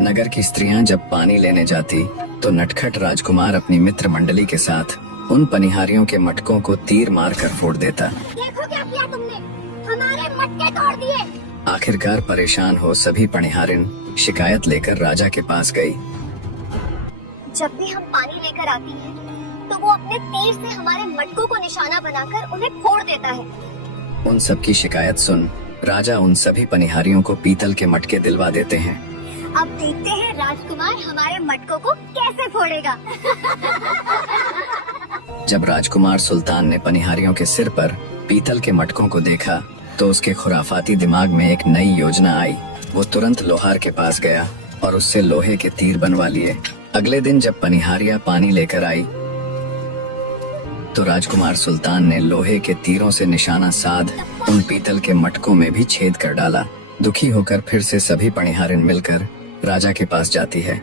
नगर की स्त्रियां जब पानी लेने जाती तो नटखट राजकुमार अपनी मित्र मंडली के साथ उन पनिहारियों के मटकों को तीर मार कर फोड़ देता। देखो क्या किया तुमने, हमारे मटके तोड़ दिए। आखिरकार परेशान हो सभी पनिहारिन शिकायत लेकर राजा के पास गई। जब भी हम पानी लेकर आती हैं, तो वो अपने तीर से हमारे मटकों को निशाना बनाकर उन्हें फोड़ देता है। उन सब की शिकायत सुन राजा उन सभी पनिहारियों को पीतल के मटके दिलवा देते हैं। अब देखते हैं राजकुमार हमारे मटकों को कैसे फोड़ेगा। जब राजकुमार सुल्तान ने पनिहारियों के सिर पर पीतल के मटकों को देखा तो उसके खुराफाती दिमाग में एक नई योजना आई। वो तुरंत लोहार के पास गया और उससे लोहे के तीर बनवा लिए। अगले दिन जब पनिहारियां पानी लेकर आई तो राजकुमार सुल्तान ने लोहे के तीरों से निशाना साध उन पीतल के मटकों में भी छेद कर डाला। दुखी होकर फिर से सभी पनिहारिन मिलकर राजा के पास जाती है।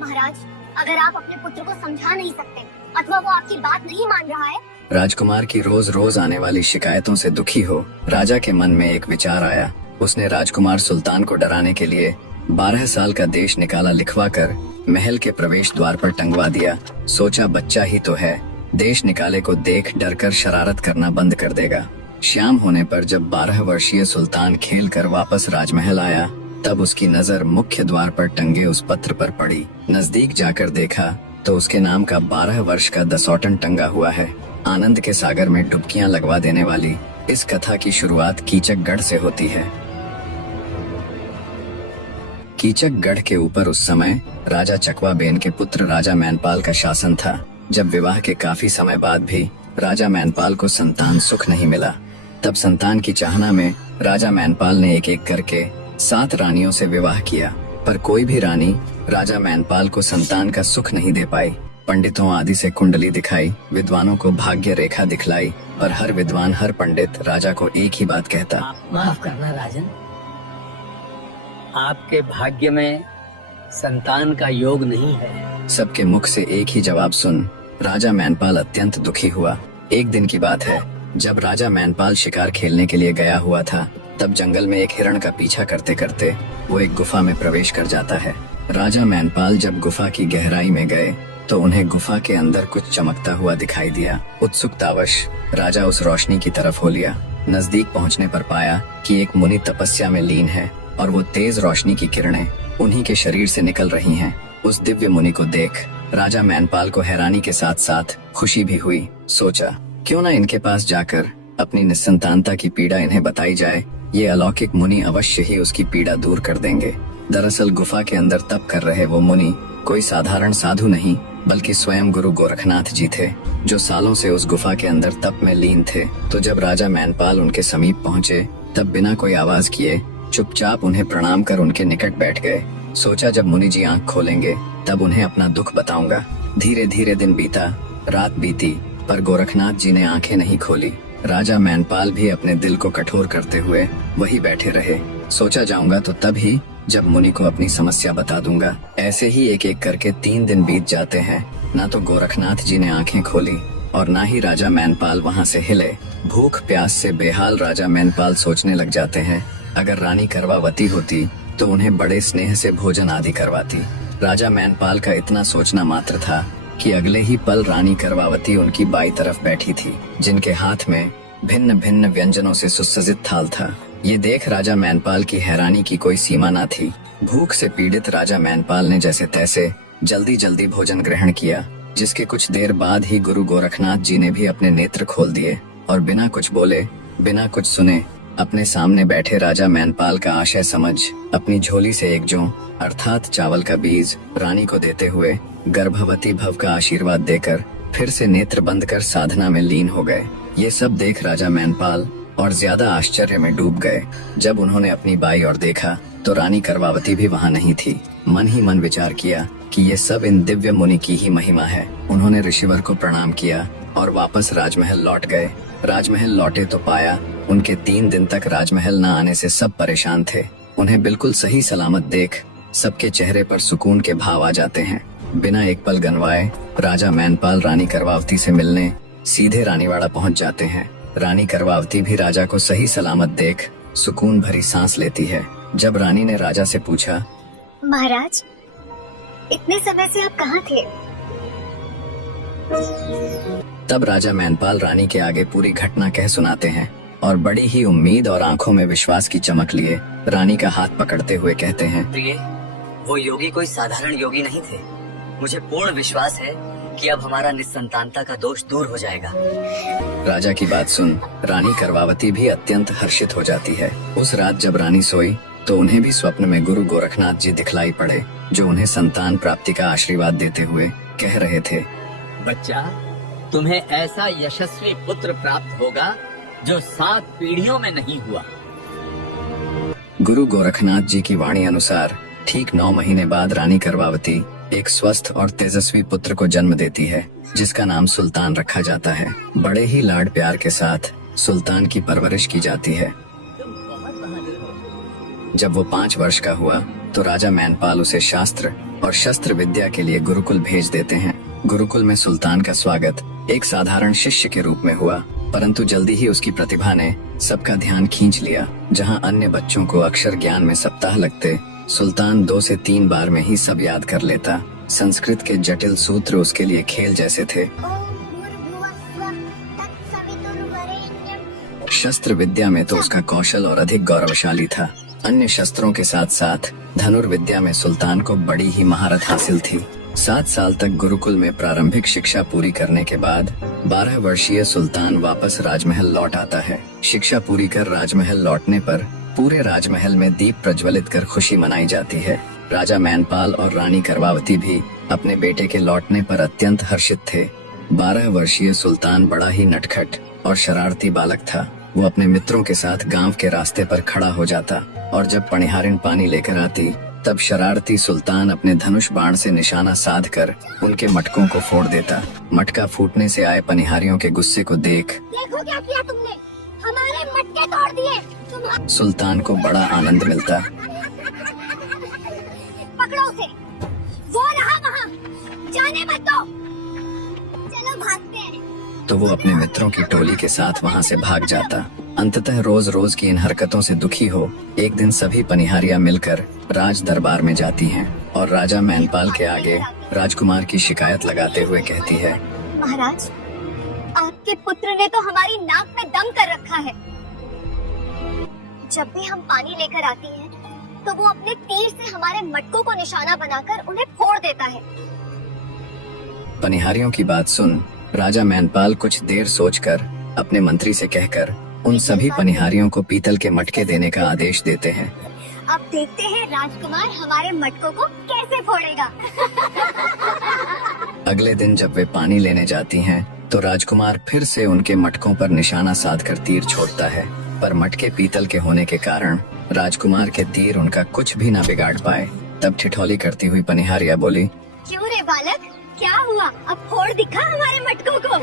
महाराज, अगर आप अपने पुत्र को समझा नहीं सकते अथवा वो आपकी बात नहीं मान रहा है। राजकुमार की रोज रोज आने वाली शिकायतों से दुखी हो राजा के मन में एक विचार आया। उसने राजकुमार सुल्तान को डराने के लिए 12 साल का देश निकाला लिखवा कर महल के प्रवेश द्वार पर टंगवा दिया। सोचा बच्चा ही तो है, देश निकाले को देख डर कर शरारत करना बंद कर देगा। शाम होने पर जब 12 वर्षीय सुल्तान खेल कर वापस राजमहल आया तब उसकी नजर मुख्य द्वार पर टंगे उस पत्र पर पड़ी। नजदीक जाकर देखा तो उसके नाम का 12 वर्ष का दसौटन टंगा हुआ है। आनंद के सागर में डुबकियां लगवा देने वाली इस कथा की शुरुआत कीचकगढ़ से होती है। कीचकगढ़ के ऊपर उस समय राजा चकवाबेन के पुत्र राजा मैनपाल का शासन था। जब विवाह के काफी समय बाद भी राजा मैनपाल को संतान सुख नहीं मिला, तब संतान की चाहना में राजा मैनपाल ने एक एक करके 7 रानियों से विवाह किया, पर कोई भी रानी राजा मैनपाल को संतान का सुख नहीं दे पाई। पंडितों आदि से कुंडली दिखाई, विद्वानों को भाग्य रेखा दिखलाई, पर हर विद्वान हर पंडित राजा को एक ही बात कहता, माफ करना राजन, आपके भाग्य में संतान का योग नहीं है। सबके मुख से एक ही जवाब सुन राजा मैनपाल अत्यंत दुखी हुआ। एक दिन की बात है, जब राजा मैनपाल शिकार खेलने के लिए गया हुआ था, तब जंगल में एक हिरण का पीछा करते करते वो एक गुफा में प्रवेश कर जाता है। राजा मैनपाल जब गुफा की गहराई में गए तो उन्हें गुफा के अंदर कुछ चमकता हुआ दिखाई दिया। उत्सुकतावश राजा उस रोशनी की तरफ हो लिया। नजदीक पहुंचने पर पाया कि एक मुनि तपस्या में लीन है और वो तेज रोशनी की किरणें उन्हीं के शरीर से निकल रही हैं। उस दिव्य मुनि को देख राजा मैनपाल को हैरानी के साथ साथ खुशी भी हुई। सोचा क्यों ना इनके पास जाकर अपनी निसंतानता की पीड़ा इन्हें बताई जाए। ये अलौकिक मुनि अवश्य ही उसकी पीड़ा दूर कर देंगे। दरअसल गुफा के अंदर तप कर रहे वो मुनि कोई साधारण साधु नहीं बल्कि स्वयं गुरु गोरखनाथ जी थे, जो सालों से उस गुफा के अंदर तप में लीन थे। तो जब राजा मैनपाल उनके समीप पहुँचे तब बिना कोई आवाज किए चुपचाप उन्हें प्रणाम कर उनके निकट बैठ गए। सोचा जब मुनि जी आंख खोलेंगे तब उन्हें अपना दुख बताऊंगा। धीरे धीरे दिन बीता, रात बीती, पर गोरखनाथ जी ने आंखें नहीं खोली। राजा मैनपाल भी अपने दिल को कठोर करते हुए वही बैठे रहे। सोचा जाऊंगा तो तब ही जब मुनि को अपनी समस्या बता दूंगा। ऐसे ही एक एक करके 3 दिन बीत जाते हैं। ना तो गोरखनाथ जी ने आंखें खोली और ना ही राजा मैनपाल वहां से हिले। भूख प्यास से बेहाल राजा मैनपाल सोचने लग जाते हैं, अगर रानी करवावती होती तो उन्हें बड़े स्नेह से भोजन आदि करवाती। राजा मैनपाल का इतना सोचना मात्र था कि अगले ही पल रानी करवावती उनकी बाई तरफ बैठी थी, जिनके हाथ में भिन्न भिन्न व्यंजनों से सुसज्जित थाल था। ये देख राजा मैनपाल की हैरानी की कोई सीमा न थी। भूख से पीड़ित राजा मैनपाल ने जैसे तैसे जल्दी जल्दी भोजन ग्रहण किया, जिसके कुछ देर बाद ही गुरु गोरखनाथ जी ने भी अपने नेत्र खोल दिए और बिना कुछ बोले बिना कुछ सुने अपने सामने बैठे राजा मैनपाल का आशय समझ अपनी झोली से एक जौ अर्थात चावल का बीज रानी को देते हुए गर्भवती भव का आशीर्वाद देकर फिर से नेत्र बंद कर साधना में लीन हो गए। ये सब देख राजा मैनपाल और ज्यादा आश्चर्य में डूब गए। जब उन्होंने अपनी बाई और देखा तो रानी करवावती भी वहाँ नहीं थी। मन ही मन विचार किया कि ये सब इन दिव्य मुनि की ही महिमा है। उन्होंने ऋषिवर को प्रणाम किया और वापस राजमहल लौट गए। राजमहल लौटे तो पाया उनके 3 दिन तक राजमहल न आने से सब परेशान थे। उन्हें बिल्कुल सही सलामत देख सबके चेहरे पर सुकून के भाव आ जाते हैं। बिना एक पल गनवाए राजा मैनपाल रानी करवावती से मिलने सीधे रानीवाड़ा पहुंच जाते हैं। रानी करवावती भी राजा को सही सलामत देख सुकून भरी सांस लेती है। जब रानी ने राजा से पूछा, महाराज, इतने समय से आप कहाँ थे? तब राजा मैनपाल रानी के आगे पूरी घटना कह सुनाते हैं और बड़ी ही उम्मीद और आंखों में विश्वास की चमक लिए रानी का हाथ पकड़ते हुए कहते हैं, प्रिय, वो योगी कोई साधारण योगी नहीं थे। मुझे पूर्ण विश्वास है कि अब हमारा निस्संतानता का दोष दूर हो जाएगा। राजा की बात सुन रानी करवावती भी अत्यंत हर्षित हो जाती है। उस रात जब रानी सोई तो उन्हें भी स्वप्न में गुरु गोरखनाथ जी दिखलाई पड़े, जो उन्हें संतान प्राप्ति का आशीर्वाद देते हुए कह रहे थे, बच्चा, तुम्हें ऐसा यशस्वी पुत्र प्राप्त होगा जो 7 पीढ़ियों में नहीं हुआ। गुरु गोरखनाथ जी की वाणी अनुसार ठीक 9 महीने बाद रानी करवावती एक स्वस्थ और तेजस्वी पुत्र को जन्म देती है, जिसका नाम सुल्तान रखा जाता है। बड़े ही लाड प्यार के साथ सुल्तान की परवरिश की जाती है। जब वो 5 वर्ष का हुआ तो राजा मैनपाल उसे शास्त्र और शस्त्र विद्या के लिए गुरुकुल भेज देते हैं। गुरुकुल में सुल्तान का स्वागत एक साधारण शिष्य के रूप में हुआ, परंतु जल्दी ही उसकी प्रतिभा ने सबका ध्यान खींच लिया। जहां अन्य बच्चों को अक्षर ज्ञान में सप्ताह लगते, सुल्तान 2 से 3 बार में ही सब याद कर लेता। संस्कृत के जटिल सूत्र उसके लिए खेल जैसे थे। शस्त्र विद्या में तो उसका कौशल और अधिक गौरवशाली था। अन्य शस्त्रों के साथ साथ धनुर्विद्या में सुल्तान को बड़ी ही महारत हासिल थी। 7 साल तक गुरुकुल में प्रारंभिक शिक्षा पूरी करने के बाद 12 वर्षीय सुल्तान वापस राजमहल लौट आता है। शिक्षा पूरी कर राजमहल लौटने पर पूरे राजमहल में दीप प्रज्वलित कर खुशी मनाई जाती है। राजा मैनपाल और रानी करवावती भी अपने बेटे के लौटने पर अत्यंत हर्षित थे। 12 वर्षीय सुल्तान बड़ा ही नटखट और शरारती बालक था। वो अपने मित्रों के साथ गांव के रास्ते पर खड़ा हो जाता और जब पनिहारिन पानी लेकर आती तब शरारती सुल्तान अपने धनुष बाण से निशाना साध कर उनके मटकों को फोड़ देता। मटका फूटने से आए पनिहारियों के गुस्से को देखो क्या किया तुमने, हमारे मटके तोड़ दिए। सुल्तान को बड़ा आनंद मिलता। पकड़ो उसे, वो रहा वहाँ, जाने मत दो। चलो भागते हैं। तो वो अपने मित्रों की टोली के साथ वहाँ से भाग जाता। अंततः रोज रोज की इन हरकतों से दुखी हो एक दिन सभी पनिहारियां मिलकर राज दरबार में जाती हैं और राजा मैनपाल के आगे राजकुमार की शिकायत लगाते हुए कहती है, महाराज, आपके पुत्र ने तो हमारी नाक में दम कर रखा है। जब भी हम पानी लेकर आती हैं, तो वो अपने तीर से हमारे मटकों को निशाना बनाकर उन्हें फोड़ देता है। पनिहारियों की बात सुन राजा मैनपाल कुछ देर सोचकर अपने मंत्री से कहकर उन सभी पनिहारियों को पीतल के मटके देने का आदेश देते हैं। अब देखते हैं राजकुमार हमारे मटकों को कैसे फोड़ेगा। अगले दिन जब वे पानी लेने जाती हैं, तो राजकुमार फिर से उनके मटकों पर निशाना साधकर तीर छोड़ता है, पर मटके पीतल के होने के कारण राजकुमार के तीर उनका कुछ भी न बिगाड़ पाए। तब ठिठोली करती हुई पनिहारिया बोली, क्यों रे बालक, क्या हुआ? अब फोड़ दिखा हमारे मटकों को।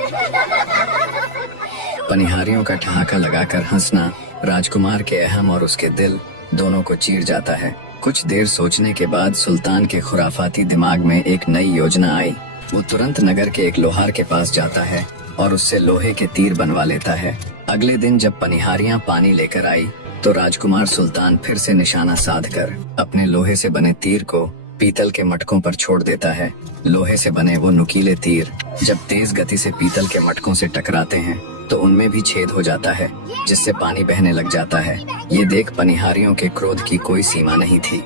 पनिहारियों का ठहाका लगाकर हंसना राजकुमार के अहम और उसके दिल दोनों को चीर जाता है। कुछ देर सोचने के बाद सुल्तान के खुराफाती दिमाग में एक नई योजना आई। वो तुरंत नगर के एक लोहार के पास जाता है और उससे लोहे के तीर बनवा लेता है। अगले दिन जब पनिहारियां पानी लेकर आई तो राजकुमार सुल्तान फिर से निशाना साधकर अपने लोहे से बने तीर को पीतल के मटकों पर छोड़ देता है। लोहे से बने वो नुकीले तीर जब तेज गति से पीतल के मटकों से टकराते हैं तो उनमें भी छेद हो जाता है, जिससे पानी बहने लग जाता है। ये देख पनिहारियों के क्रोध की कोई सीमा नहीं थी।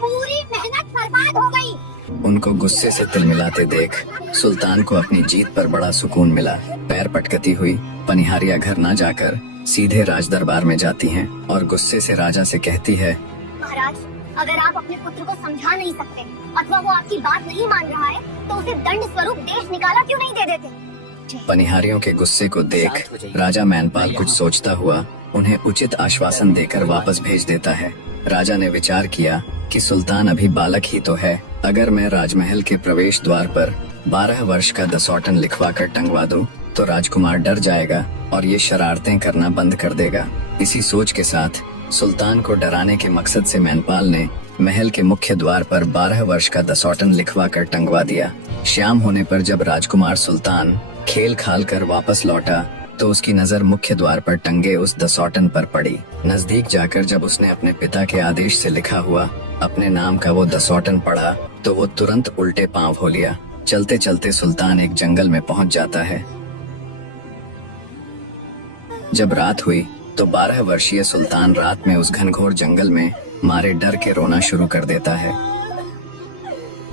पूरी मेहनत बर्बाद हो गई। उनको गुस्से से तिलमिलाते देख सुल्तान को अपनी जीत पर बड़ा सुकून मिला। पैर पटकती हुई पनिहारियां घर न जाकर सीधे राज दरबार में जाती हैं और गुस्से से राजा से कहती है, महाराज, अगर आप अपने पुत्र को समझा नहीं सकते अथवा वो आपकी बात नहीं मान रहा है, तो उसे दंड स्वरूप देश निकाला क्यों नहीं दे देते? पनिहारियों के गुस्से को देख राजा मैनपाल कुछ सोचता हुआ उन्हें उचित आश्वासन देकर वापस भेज देता है। राजा ने विचार किया कि सुल्तान अभी बालक ही तो है, अगर मैं राजमहल के प्रवेश द्वार पर 12 वर्ष का दसौटन लिखवा कर टंगवा दूं, तो राजकुमार डर जाएगा और ये शरारतें करना बंद कर देगा। इसी सोच के साथ सुल्तान को डराने के मकसद से मैनपाल ने महल के मुख्य द्वार पर 12 वर्ष का दसौटन लिखवा कर टंगवा दिया। शाम होने पर जब राजकुमार सुल्तान खेल खाल कर वापस लौटा तो उसकी नजर मुख्य द्वार पर टंगे उस दसौटन पर पड़ी। नजदीक जाकर जब उसने अपने पिता के आदेश से लिखा हुआ अपने नाम का वो दसौटन पढ़ा तो वो तुरंत उल्टे पांव हो लिया। चलते चलते सुल्तान एक जंगल में पहुंच जाता है। जब रात हुई तो 12 वर्षीय सुल्तान रात में उस घनघोर जंगल में मारे डर के रोना शुरू कर देता है।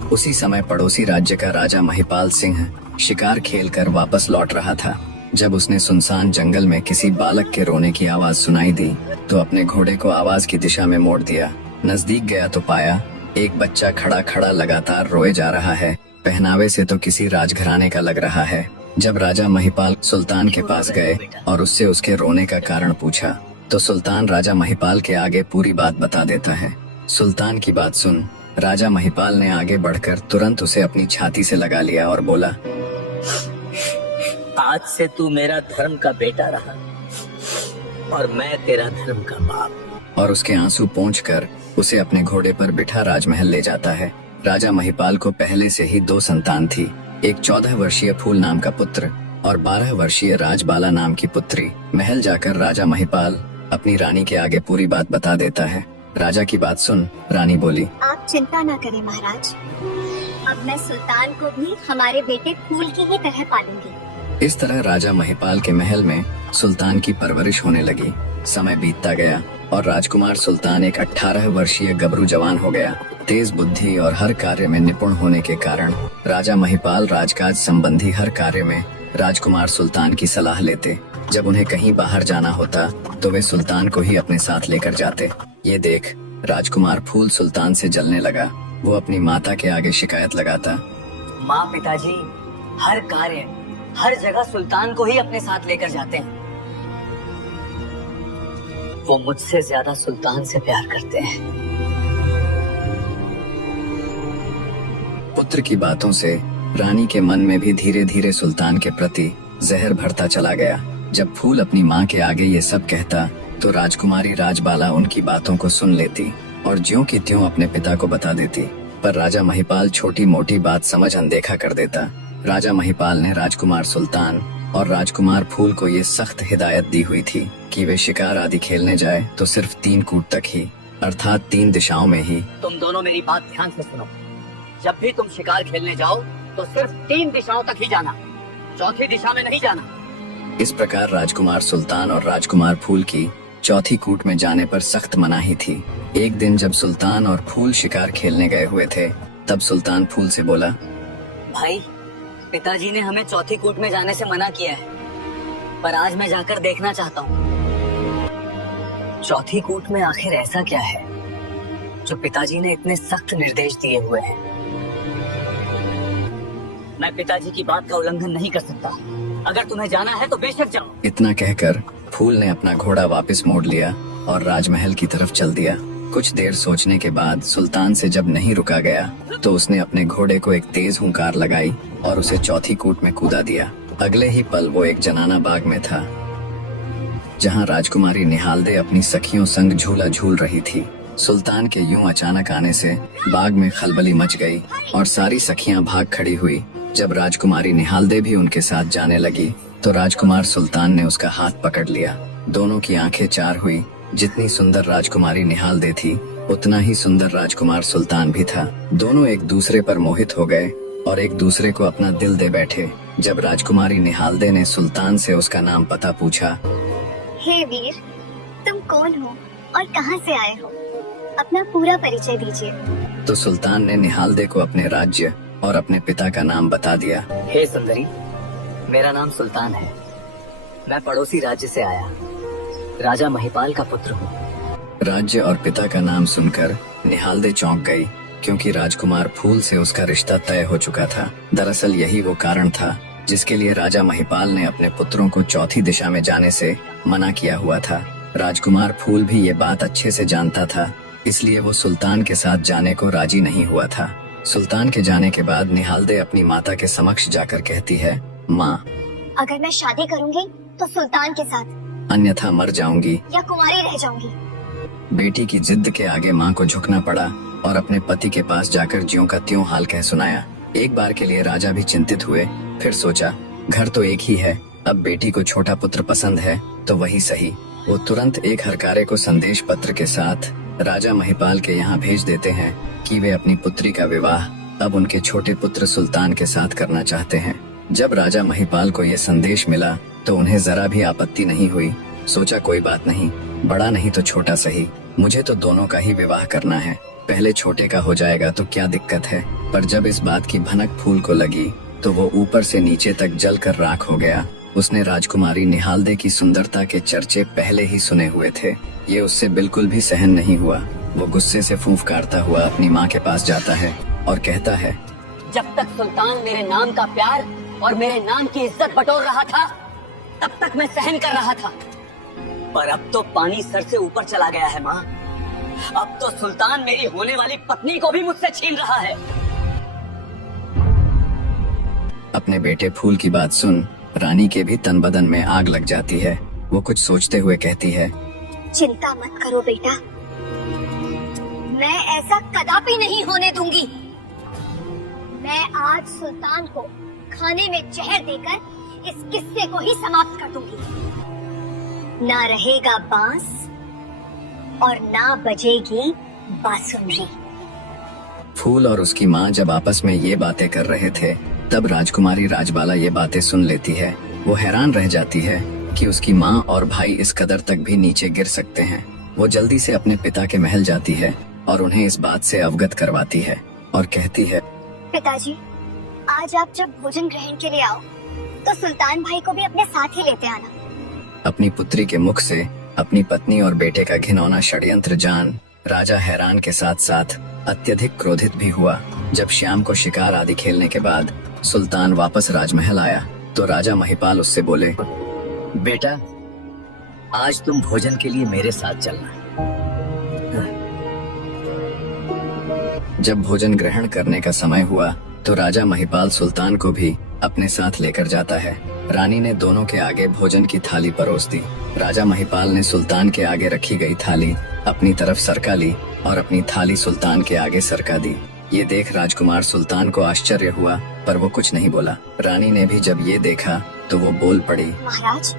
उसी समय पड़ोसी राज्य का राजा महिपाल सिंह शिकार खेलकर वापस लौट रहा था। जब उसने सुनसान जंगल में किसी बालक के रोने की आवाज सुनाई दी तो अपने घोड़े को आवाज की दिशा में मोड़ दिया। नजदीक गया तो पाया एक बच्चा खड़ा खड़ा लगातार रोए जा रहा है। पहनावे से तो किसी राजघराने का लग रहा है। जब राजा महिपाल सुल्तान के पास गए और उससे उसके रोने का कारण पूछा तो सुल्तान राजा महिपाल के आगे पूरी बात बता देता है। सुल्तान की बात सुन राजा महिपाल ने आगे बढ़कर तुरंत उसे अपनी छाती से लगा लिया और बोला, आज से तू मेरा धर्म का बेटा रहा और मैं तेरा धर्म का बाप। और उसके आंसू पोंछकर उसे अपने घोड़े पर बिठा राजमहल ले जाता है। राजा महिपाल को पहले से ही 2 संतान थी, एक 14 वर्षीय फूल नाम का पुत्र और 12 वर्षीय राजबाला नाम की पुत्री। महल जाकर राजा महिपाल अपनी रानी के आगे पूरी बात बता देता है। राजा की बात सुन रानी बोली, आप चिंता न करें महाराज, अब मैं सुल्तान को भी हमारे बेटे फूल की ही तरह पालूंगी। इस तरह राजा महिपाल के महल में सुल्तान की परवरिश होने लगी। समय बीतता गया और राजकुमार सुल्तान एक 18 वर्षीय गबरू जवान हो गया। तेज बुद्धि और हर कार्य में निपुण होने के कारण राजा महिपाल राजकाज संबंधी हर कार्य में राजकुमार सुल्तान की सलाह लेते। जब उन्हें कहीं बाहर जाना होता तो वे सुल्तान को ही अपने साथ लेकर जाते। ये देख राजकुमार फूल सुल्तान से जलने लगा। वो अपनी माता के आगे शिकायत लगाता, माँ पिताजी हर कार्य हर जगह सुल्तान को ही अपने साथ लेकर जाते हैं। वो मुझसे ज्यादा सुल्तान से प्यार करते हैं। पुत्र की बातों से रानी के मन में भी धीरे धीरे सुल्तान के प्रति जहर भरता चला गया। जब फूल अपनी माँ के आगे ये सब कहता तो राजकुमारी राजबाला उनकी बातों को सुन लेती और ज्यों की त्यों अपने पिता को बता देती। पर राजा महिपाल छोटी मोटी बात समझ अनदेखा कर देता। राजा महिपाल ने राजकुमार सुल्तान और राजकुमार फूल को ये सख्त हिदायत दी हुई थी कि वे शिकार आदि खेलने जाए तो सिर्फ 3 कूट तक ही, अर्थात 3 दिशाओं में ही। तुम दोनों मेरी बात ध्यान से सुनो। जब भी तुम शिकार खेलने जाओ तो सिर्फ 3 दिशाओं तक ही जाना, चौथी दिशा में नहीं जाना। इस प्रकार राजकुमार सुल्तान और राजकुमार फूल की चौथी कूट में जाने पर सख्त मनाही थी। एक दिन जब सुल्तान और फूल शिकार खेलने गए हुए थे तब सुल्तान फूल से बोला, भाई पिताजी ने हमें चौथी कूट में जाने से मना किया है, पर आज मैं जाकर देखना चाहता हूँ चौथी कूट में आखिर ऐसा क्या है जो पिताजी ने इतने सख्त निर्देश दिए हुए हैं। मैं पिताजी की बात का उल्लंघन नहीं कर सकता। अगर तुम्हें जाना है तो बेशक जाओ। इतना कहकर फूल ने अपना घोड़ा वापस मोड़ लिया और राजमहल की तरफ चल दिया। कुछ देर सोचने के बाद सुल्तान से जब नहीं रुका गया तो उसने अपने घोड़े को एक तेज हुंकार लगाई और उसे चौथी कूट में कूदा दिया। अगले ही पल वो एक जनाना बाग में था जहां राजकुमारी निहालदे अपनी सखियों संग झूला झूल रही थी। सुल्तान के यूं अचानक आने से बाग में खलबली मच गई और सारी सखियां भाग खड़ी हुई। जब राजकुमारी निहालदे भी उनके साथ जाने लगी तो राजकुमार सुल्तान ने उसका हाथ पकड़ लिया। दोनों की आंखें चार हुई। जितनी सुंदर राजकुमारी निहालदे थी उतना ही सुंदर राजकुमार सुल्तान भी था। दोनों एक दूसरे पर मोहित हो गए और एक दूसरे को अपना दिल दे बैठे। जब राजकुमारी निहालदे ने सुल्तान से उसका नाम पता पूछा, हे वीर, तुम कौन हो और कहां से आए हो? अपना पूरा परिचय दीजिए। तो सुल्तान ने निहालदे को अपने राज्य और अपने पिता का नाम बता दिया। हे सुंदरी, मेरा नाम सुल्तान है। मैं पड़ोसी राज्य से आया, राजा महिपाल का पुत्र हूँ। राज्य और पिता का नाम सुनकर निहालदे चौंक गई, क्योंकि राजकुमार फूल से उसका रिश्ता तय हो चुका था। दरअसल यही वो कारण था जिसके लिए राजा महिपाल ने अपने पुत्रों को चौथी दिशा में जाने से मना किया हुआ था। राजकुमार फूल भी ये बात अच्छे से जानता था, इसलिए वो सुल्तान के साथ जाने को राजी नहीं हुआ था। सुल्तान के जाने के बाद निहालदे अपनी माता के समक्ष जाकर कहती है, माँ, अगर मैं शादी करूंगी तो सुल्तान के साथ, अन्यथा मर जाऊंगी या कुंवारी रह जाऊंगी। बेटी की जिद के आगे माँ को झुकना पड़ा और अपने पति के पास जाकर ज्यों का त्यों हाल कह सुनाया। एक बार के लिए राजा भी चिंतित हुए, फिर सोचा घर तो एक ही है, अब बेटी को छोटा पुत्र पसंद है तो वही सही। वो तुरंत एक हरकारे को संदेश पत्र के साथ राजा महिपाल के यहाँ भेज देते हैं कि वे अपनी पुत्री का विवाह अब उनके छोटे पुत्र सुल्तान के साथ करना चाहते हैं। जब राजा महिपाल को यह संदेश मिला तो उन्हें जरा भी आपत्ति नहीं हुई। सोचा कोई बात नहीं, बड़ा नहीं तो छोटा सही, मुझे तो दोनों का ही विवाह करना है, पहले छोटे का हो जाएगा तो क्या दिक्कत है। पर जब इस बात की भनक फूल को लगी तो वो ऊपर से नीचे तक जलकर राख हो गया। उसने राजकुमारी निहालदे की सुंदरता के चर्चे पहले ही सुने हुए थे। ये उससे बिल्कुल भी सहन नहीं हुआ। वो गुस्से से फूंफकारता हुआ अपनी माँ के पास जाता है और कहता है, जब तक सुल्तान मेरे नाम का प्यार और मेरे नाम की इज्जत बटोर रहा था तब तक मैं सहन कर रहा था, पर अब तो पानी सर से ऊपर चला गया है माँ। अब तो सुल्तान मेरी होने वाली पत्नी को भी मुझसे छीन रहा है। अपने बेटे फूल की बात सुन रानी के भी तन बदन में आग लग जाती है। वो कुछ सोचते हुए कहती है, चिंता मत करो बेटा, मैं ऐसा कदापि नहीं होने दूंगी। मैं आज सुल्तान को खाने में जहर देकर इस किस्से को ही समाप्त कर दूंगी। ना रहेगा बांस और ना बजेगी बांसुरी। फूल और उसकी माँ जब आपस में ये बातें कर रहे थे तब राजकुमारी राजबाला ये बातें सुन लेती है। वो हैरान रह जाती है कि उसकी माँ और भाई इस कदर तक भी नीचे गिर सकते हैं। वो जल्दी से अपने पिता के महल जाती है और उन्हें इस बात से अवगत करवाती है और कहती है, पिताजी, आज आप जब भोजन ग्रहण के लिए आओ तो सुल्तान भाई को भी अपने साथ ही लेते आना। अपनी पुत्री के मुख से अपनी पत्नी और बेटे का घिनौना षड्यंत्र जान राजा हैरान के साथ साथ अत्यधिक क्रोधित भी हुआ। जब शाम को शिकार आदि खेलने के बाद सुल्तान वापस राजमहल आया तो राजा महिपाल उससे बोले, बेटा, आज तुम भोजन के लिए मेरे साथ चलना। जब भोजन ग्रहण करने का समय हुआ तो राजा महिपाल सुल्तान को भी अपने साथ लेकर जाता है। रानी ने दोनों के आगे भोजन की थाली परोस दी। राजा महिपाल ने सुल्तान के आगे रखी गई थाली अपनी तरफ सरका ली और अपनी थाली सुल्तान के आगे सरका दी। ये देख राजकुमार सुल्तान को आश्चर्य हुआ पर वो कुछ नहीं बोला। रानी ने भी जब ये देखा तो वो बोल पड़ी, महाराज,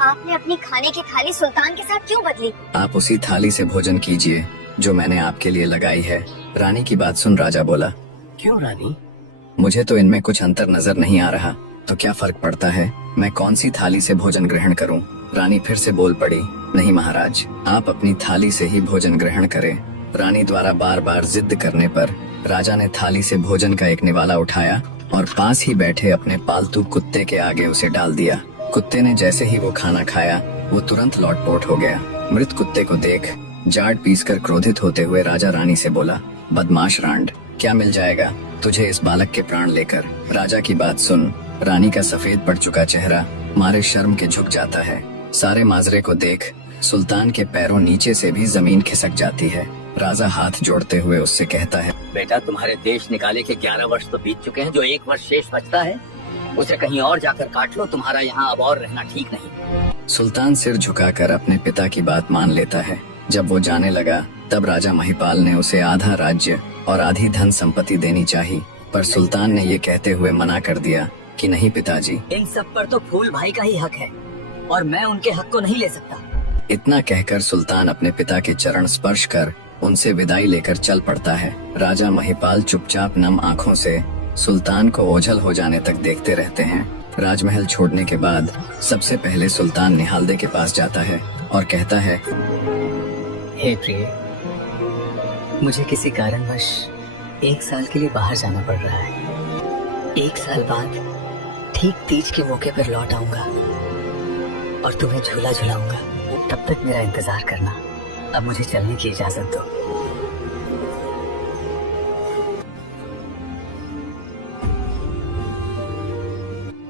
आपने अपनी खाने की थाली सुल्तान के साथ क्यों बदली? आप उसी थाली से भोजन कीजिए जो मैंने आपके लिए लगाई है। रानी की बात सुन राजा बोला, क्यों रानी? मुझे तो इनमें कुछ अंतर नजर नहीं आ रहा, तो क्या फर्क पड़ता है मैं कौन सी थाली से भोजन ग्रहण करूं? रानी फिर से बोल पड़ी, नहीं महाराज, आप अपनी थाली से ही भोजन ग्रहण करें। रानी द्वारा बार बार जिद करने पर राजा ने थाली से भोजन का एक निवाला उठाया और पास ही बैठे अपने पालतू कुत्ते के आगे उसे डाल दिया। कुत्ते ने जैसे ही वो खाना खाया वो तुरंत लौटपोट हो गया। मृत कुत्ते को देख जाड़ पीसकर क्रोधित होते हुए राजा रानी से बोला, बदमाश रांड, क्या मिल जाएगा तुझे इस बालक के प्राण लेकर? राजा की बात सुन रानी का सफेद पड़ चुका चेहरा मारे शर्म के झुक जाता है। सारे माजरे को देख सुल्तान के पैरों नीचे से भी जमीन खिसक जाती है। राजा हाथ जोड़ते हुए उससे कहता है, बेटा, तुम्हारे देश निकाले के 11 वर्ष तो बीत चुके हैं, जो 1 वर्ष शेष बचता है उसे कहीं और जाकर काट लो। तुम्हारा यहाँ अब और रहना ठीक नहीं। सुल्तान सिर झुकाकर अपने पिता की बात मान लेता है। जब वो जाने लगा तब राजा महिपाल ने उसे आधा राज्य और आधी धन संपत्ति देनी चाहिए, पर सुल्तान ने ये कहते हुए मना कर दिया कि नहीं पिताजी, इन सब पर तो फूल भाई का ही हक है और मैं उनके हक को नहीं ले सकता। इतना कहकर सुल्तान अपने पिता के चरण स्पर्श कर उनसे विदाई लेकर चल पड़ता है। राजा महिपाल चुपचाप नम आँखों से सुल्तान को ओझल हो जाने तक देखते रहते हैं। राजमहल छोड़ने के बाद सबसे पहले सुल्तान निहालदे के पास जाता है और कहता है, हे प्रिय, मुझे किसी कारणवश 1 साल के लिए बाहर जाना पड़ रहा है। 1 साल बाद ठीक तीज के मौके पर लौट आऊंगा और तुम्हें झूला झुलाऊंगा। तब तक मेरा इंतजार करना। अब मुझे चलने की इजाजत दो।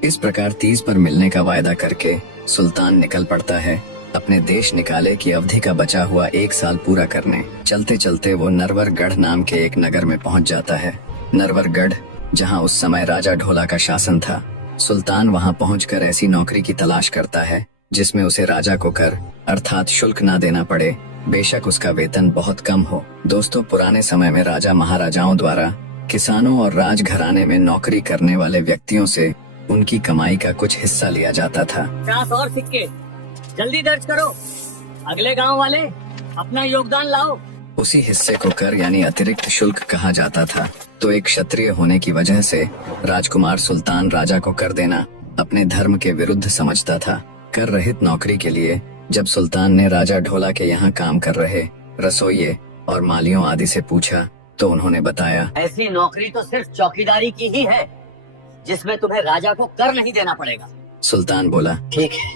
इस प्रकार तीज पर मिलने का वायदा करके सुल्तान निकल पड़ता है अपने देश निकाले की अवधि का बचा हुआ 1 साल पूरा करने। चलते चलते वो नरवरगढ़ नाम के एक नगर में पहुंच जाता है। नरवरगढ़, जहां उस समय राजा ढोला का शासन था। सुल्तान वहां पहुंचकर ऐसी नौकरी की तलाश करता है जिसमें उसे राजा को कर अर्थात शुल्क ना देना पड़े, बेशक उसका वेतन बहुत कम हो। दोस्तों, पुराने समय में राजा महाराजाओं द्वारा किसानों और राजघराने में नौकरी करने वाले व्यक्तियों से उनकी कमाई का कुछ हिस्सा लिया जाता था। 50 और सिक्के जल्दी दर्ज करो। अगले गांव वाले अपना योगदान लाओ। उसी हिस्से को कर यानी अतिरिक्त शुल्क कहा जाता था। तो एक क्षत्रिय होने की वजह से राजकुमार सुल्तान राजा को कर देना अपने धर्म के विरुद्ध समझता था। कर रहित नौकरी के लिए जब सुल्तान ने राजा ढोला के यहाँ काम कर रहे रसोइये और मालियों आदि से पूछा तो उन्होंने बताया, ऐसी नौकरी तो सिर्फ चौकीदारी की ही है जिसमें तुम्हें राजा को कर नहीं देना पड़ेगा। सुल्तान बोला, ठीक है,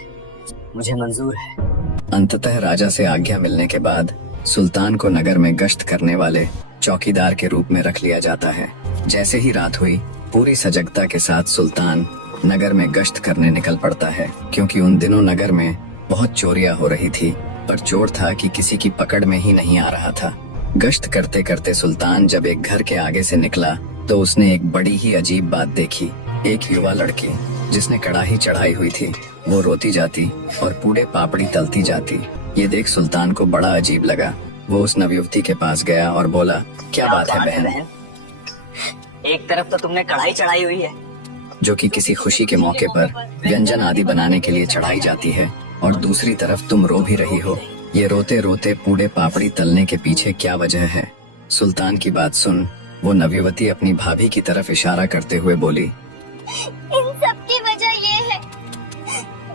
मुझे मंजूर है। अंततः राजा से आज्ञा मिलने के बाद सुल्तान को नगर में गश्त करने वाले चौकीदार के रूप में रख लिया जाता है। जैसे ही रात हुई पूरी सजगता के साथ सुल्तान नगर में गश्त करने निकल पड़ता है, क्योंकि उन दिनों नगर में बहुत चोरियां हो रही थी, पर चोर था कि किसी की पकड़ में ही नहीं आ रहा था। गश्त करते करते सुल्तान जब एक घर के आगे से निकला तो उसने एक बड़ी ही अजीब बात देखी। एक युवा लड़की जिसने कड़ाही चढ़ाई हुई थी वो रोती जाती और पूरे पापड़ी तलती जाती। ये देख सुल्तान को बड़ा अजीब लगा। वो उस नवयुवती के पास गया और बोला, क्या बात है बहन? एक तरफ तो तुमने कढ़ाई चढ़ाई हुई है जो कि किसी खुशी के मौके पर व्यंजन आदि बनाने के लिए चढ़ाई जाती है, और दूसरी तरफ तुम रो भी रही हो। ये रोते रोते पूरे पापड़ी तलने के पीछे क्या वजह है? सुल्तान की बात सुन वो नवयुवती अपनी भाभी की तरफ इशारा करते हुए बोली, इन सब की वजह ये है,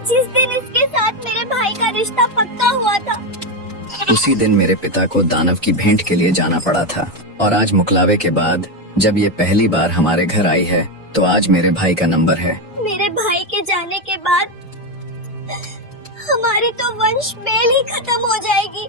जिस दिन इसके साथ मेरे भाई का रिश्ता पक्का हुआ था उसी दिन मेरे पिता को दानव की भेंट के लिए जाना पड़ा था, और आज मुकलावे के बाद जब ये पहली बार हमारे घर आई है तो आज मेरे भाई का नंबर है। मेरे भाई के जाने के बाद हमारी तो वंश मेल ही खत्म हो जाएगी।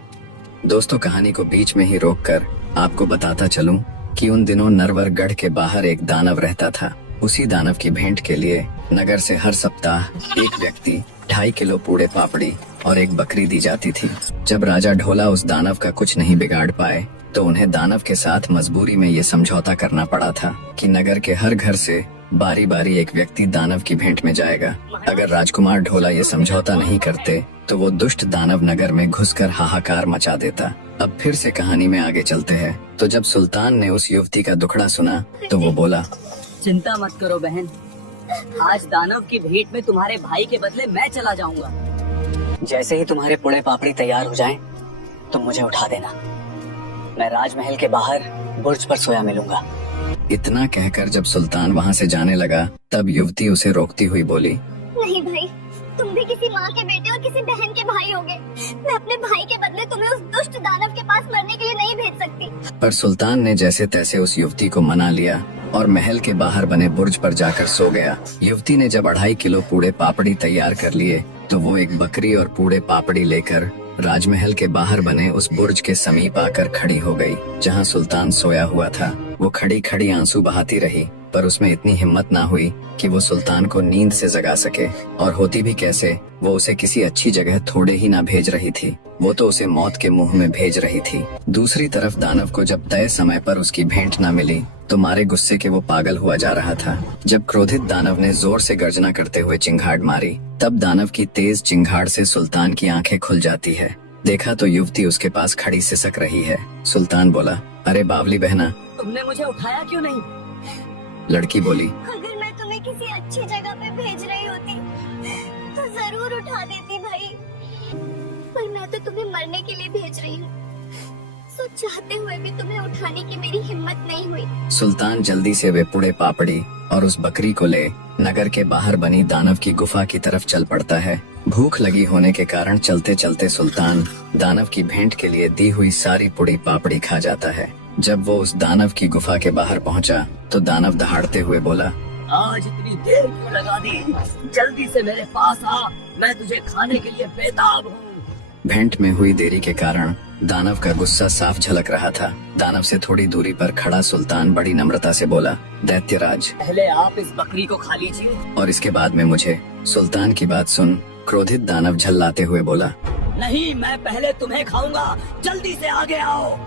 दोस्तों, कहानी को बीच में ही रोककर आपको बताता चलूं कि उन दिनों नरवरगढ़ के बाहर एक दानव रहता था। उसी दानव की भेंट के लिए नगर से हर सप्ताह एक व्यक्ति 2.5 किलो पूड़े पापड़ी और एक बकरी दी जाती थी। जब राजा ढोला उस दानव का कुछ नहीं बिगाड़ पाए तो उन्हें दानव के साथ मजबूरी में ये समझौता करना पड़ा था कि नगर के हर घर से बारी बारी एक व्यक्ति दानव की भेंट में जाएगा। अगर राजकुमार ढोला ये समझौता नहीं करते तो वो दुष्ट दानव नगर में घुसकर हाहाकार मचा देता। अब फिर से कहानी में आगे चलते हैं। तो जब सुल्तान ने उस युवती का दुखड़ा सुना तो वो बोला, चिंता मत करो बहन, आज दानव की भेंट में तुम्हारे भाई के बदले मैं चला जाऊंगा। जैसे ही तुम्हारे पुड़े पापड़ी तैयार हो जाएं, तुम मुझे उठा देना। मैं राजमहल के बाहर बुर्ज पर सोया मिलूंगा। इतना कहकर जब सुल्तान वहाँ से जाने लगा तब युवती उसे रोकती हुई बोली, नहीं भाई, तुम भी किसी माँ के बेटे और किसी बहन के भाई होगे। मैं अपने भाई के बदले तुम्हें उस दुष्ट दानव के पास मरने के लिए नहीं भेज सकती। पर सुल्तान ने जैसे तैसे उस युवती को मना लिया और महल के बाहर बने बुर्ज पर जाकर सो गया। युवती ने जब 2.5 किलो पूड़े पापड़ी तैयार कर लिए तो वो एक बकरी और पूड़े पापड़ी लेकर राजमहल के बाहर बने उस बुर्ज के समीप आकर खड़ी हो गई जहां सुल्तान सोया हुआ था। वो खड़ी खड़ी आंसू बहाती रही, पर उसमें इतनी हिम्मत ना हुई कि वो सुल्तान को नींद से जगा सके, और होती भी कैसे, वो उसे किसी अच्छी जगह थोड़े ही ना भेज रही थी, वो तो उसे मौत के मुंह में भेज रही थी। दूसरी तरफ दानव को जब तय समय पर उसकी भेंट न मिली तो मारे गुस्से के वो पागल हुआ जा रहा था। जब क्रोधित दानव ने जोर से गर्जना करते हुए चिंगाड़ मारी तब दानव की तेज चिंगाड़ से सुल्तान की आंखें खुल जाती है। देखा तो युवती उसके पास खड़ी सिसक रही है। सुल्तान बोला, अरे बावली बहना, तुमने मुझे उठाया क्यों नहीं? लड़की बोली, अगर मैं तुम्हें किसी अच्छी जगह पे भेज रही होती तो जरूर उठा देती भाई, पर मैं तो तुम्हें मरने के लिए भेज रही हूँ, तो चाहते हुए भी तुम्हें उठाने की मेरी हिम्मत नहीं हुई। सुल्तान जल्दी से वे पुड़े पापड़ी और उस बकरी को ले नगर के बाहर बनी दानव की गुफा की तरफ चल पड़ता है। भूख लगी होने के कारण चलते चलते सुल्तान दानव की भेंट के लिए दी हुई सारी पुड़ी पापड़ी खा जाता है। जब वो उस दानव की गुफा के बाहर पहुंचा तो दानव दहाड़ते हुए बोला, आज इतनी देर क्यों लगा दी? जल्दी से मेरे पास आ, मैं तुझे खाने के लिए बेताब हूँ। भेंट में हुई देरी के कारण दानव का गुस्सा साफ झलक रहा था। दानव से थोड़ी दूरी पर खड़ा सुल्तान बड़ी नम्रता से बोला, दैत्यराज, पहले आप इस बकरी को खा लीजिए और इसके बाद में मुझे। सुल्तान की बात सुन क्रोधित दानव झल्लाते हुए बोला, नहीं, मैं पहले तुम्हें खाऊंगा, जल्दी से आगे आओ।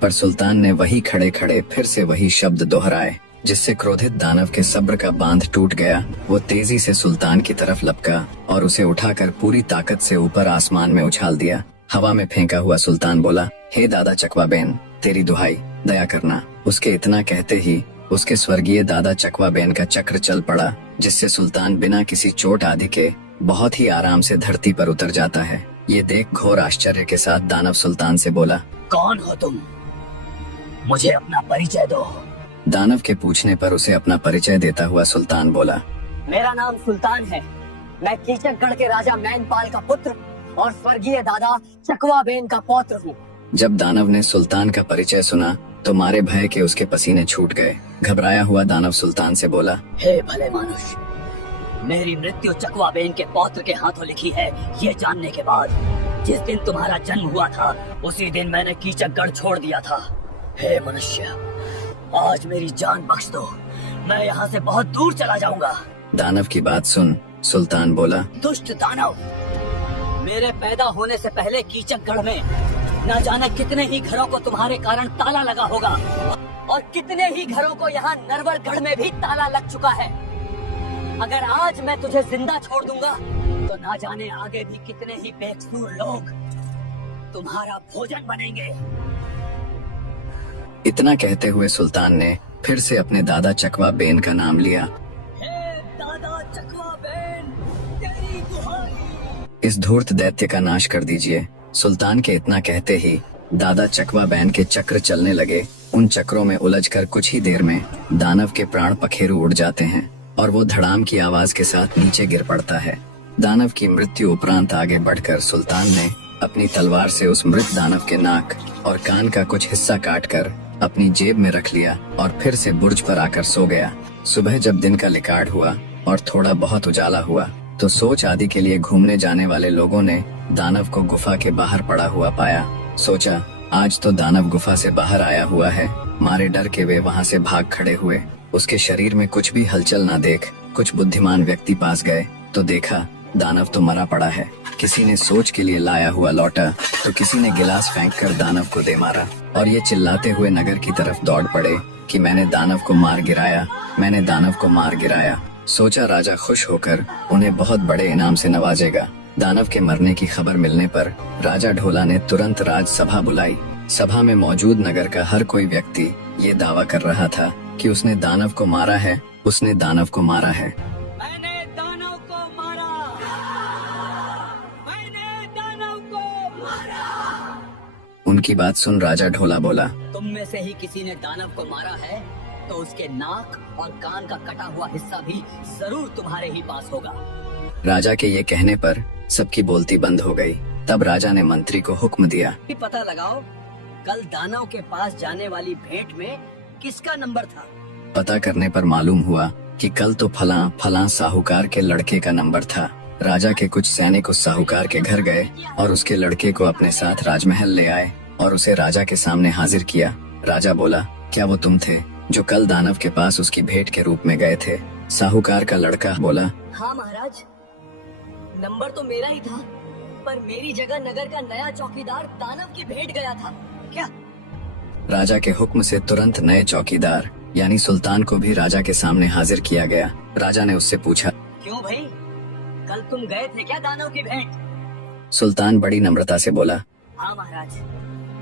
पर सुल्तान ने वही खड़े खड़े फिर से वही शब्द दोहराए, जिससे क्रोधित दानव के सब्र का बांध टूट गया। वो तेजी से सुल्तान की तरफ लपका और उसे उठाकर पूरी ताकत से ऊपर आसमान में उछाल दिया। हवा में फेंका हुआ सुल्तान बोला, हे दादा चकवा बेन, तेरी दुहाई, दया करना। उसके इतना कहते ही उसके स्वर्गीय दादा चकवा बेन का चक्र चल पड़ा, जिससे सुल्तान बिना किसी चोट आदि के बहुत ही आराम से धरती पर उतर जाता है। ये देख घोर आश्चर्य के साथ दानव सुल्तान से बोला, कौन हो तुम? मुझे अपना परिचय दो। दानव के पूछने पर उसे अपना परिचय देता हुआ सुल्तान बोला, मेरा नाम सुल्तान है। मैं कीचकगढ़ के राजा मैनपाल का पुत्र और स्वर्गीय दादा चकवाबेन का पौत्र हूँ। जब दानव ने सुल्तान का परिचय सुना तो मारे भय के उसके पसीने छूट गए। घबराया हुआ दानव सुल्तान से बोला, हे भले मानुष, मेरी मृत्यु चकवाबेन के पौत्र के हाथों लिखी है, ये जानने के बाद जिस दिन तुम्हारा जन्म हुआ था उसी दिन मैंने कीचकगढ़ छोड़ दिया था। हे मनुष्य, आज मेरी जान बख्श दो, मैं यहाँ से बहुत दूर चला जाऊंगा। दानव की बात सुन सुल्तान बोला, दुष्ट दानव, मेरे पैदा होने से पहले कीचकगढ़ में न जाने कितने ही घरों को तुम्हारे कारण ताला लगा होगा और कितने ही घरों को यहाँ नरवरगढ़ में भी ताला लग चुका है। अगर आज मैं तुझे जिंदा छोड़ दूंगा तो ना जाने आगे भी कितने ही बेकसूर लोग तुम्हारा भोजन बनेंगे। इतना कहते हुए सुल्तान ने फिर से अपने दादा चकवाबेन का नाम लिया। हे दादा चकवाबेन, तेरी दुहाई। इस धूर्त दैत्य का नाश कर दीजिए। सुल्तान के इतना कहते ही दादा चकवाबेन के चक्र चलने लगे। उन चक्रों में उलझकर कुछ ही देर में दानव के प्राण पखेरु उड़ जाते हैं और वो धड़ाम की आवाज के साथ नीचे गिर पड़ता है। दानव की मृत्यु उपरांत आगे बढ़कर सुल्तान ने अपनी तलवार से उस मृत दानव के नाक और कान का कुछ हिस्सा काटकर अपनी जेब में रख लिया और फिर से बुर्ज पर आकर सो गया। सुबह जब दिन का लिकाड़ हुआ और थोड़ा बहुत उजाला हुआ तो सोच आदि के लिए घूमने जाने वाले लोगों ने दानव को गुफा के बाहर पड़ा हुआ पाया। सोचा, आज तो दानव गुफा से बाहर आया हुआ है। मारे डर के वे वहाँ से भाग खड़े हुए। उसके शरीर में कुछ भी हलचल न देख कुछ बुद्धिमान व्यक्ति पास गए तो देखा दानव तो मरा पड़ा है। किसी ने सोच के लिए लाया हुआ लौटा तो किसी ने गिलास फेंककर दानव को दे मारा और ये चिल्लाते हुए नगर की तरफ दौड़ पड़े कि मैंने दानव को मार गिराया, मैंने दानव को मार गिराया। सोचा राजा खुश होकर उन्हें बहुत बड़े इनाम से नवाजेगा। दानव के मरने की खबर मिलने पर राजा ढोला ने तुरंत राजसभा बुलाई। सभा में मौजूद नगर का हर कोई व्यक्ति ये दावा कर रहा था कि उसने दानव को मारा है, उसने दानव को मारा है। मैंने दानव को मारा, मैंने दानव को मारा। उनकी बात सुन राजा ढोला बोला, तुम में से ही किसी ने दानव को मारा है तो उसके नाक और कान का कटा हुआ हिस्सा भी जरूर तुम्हारे ही पास होगा। राजा के ये कहने पर सबकी बोलती बंद हो गई। तब राजा ने मंत्री को हुक्म दिया, पता लगाओ कल दानव के पास जाने वाली भेंट में किसका नंबर था। पता करने पर मालूम हुआ कि कल तो फलां साहूकार के लड़के का नंबर था। राजा के कुछ सैनिक उस साहूकार के घर गए और उसके लड़के को अपने साथ राजमहल ले आए और उसे राजा के सामने हाजिर किया। राजा बोला, क्या वो तुम थे जो कल दानव के पास उसकी भेंट के रूप में गए थे? साहूकार का लड़का बोला, हाँ महाराज, नंबर तो मेरा ही था, पर मेरी जगह नगर का नया चौकीदार दानव की भेंट गया था। क्या? राजा के हुक्म से तुरंत नए चौकीदार यानी सुल्तान को भी राजा के सामने हाजिर किया गया। राजा ने उससे पूछा, क्यों भाई, कल तुम गए थे क्या दानव की भेंट? सुल्तान बड़ी नम्रता से बोला, हाँ महाराज,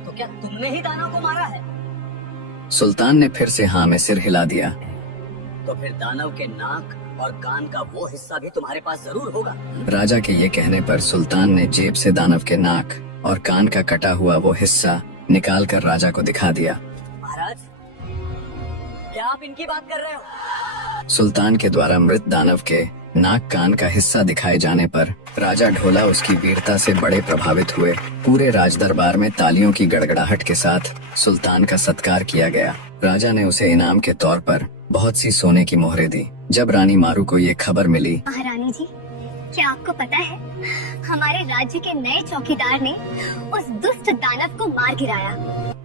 तो क्या तुमने ही दानव को मारा है? सुल्तान ने फिर से हाँ में सिर हिला दिया। तो फिर दानव के नाक और कान का वो हिस्सा भी तुम्हारे पास जरूर होगा। राजा के ये कहने पर सुल्तान ने जेब से दानव के नाक और कान का कटा हुआ वो हिस्सा निकाल कर राजा को दिखा दिया। महाराज, क्या आप इनकी बात कर रहे हो? सुल्तान के द्वारा मृत दानव के नाक कान का हिस्सा दिखाए जाने पर राजा ढोला उसकी वीरता से बड़े प्रभावित हुए। पूरे राजदरबार में तालियों की गड़गड़ाहट के साथ सुल्तान का सत्कार किया गया। राजा ने उसे इनाम के तौर पर बहुत सी सोने की मोहरें दी। जब रानी मारू को ये खबर मिली, महारानी जी, क्या आपको पता है हमारे राज्य के नए चौकीदार ने उस दुष्ट दानव को मार गिराया?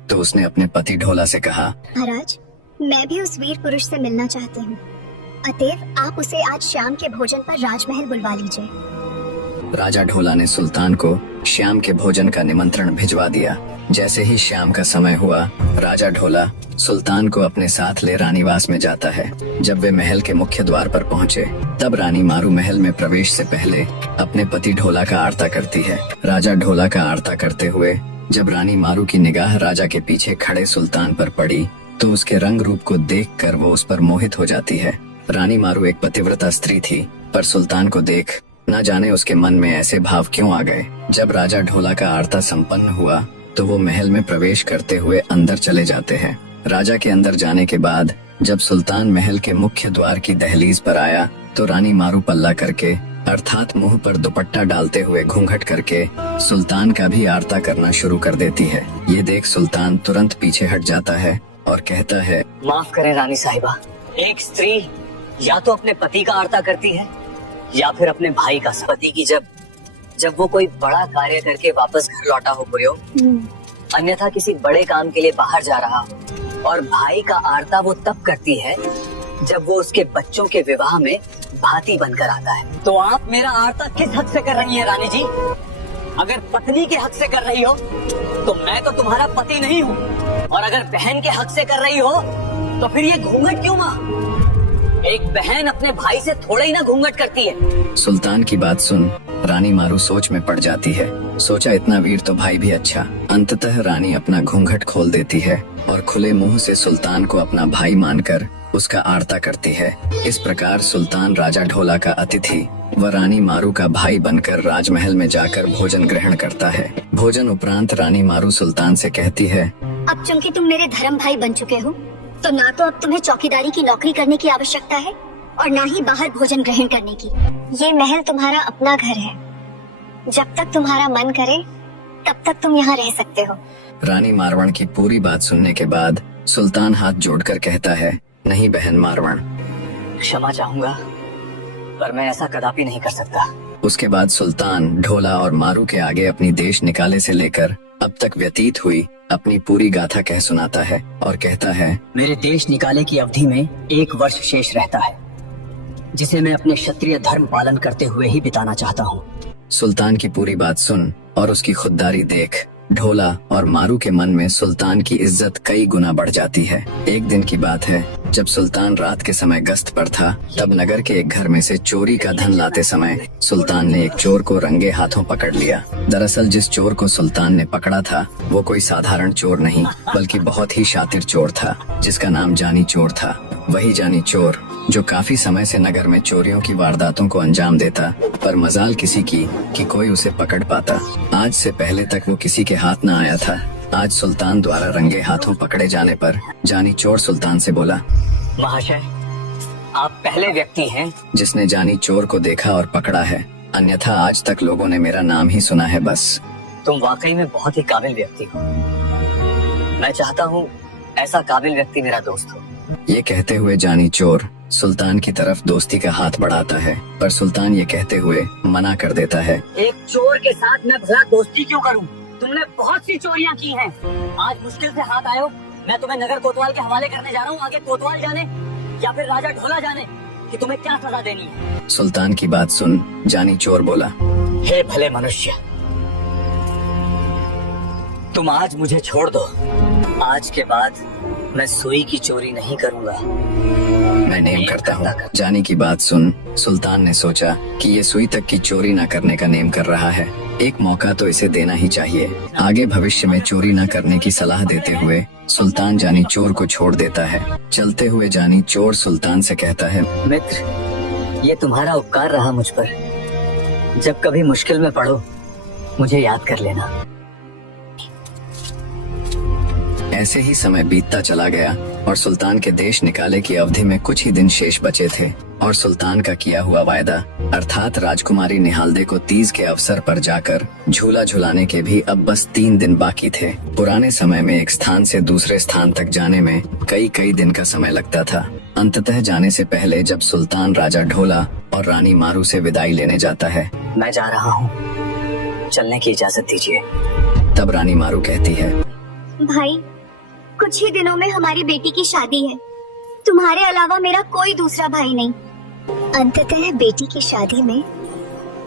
तो उसने अपने पति ढोला से कहा, महाराज, मैं भी उस वीर पुरुष से मिलना चाहती हूँ, अतएव आप उसे आज शाम के भोजन पर राजमहल बुलवा लीजिए। राजा ढोला ने सुल्तान को शाम के भोजन का निमंत्रण भिजवा दिया। जैसे ही शाम का समय हुआ, राजा ढोला सुल्तान को अपने साथ ले रानीवास में जाता है। जब वे महल के मुख्य द्वार पर पहुँचे, तब रानी मारू महल में प्रवेश से पहले अपने पति ढोला का आरता करती है। राजा ढोला का आरता करते हुए जब रानी मारू की निगाह राजा के पीछे खड़े सुल्तान पर पड़ी, तो उसके रंग रूप को देखकर वो उस पर मोहित हो जाती है। रानी मारू एक पतिव्रता स्त्री थी, पर सुल्तान को देख न जाने उसके मन में ऐसे भाव क्यों आ गए। जब राजा ढोला का आरता संपन्न हुआ तो वो महल में प्रवेश करते हुए अंदर चले जाते हैं। राजा के अंदर जाने के बाद जब सुल्तान महल के मुख्य द्वार की दहलीज पर आया तो रानी मारू पल्ला करके अर्थात मुंह पर दुपट्टा डालते हुए घूंघट करके सुल्तान का भी आरता करना शुरू कर देती है। ये देख सुल्तान तुरंत पीछे हट जाता है और कहता है, माफ करें रानी साहिबा, एक स्त्री या तो अपने पति का आरता करती है या फिर अपने भाई का। पति की जब वो कोई बड़ा कार्य करके वापस घर लौटा हो कोई हो, अन्यथा किसी बड़े काम के लिए बाहर जा रहा हो, और भाई का आरता वो तब करती है जब वो उसके बच्चों के विवाह में भाती बनकर आता है। तो आप मेरा आरता किस हक से कर रही हैं रानी जी? अगर पत्नी के हक से कर रही हो तो मैं तो तुम्हारा पति नहीं हूँ, और अगर बहन के हक से कर रही हो तो फिर ये घूंघट क्यों माँ? एक बहन अपने भाई से थोड़ा ही ना घूंघट करती है। सुल्तान की बात सुन रानी मारू सोच में पड़ जाती है। सोचा इतना वीर तो भाई भी अच्छा। अंततः रानी अपना घूंघट खोल देती है और खुले मुंह से सुल्तान को अपना भाई मानकर उसका आरता करती है। इस प्रकार सुल्तान राजा ढोला का अतिथि व रानी मारू का भाई बनकर राजमहल में जाकर भोजन ग्रहण करता है। भोजन उपरांत रानी मारू सुल्तान से कहती है, अब चूंकि तुम मेरे धर्म भाई बन चुके हो तो ना तो अब तुम्हें चौकीदारी की नौकरी करने की आवश्यकता है और ना ही बाहर भोजन ग्रहण करने की। ये महल तुम्हारा अपना घर है। जब तक तुम्हारा मन करे तब तक तुम यहाँ रह सकते हो। रानी मारवण की पूरी बात सुनने के बाद सुल्तान हाथ जोड़कर कहता है, नहीं बहन मारवण, क्षमा चाहूंगा पर मैं ऐसा कदापि नहीं कर सकता। उसके बाद सुल्तान ढोला और मारू के आगे अपनी देश निकाले से लेकर अब तक व्यतीत हुई अपनी पूरी गाथा कह सुनाता है और कहता है, मेरे देश निकाले की अवधि में 1 वर्ष शेष रहता है, जिसे मैं अपने क्षत्रिय धर्म पालन करते हुए ही बिताना चाहता हूँ। सुल्तान की पूरी बात सुन और उसकी खुददारी देख ढोला और मारू के मन में सुल्तान की इज्जत कई गुना बढ़ जाती है। एक दिन की बात है, जब सुल्तान रात के समय गश्त पर था, तब नगर के एक घर में से चोरी का धन लाते समय सुल्तान ने एक चोर को रंगे हाथों पकड़ लिया। दरअसल जिस चोर को सुल्तान ने पकड़ा था वो कोई साधारण चोर नहीं बल्कि बहुत ही शातिर चोर था, जिसका नाम जानी चोर था। वही जानी चोर जो काफी समय से नगर में चोरियों की वारदातों को अंजाम देता, पर मजाल किसी की कि कोई उसे पकड़ पाता। आज से पहले तक वो किसी के हाथ न आया था। आज सुल्तान द्वारा रंगे हाथों पकड़े जाने पर जानी चोर सुल्तान से बोला, महाशय, आप पहले व्यक्ति हैं जिसने जानी चोर को देखा और पकड़ा है, अन्यथा आज तक लोगों ने मेरा नाम ही सुना है बस। तुम वाकई में बहुत ही काबिल व्यक्ति हो। मैं चाहता हूँ ऐसा काबिल व्यक्ति मेरा दोस्त हो। ये कहते हुए जानी चोर सुल्तान की तरफ दोस्ती का हाथ बढ़ाता है, पर सुल्तान ये कहते हुए मना कर देता है। एक चोर के साथ मैं भला दोस्ती क्यों करूं? तुमने बहुत सी चोरियां की हैं। आज मुश्किल से हाथ आए हो। मैं तुम्हें नगर कोतवाल के हवाले करने जा रहा हूँ। आगे कोतवाल जाने या फिर राजा ढोला जाने कि तुम्हें क्या सजा देनी है। सुल्तान की बात सुन जानी चोर बोला, हे भले मनुष्य, तुम आज मुझे छोड़ दो। आज के बाद मैं सुई की चोरी नहीं करूंगा। मैं नेम करता हूँ। जानी की बात सुन सुल्तान ने सोचा कि ये सुई तक की चोरी न करने का नेम कर रहा है, एक मौका तो इसे देना ही चाहिए। आगे भविष्य में चोरी न करने की सलाह देते हुए सुल्तान जानी चोर को छोड़ देता है। चलते हुए जानी चोर सुल्तान से कहता है, मित्र, ये तुम्हारा उपकार रहा मुझ पर। जब कभी मुश्किल में पड़ो मुझे याद कर लेना। ऐसे ही समय बीतता चला गया और सुल्तान के देश निकाले की अवधि में कुछ ही दिन शेष बचे थे और सुल्तान का किया हुआ वायदा अर्थात राजकुमारी निहालदे को तीज के अवसर पर जाकर झूला झुलाने के भी अब बस 3 दिन बाकी थे। पुराने समय में एक स्थान से दूसरे स्थान तक जाने में कई दिन का समय लगता था। अंततः जाने से पहले जब सुल्तान राजा ढोला और रानी मारू से विदाई लेने जाता है, मैं जा रहा हूँ, चलने की इजाजत दीजिए। तब रानी मारू कहती है, भाई, कुछ ही दिनों में हमारी बेटी की शादी है। तुम्हारे अलावा मेरा कोई दूसरा भाई नहीं। अंततः बेटी की शादी में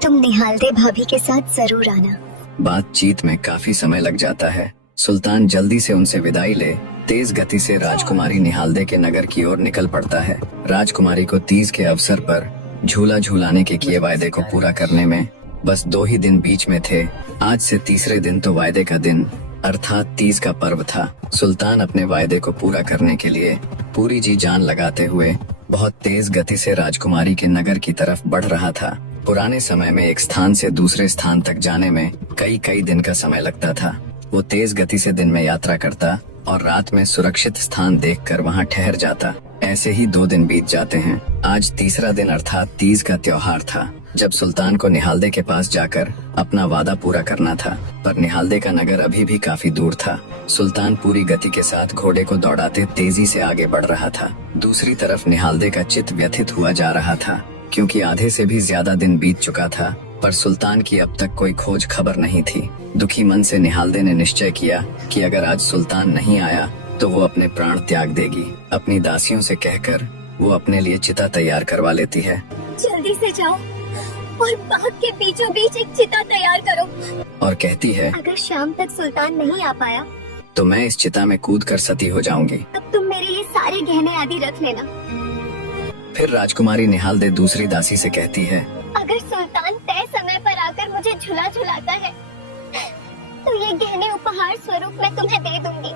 तुम निहालदे भाभी के साथ जरूर आना। बातचीत में काफी समय लग जाता है। सुल्तान जल्दी से उनसे विदाई ले तेज गति से राजकुमारी निहालदे के नगर की ओर निकल पड़ता है। राजकुमारी को तीज के अवसर पर झूला झूलाने के किए वायदे को पूरा करने में बस 2 ही दिन बीच में थे। आज से तीसरे दिन तो वायदे का दिन अर्थात तीज का पर्व था। सुल्तान अपने वायदे को पूरा करने के लिए पूरी जी जान लगाते हुए बहुत तेज गति से राजकुमारी के नगर की तरफ बढ़ रहा था। पुराने समय में एक स्थान से दूसरे स्थान तक जाने में कई कई दिन का समय लगता था। वो तेज गति से दिन में यात्रा करता और रात में सुरक्षित स्थान देखकर वहाँ ठहर जाता। ऐसे ही 2 दिन बीत जाते हैं। आज तीसरा दिन अर्थात तीज का त्योहार था, जब सुल्तान को निहालदे के पास जाकर अपना वादा पूरा करना था। पर निहालदे का नगर अभी भी काफी दूर था। सुल्तान पूरी गति के साथ घोड़े को दौड़ाते तेजी से आगे बढ़ रहा था। दूसरी तरफ निहालदे का चित्त व्यथित हुआ जा रहा था, क्योंकि आधे से भी ज्यादा दिन बीत चुका था, पर सुल्तान की अब तक कोई खोज खबर नहीं थी। दुखी मन से निहालदे ने निश्चय किया कि अगर आज सुल्तान नहीं आया तो वो अपने प्राण त्याग देगी। अपनी दासियों से कहकर वो अपने लिए चिता तैयार करवा लेती है। जल्दी से जाओ और बाग के बीचों बीच एक चिता तैयार करो। और कहती है, अगर शाम तक सुल्तान नहीं आ पाया तो मैं इस चिता में कूद कर सती हो जाऊंगी। तब तुम मेरे लिए सारे गहने आदि रख लेना। फिर राजकुमारी निहालदे दूसरी दासी से कहती है, अगर सुल्तान तय समय पर आकर मुझे झुला झुलाता है तो ये गहने उपहार स्वरूप मैं तुम्हें दे दूंगी।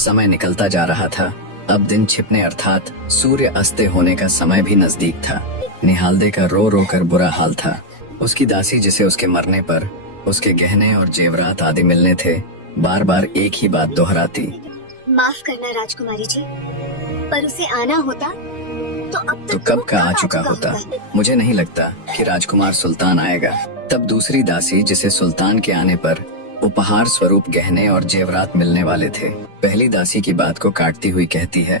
समय निकलता जा रहा था। अब दिन छिपने अर्थात सूर्य अस्ते होने का समय भी नजदीक था। निहालदे का रो रो कर बुरा हाल था। उसकी दासी, जिसे उसके मरने पर उसके गहने और जेवरात आदि मिलने थे, बार बार एक ही बात दोहराती। माफ करना राजकुमारी जी, पर उसे आना होता तो अब तो तक कब वो का आ चुका होता। मुझे नहीं लगता कि राजकुमार सुल्तान आएगा। तब दूसरी दासी, जिसे सुल्तान के आने पर उपहार स्वरूप गहने और जेवरात मिलने वाले थे, पहली दासी की बात को काटती हुई कहती है,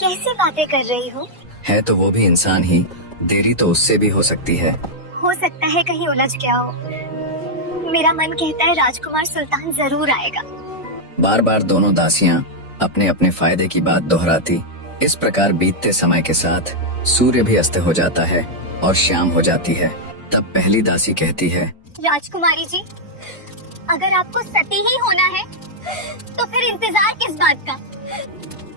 कैसे बातें कर रही हो? है तो वो भी इंसान ही, देरी तो उससे भी हो सकती है। हो सकता है कहीं उलझ गया हो। मेरा मन कहता है राजकुमार सुल्तान जरूर आएगा। बार बार दोनों दासियां अपने अपने फायदे की बात दोहराती। इस प्रकार बीतते समय के साथ सूर्य भी अस्त हो जाता है और शाम हो जाती है। तब पहली दासी कहती है, राजकुमारी जी, अगर आपको सती ही होना है तो फिर इंतजार किस बात का?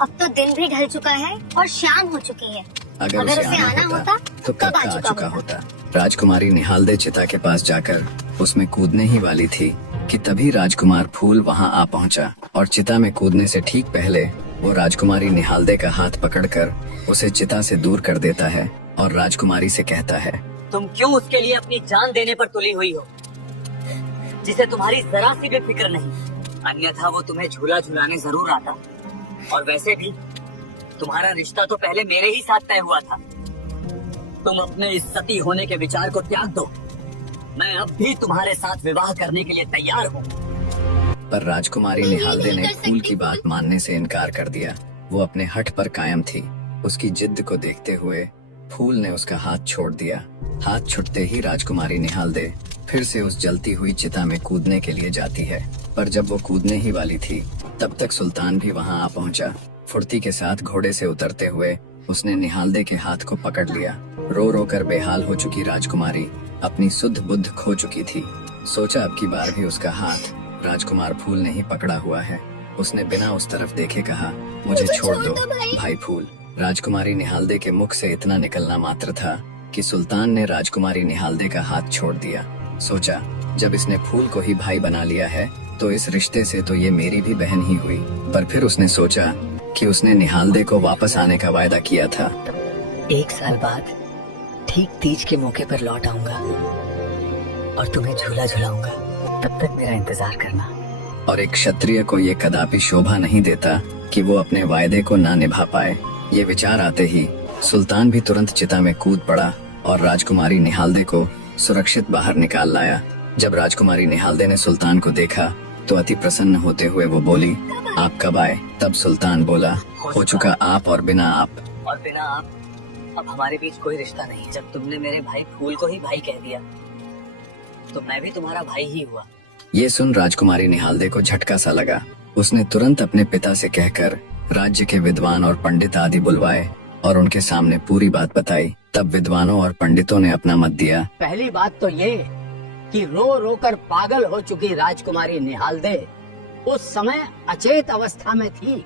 अब तो दिन भी ढल चुका है और शाम हो चुकी है। अगर उसे आना होता तो कब का आ चुका होता। राजकुमारी निहालदे चिता के पास जाकर उसमें कूदने ही वाली थी कि तभी राजकुमार फूल वहां आ पहुंचा और चिता में कूदने से ठीक पहले वो राजकुमारी निहालदे का हाथ पकड़कर उसे चिता से दूर कर देता है और राजकुमारी से कहता है, तुम क्यों उसके लिए अपनी जान देने पर तुली हुई हो, जिसे तुम्हारी जरा सी भी फिक्र नहीं? अन्यथा वो तुम्हें झूला झुलाने जरूर आता। और वैसे भी तुम्हारा रिश्ता तो पहले मेरे ही साथ तय हुआ था। तुम अपने इस सती होने के विचार को त्याग दो। मैं अब भी तुम्हारे साथ विवाह करने के लिए तैयार हूँ। पर राजकुमारी निहालदे ने फूल की बात मानने से इनकार कर दिया। वो अपने हठ पर कायम थी। उसकी जिद को देखते हुए फूल ने उसका हाथ छोड़ दिया। हाथ छूटते ही राजकुमारी निहालदे फिर से उस जलती हुई चिता में कूदने के लिए जाती है। पर जब वो कूदने ही वाली थी, तब तक सुल्तान भी वहां आ पहुंचा। फुर्ती के साथ घोड़े से उतरते हुए उसने निहालदे के हाथ को पकड़ लिया। रो रो कर बेहाल हो चुकी राजकुमारी अपनी सुध बुद्ध खो चुकी थी। सोचा अब की बार भी उसका हाथ राजकुमार फूल ने ही पकड़ा हुआ है। उसने बिना उस तरफ देखे कहा, मुझे छोड़ दो भाई फूल। राजकुमारी निहालदे के मुख से इतना निकलना मात्र था कि सुल्तान ने राजकुमारी निहालदे का हाथ छोड़ दिया। सोचा, जब इसने फूल को ही भाई बना लिया है तो इस रिश्ते से तो ये मेरी भी बहन ही हुई। पर फिर उसने सोचा कि उसने निहालदे को वापस आने का वायदा किया था। 1 साल बाद ठीक तीज के मौके पर लौट आऊंगा और तुम्हें झूला झुलाऊंगा। तब तक मेरा इंतजार करना। और एक क्षत्रिय को ये कदापि शोभा नहीं देता कि वो अपने वायदे को ना निभा पाए। ये विचार आते ही सुल्तान भी तुरंत चिता में कूद पड़ा और राजकुमारी निहालदे को सुरक्षित बाहर निकाल लाया। जब राजकुमारी निहालदे ने सुल्तान को देखा तो अति प्रसन्न होते हुए वो बोली, आप कब आए? तब सुल्तान बोला, हो चुका आप और बिना आप। और बिना आप अब हमारे बीच कोई रिश्ता नहीं। जब तुमने मेरे भाई फूल को ही भाई कह दिया तो मैं भी तुम्हारा भाई ही हुआ। ये सुन राजकुमारी निहालदे को झटका सा लगा। उसने तुरंत अपने पिता से कहकर राज्य के विद्वान और पंडित आदि बुलवाए और उनके सामने पूरी बात बताई। तब विद्वानों और पंडितों ने अपना मत दिया। पहली बात तो ये कि रो रो कर पागल हो चुकी राजकुमारी निहालदे उस समय अचेत अवस्था में थी।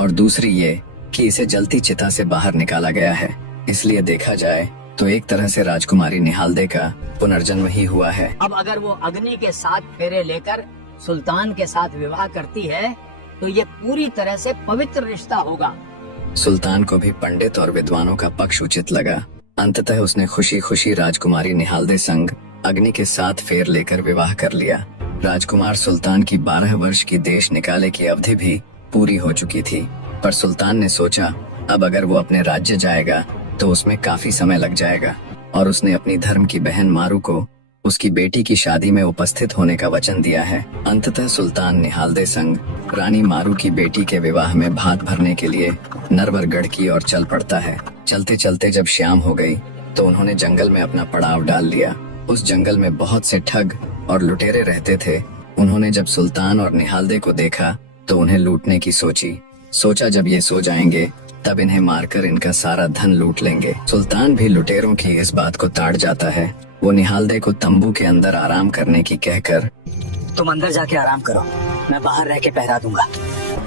और दूसरी ये कि इसे जलती चिता से बाहर निकाला गया है। इसलिए देखा जाए तो एक तरह से राजकुमारी निहालदे का पुनर्जन्म ही हुआ है। अब अगर वो अग्नि के साथ फेरे लेकर सुल्तान के साथ विवाह करती है तो ये पूरी तरह से पवित्र रिश्ता होगा। सुल्तान को भी पंडित और विद्वानों का पक्ष उचित लगा। अंततः उसने खुशी खुशी राजकुमारी निहालदे संग अग्नि के 7 फेर लेकर विवाह कर लिया। राजकुमार सुल्तान की 12 वर्ष की देश निकाले की अवधि भी पूरी हो चुकी थी, पर सुल्तान ने सोचा अब अगर वो अपने राज्य जाएगा तो उसमें काफी समय लग जाएगा, और उसने अपनी धर्म की बहन मारू को उसकी बेटी की शादी में उपस्थित होने का वचन दिया है। अंततः सुल्तान निहालदे संग रानी मारू की बेटी के विवाह में भात भरने के लिए नरवरगढ़ की ओर चल पड़ता है। चलते चलते जब शाम हो गई तो उन्होंने जंगल में अपना पड़ाव डाल लिया। उस जंगल में बहुत से ठग और लुटेरे रहते थे। उन्होंने जब सुल्तान और निहालदे को देखा तो उन्हें लूटने की सोचा जब ये सो जाएंगे तब इन्हें मारकर इनका सारा धन लूट लेंगे। सुल्तान भी लुटेरों की इस बात को ताड़ जाता है। वो निहालदे को तंबू के अंदर आराम करने की कहकर, तुम अंदर जाके आराम करो, मैं बाहर रह के पहरा दूंगा।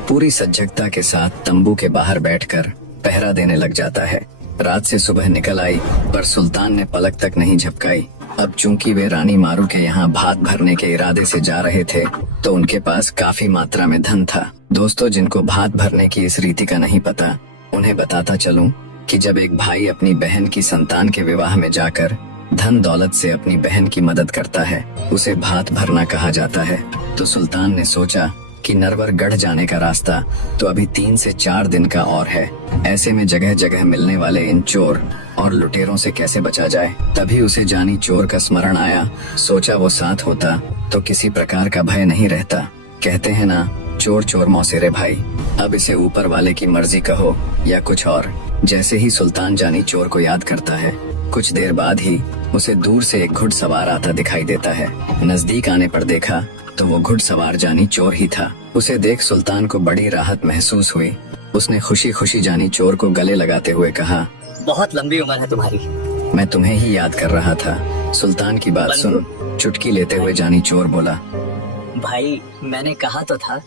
पूरी सजगता के साथ तंबू के बाहर बैठकर पहरा देने लग जाता है। रात से सुबह निकल आई पर सुल्तान ने पलक तक नहीं झपकाई। अब चूंकि वे रानी मारू के यहाँ भात भरने के इरादे से जा रहे थे तो उनके पास काफी मात्रा में धन था। दोस्तों, जिनको भात भरने की इस रीति का नहीं पता, उन्हें बताता चलूं कि जब एक भाई अपनी बहन की संतान के विवाह में जाकर धन दौलत से अपनी बहन की मदद करता है, उसे भात भरना कहा जाता है। तो सुल्तान ने सोचा कि नरवरगढ़ जाने का रास्ता तो अभी 3 से 4 दिन का और है। ऐसे में जगह जगह मिलने वाले इन चोर और लुटेरों से कैसे बचा जाए। तभी उसे जानी चोर का स्मरण आया। सोचा वो साथ होता तो किसी प्रकार का भय नहीं रहता। कहते हैं ना, चोर चोर मौसेरे भाई। अब इसे ऊपर वाले की मर्जी कहो या कुछ और। जैसे ही सुल्तान जानी चोर को याद करता है, कुछ देर बाद ही उसे दूर से एक घुड़सवार आता दिखाई देता है। नजदीक आने पर देखा तो वो घुड़सवार जानी चोर ही था। उसे देख सुल्तान को बड़ी राहत महसूस हुई। उसने खुशी खुशी जानी चोर को गले लगाते हुए कहा, बहुत लंबी उम्र है तुम्हारी। मैं तुम्हें ही याद कर रहा था। सुल्तान की बात सुन चुटकी लेते हुए जानी चोर बोला, भाई मैंने कहा तो था,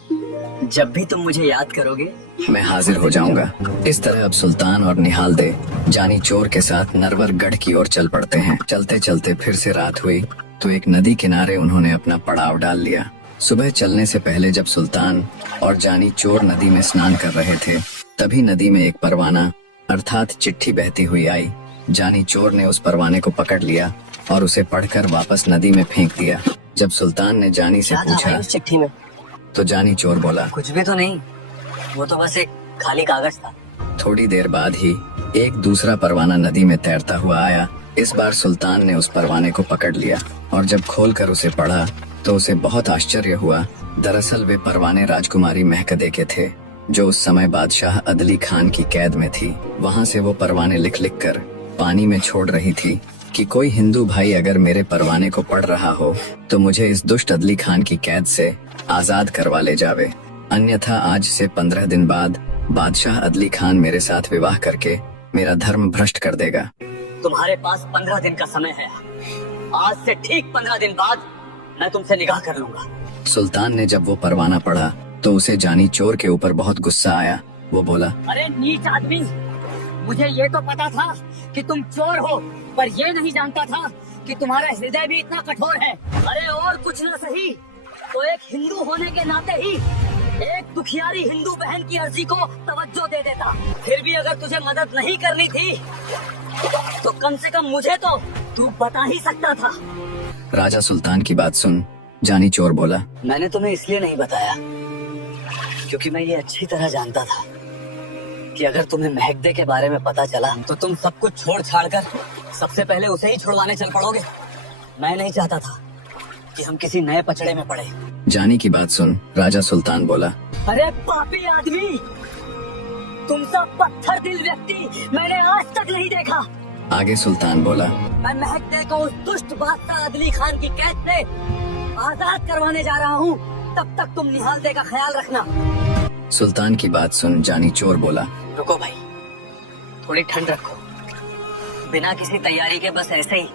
जब भी तुम मुझे याद करोगे मैं हाजिर हो जाऊंगा। इस तरह अब सुल्तान और निहालदे जानी चोर के साथ नरवरगढ़ की ओर चल पड़ते हैं। चलते चलते फिर से रात हुई तो एक नदी किनारे उन्होंने अपना पड़ाव डाल लिया। सुबह चलने से पहले जब सुल्तान और जानी चोर नदी में स्नान कर रहे थे, तभी नदी में एक परवाना अर्थात चिट्ठी बहती हुई आई। जानी चोर ने उस परवाने को पकड़ लिया और उसे पढ़कर वापस नदी में फेंक दिया। जब सुल्तान ने जानी से पूछा उस चिट्ठी में? तो जानी चोर बोला, कुछ भी तो नहीं, वो तो बस एक खाली कागज था। थोड़ी देर बाद ही एक दूसरा परवाना नदी में तैरता हुआ आया। इस बार सुल्तान ने उस परवाने को पकड़ लिया और जब खोलकर उसे पढ़ा तो उसे बहुत आश्चर्य हुआ। दरअसल वे परवाने राजकुमारी महकदे के थे, जो उस समय बादशाह अदली खान की कैद में थी। वहाँ से वो परवाने लिख लिख कर पानी में छोड़ रही थी कि कोई हिंदू भाई अगर मेरे परवाने को पढ़ रहा हो तो मुझे इस दुष्ट अदली खान की कैद से आजाद करवा ले जावे, अन्यथा आज से 15 दिन बाद बादशाह अदली खान मेरे साथ विवाह करके मेरा धर्म भ्रष्ट कर देगा। तुम्हारे पास 15 दिन का समय है। आज से ठीक 15 दिन बाद मैं तुमसे निकाह कर लूंगा। सुल्तान ने जब वो परवाना पढ़ा तो उसे जानी चोर के ऊपर बहुत गुस्सा आया। वो बोला, अरे नीच आदमी, मुझे ये तो पता था कि तुम चोर हो, पर ये नहीं जानता था कि तुम्हारा हृदय भी इतना कठोर है। अरे और कुछ ना सही तो एक हिंदू होने के नाते ही एक दुखियारी हिंदू बहन की अर्जी को तवज्जो दे देता। फिर भी अगर तुझे मदद नहीं करनी थी तो कम से कम मुझे तो तू बता ही सकता था। राजा सुल्तान की बात सुन जानी चोर बोला, मैंने तुम्हें इसलिए नहीं बताया क्योंकि मैं ये अच्छी तरह जानता था कि अगर तुम्हें महकदे के बारे में पता चला तो तुम सब कुछ छोड़ छाड़ कर सबसे पहले उसे ही छुड़वाने चल पड़ोगे। मैं नहीं चाहता था कि हम किसी नए पचड़े में पड़े। जानी की बात सुन राजा सुल्तान बोला, अरे पापी आदमी, तुम सा पत्थर दिल व्यक्ति मैंने आज तक नहीं देखा। आगे सुल्तान बोला, मैं महकदे को उस दुष्ट बादशाह अदली खान की कैद से आजाद करवाने जा रहा हूँ। तब तक तुम निहालदे का ख्याल रखना। सुल्तान की बात सुन जानी चोर बोला, रुको भाई, थोड़ी ठंड रखो। बिना किसी तैयारी के बस ऐसे ही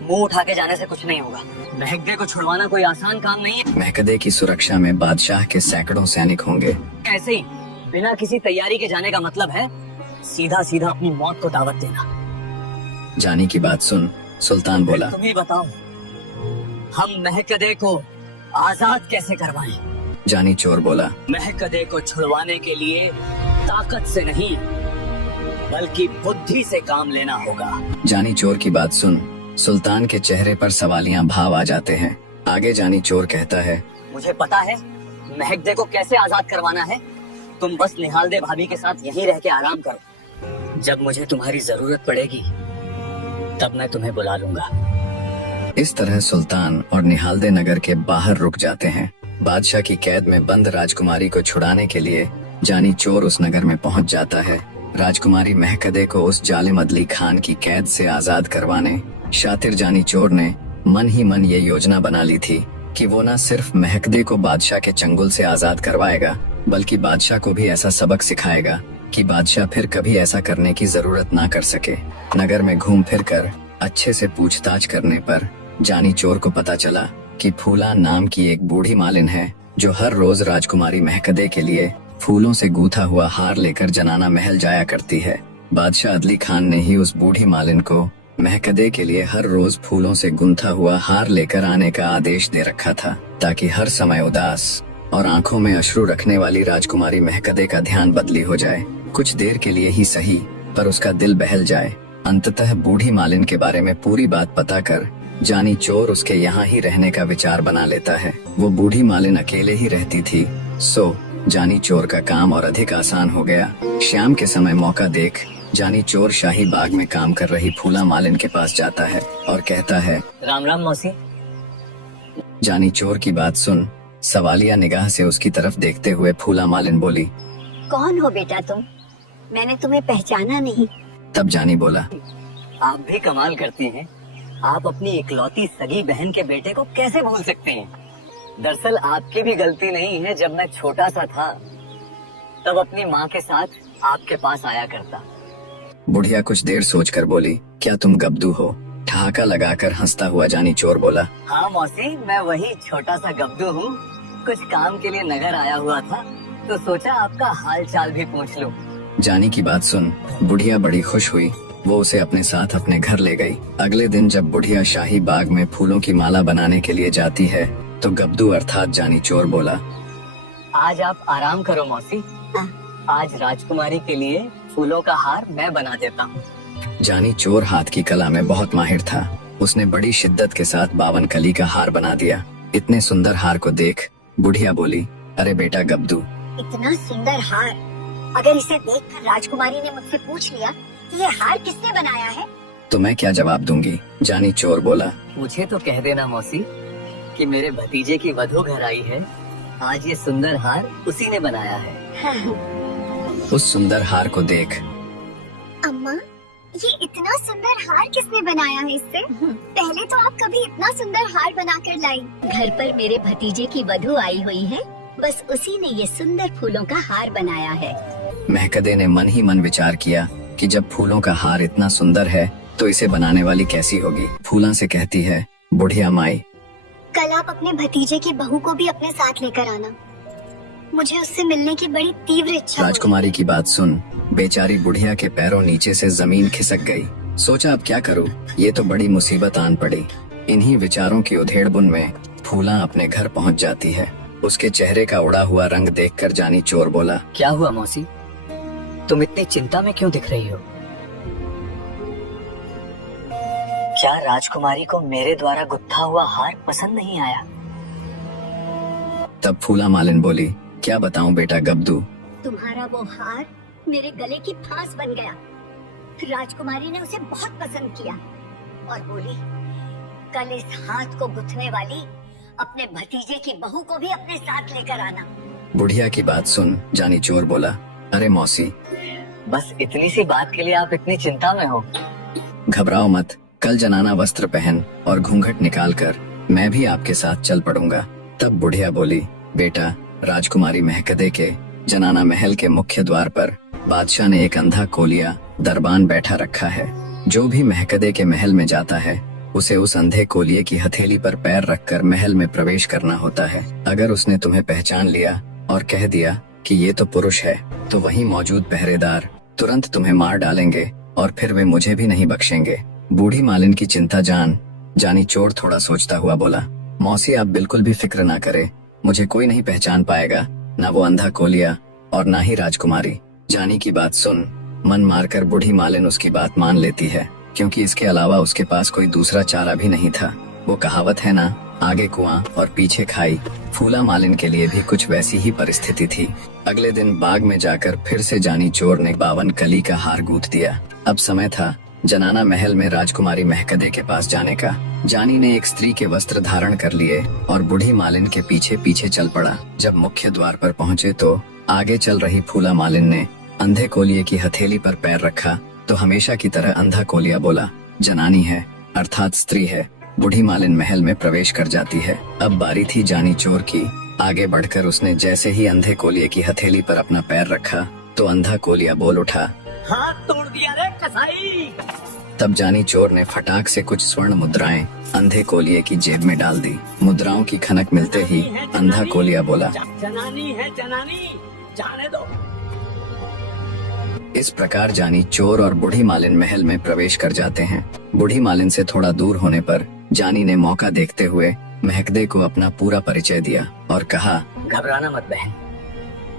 मुंह उठा के जाने से कुछ नहीं होगा। महकदे को छुड़वाना कोई आसान काम नहीं है। महकदे की सुरक्षा में बादशाह के सैकड़ों सैनिक होंगे। ऐसे ही बिना किसी तैयारी के जाने का मतलब है सीधा सीधा अपनी मौत को दावत देना। जानी की बात सुन सुल्तान बोला, तुम ही बताओ, हम महकदे को आजाद कैसे करवाएं? जानी चोर बोला, महकदे को छुड़वाने के लिए ताकत से नहीं बल्कि बुद्धि से काम लेना होगा। जानी चोर की बात सुन सुल्तान के चेहरे पर सवालियां भाव आ जाते हैं। आगे जानी चोर कहता है, मुझे पता है महकदे को कैसे आजाद करवाना है। तुम बस निहालदे भाभी के साथ यहीं रह के आराम करो। जब मुझे तुम्हारी जरूरत पड़ेगी तब मैं तुम्हें बुला लूंगा। इस तरह सुल्तान और निहालदे नगर के बाहर रुक जाते हैं। बादशाह की कैद में बंद राजकुमारी को छुड़ाने के लिए जानी चोर उस नगर में पहुंच जाता है। राजकुमारी महकदे को उस जालिम अदली खान की कैद से आजाद करवाने शातिर जानी चोर ने मन ही मन ये योजना बना ली थी कि वो न सिर्फ महकदे को बादशाह के चंगुल से आजाद करवाएगा बल्कि बादशाह को भी ऐसा सबक सिखाएगा कि बादशाह फिर कभी ऐसा करने की जरूरत ना कर सके। नगर में घूम फिर कर अच्छे से पूछताछ करने पर जानी चोर को पता चला कि फूला नाम की एक बूढ़ी मालिन है जो हर रोज राजकुमारी महकदे के लिए फूलों से गूथा हुआ हार लेकर जनाना महल जाया करती है। बादशाह अदली खान ने ही उस बूढ़ी मालिन को महकदे के लिए हर रोज फूलों से गुंथा हुआ हार लेकर आने का आदेश दे रखा था ताकि हर समय उदास और आंखों में अश्रु रखने वाली राजकुमारी महकदे का ध्यान बदली हो जाए। कुछ देर के लिए ही सही पर उसका दिल बहल जाए। अंततः बूढ़ी मालिन के बारे में पूरी बात पता कर जानी चोर उसके यहाँ ही रहने का विचार बना लेता है। वो बूढ़ी मालिन अकेले ही रहती थी, सो जानी चोर का काम और अधिक आसान हो गया। शाम के समय मौका देख जानी चोर शाही बाग में काम कर रही फूला मालिन के पास जाता है और कहता है, राम राम मौसी। जानी चोर की बात सुन सवालिया निगाह से उसकी तरफ देखते हुए फूला मालिन बोली, कौन हो बेटा तुम? मैंने तुम्हें पहचाना नहीं। तब जानी बोला, आप भी कमाल करती हैं। आप अपनी इकलौती सगी बहन के बेटे को कैसे भूल सकते हैं? दरअसल आपकी भी गलती नहीं है। जब मैं छोटा सा था तब अपनी माँ के साथ आपके पास आया करता। बुढ़िया कुछ देर सोचकर बोली, क्या तुम गब्दू हो? ठहाका लगाकर हंसता हुआ जानी चोर बोला, हाँ मौसी, मैं वही छोटा सा गब्दू हूँ। कुछ काम के लिए नगर आया हुआ था तो सोचा आपका हाल चाल भी पूछ लूं। जानी की बात सुन बुढ़िया बड़ी खुश हुई। वो उसे अपने साथ अपने घर ले गई। अगले दिन जब बुढ़िया शाही बाग में फूलों की माला बनाने के लिए जाती है तो गब्दू अर्थात जानी चोर बोला, आज आप आराम करो मौसी। आज राजकुमारी के लिए फूलों का हार मैं बना देता हूँ। जानी चोर हाथ की कला में बहुत माहिर था। उसने बड़ी शिद्दत के साथ 52 कली का हार बना दिया। इतने सुंदर हार को देख बुढ़िया बोली, अरे बेटा गब्दू, इतना सुंदर हार, अगर इसे देखकर राजकुमारी ने मुझसे पूछ लिया कि ये हार किसने बनाया है तो मैं क्या जवाब दूंगी? जानी चोर बोला, मुझे तो कह देना मौसी कि मेरे भतीजे की वधू घर आई है। आज ये सुंदर हार उसी ने बनाया है। उस सुंदर हार को देख अम्मा, ये इतना सुंदर हार किसने बनाया है इससे? पहले तो आप कभी इतना सुंदर हार बनाकर लाई। घर पर मेरे भतीजे की वधू आई हुई है, बस उसी ने ये सुंदर फूलों का हार बनाया है। महकदे ने मन ही मन विचार किया कि जब फूलों का हार इतना सुंदर है तो इसे बनाने वाली कैसी होगी। फूला से कहती है, बुढ़िया माई, कल आप अपने भतीजे की बहू को भी अपने साथ लेकर आना। मुझे उससे मिलने की बड़ी तीव्र इच्छा। राजकुमारी की बात सुन बेचारी बुढ़िया के पैरों नीचे से जमीन खिसक गई। सोचा अब क्या करूं, ये तो बड़ी मुसीबत आन पड़ी। इन्हीं विचारों की उधेड़बुन में फूला अपने घर पहुंच जाती है। उसके चेहरे का उड़ा हुआ रंग देखकर जानी चोर बोला, क्या हुआ मौसी, तुम इतनी चिंता में क्यों दिख रही हो? क्या राजकुमारी को मेरे द्वारा गुत्था हुआ हार पसंद नहीं आया? तब फूला मालिन बोली, क्या बताऊं बेटा गब्दू, तुम्हारा वो हार मेरे गले की फांस बन गया। राजकुमारी ने उसे बहुत पसंद किया और बोली, कल इस हाथ को गुथने वाली अपने भतीजे की बहू को भी अपने साथ लेकर आना। बुढ़िया की बात सुन जानी चोर बोला, अरे मौसी, बस इतनी सी बात के लिए आप इतनी चिंता में हो? घबराओ मत, कल जनाना वस्त्र पहन और घूंघट निकाल कर मैं भी आपके साथ चल पड़ूंगा। तब बुढ़िया बोली, बेटा, राजकुमारी महकदे के जनाना महल के मुख्य द्वार पर बादशाह ने एक अंधा कोलिया दरबान बैठा रखा है। जो भी महकदे के महल में जाता है उसे उस अंधे कोलिये की हथेली पर पैर रखकर महल में प्रवेश करना होता है। अगर उसने तुम्हें पहचान लिया और कह दिया कि ये तो पुरुष है तो वहीं मौजूद पहरेदार तुरंत तुम्हें मार डालेंगे और फिर वे मुझे भी नहीं बख्शेंगे। बूढ़ी मालिन की चिंता जान जानी चोर थोड़ा सोचता हुआ बोला, मौसी आप बिल्कुल भी फिक्र ना करे, मुझे कोई नहीं पहचान पाएगा, ना वो अंधा कोलिया और ना ही राजकुमारी। जानी की बात सुन मन मारकर बूढ़ी मालिन उसकी बात मान लेती है, क्योंकि इसके अलावा उसके पास कोई दूसरा चारा भी नहीं था। वो कहावत है ना, आगे कुआं और पीछे खाई। फूला मालिन के लिए भी कुछ वैसी ही परिस्थिति थी। अगले दिन बाग में जाकर फिर से जानी चोर ने 52 कली का हार गूंथ दिया। अब समय था जनाना महल में राजकुमारी महकदे के पास जाने का। जानी ने एक स्त्री के वस्त्र धारण कर लिए और बूढ़ी मालिन के पीछे पीछे चल पड़ा। जब मुख्य द्वार पर पहुँचे तो आगे चल रही फूला मालिन ने अंधे कोलिये की हथेली पर पैर रखा तो हमेशा की तरह अंधा कोलिया बोला, जनानी है अर्थात स्त्री है। बूढ़ी मालिन महल में प्रवेश कर जाती है। अब बारी थी जानी चोर की। आगे बढ़कर उसने जैसे ही अंधे कोलिये की हथेली पर अपना पैर रखा तो अंधा कोलिया बोल उठा, हाथ तोड़ दिया रे कसाई। तब जानी चोर ने फटाक से कुछ स्वर्ण मुद्राएं अंधे कोलिये की जेब में डाल दी। मुद्राओं की खनक मिलते ही अंधा कोलिया बोला, जनानी है जनानी, जाने दो। इस प्रकार जानी चोर और बूढ़ी मालिन महल में प्रवेश कर जाते हैं। बूढ़ी मालिन से थोड़ा दूर होने पर जानी ने मौका देखते हुए महकदे को अपना पूरा परिचय दिया और कहा, घबराना मत बहन,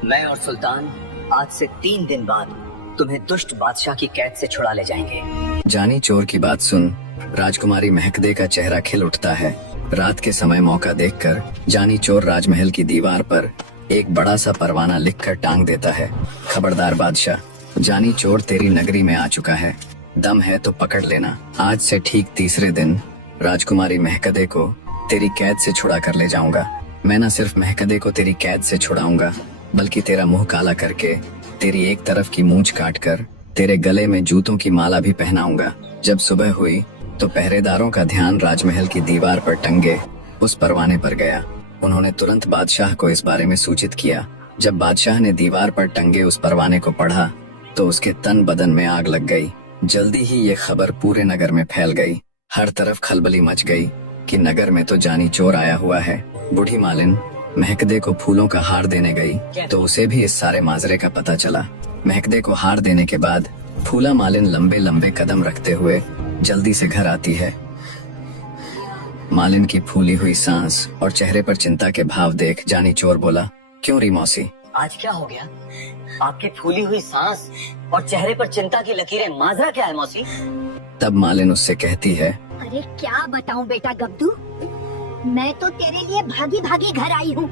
मैं और सुल्तान आज से 3 दिन बाद तुम्हें दुष्ट बादशाह की कैद से छुड़ा ले जाएंगे। जानी चोर की बात सुन राजकुमारी महकदे का चेहरा खिल उठता है। रात के समय मौका देखकर जानी चोर राजमहल की दीवार पर एक बड़ा सा परवाना लिखकर टांग देता है, खबरदार बादशाह, जानी चोर तेरी नगरी में आ चुका है, दम है तो पकड़ लेना। आज से ठीक तीसरे दिन राजकुमारी महकदे को तेरी कैद से छुड़ा कर ले जाऊंगा। मैं न सिर्फ महकदे को तेरी कैद से छुड़ाऊंगा बल्कि तेरा मुंह काला करके तेरी एक तरफ की मूंछ काट कर तेरे गले में जूतों की माला भी पहनाऊंगा। जब सुबह हुई तो पहरेदारों का ध्यान राजमहल की दीवार पर टंगे उस परवाने पर गया। उन्होंने तुरंत बादशाह को इस बारे में सूचित किया। जब बादशाह ने दीवार पर टंगे उस परवाने को पढ़ा तो उसके तन बदन में आग लग गई। जल्दी ही ये खबर पूरे नगर में फैल गई। हर तरफ खलबली मच गई कि नगर में तो जानी चोर आया हुआ है। बूढ़ी मालिन महकदे को फूलों का हार देने गई तो उसे भी इस सारे माजरे का पता चला। महकदे को हार देने के बाद फूला मालिन लंबे लंबे कदम रखते हुए जल्दी से घर आती है। मालिन की फूली हुई सांस और चेहरे पर चिंता के भाव देख जानी चोर बोला, क्यों री मौसी, आज क्या हो गया? आपकी फूली हुई सांस और चेहरे पर चिंता की लकीरें, माजरा क्या है मौसी? तब मालिन उससे कहती है, अरे क्या बताऊं बेटा गब्दू, मैं तो तेरे लिए भागी भागी घर आई हूँ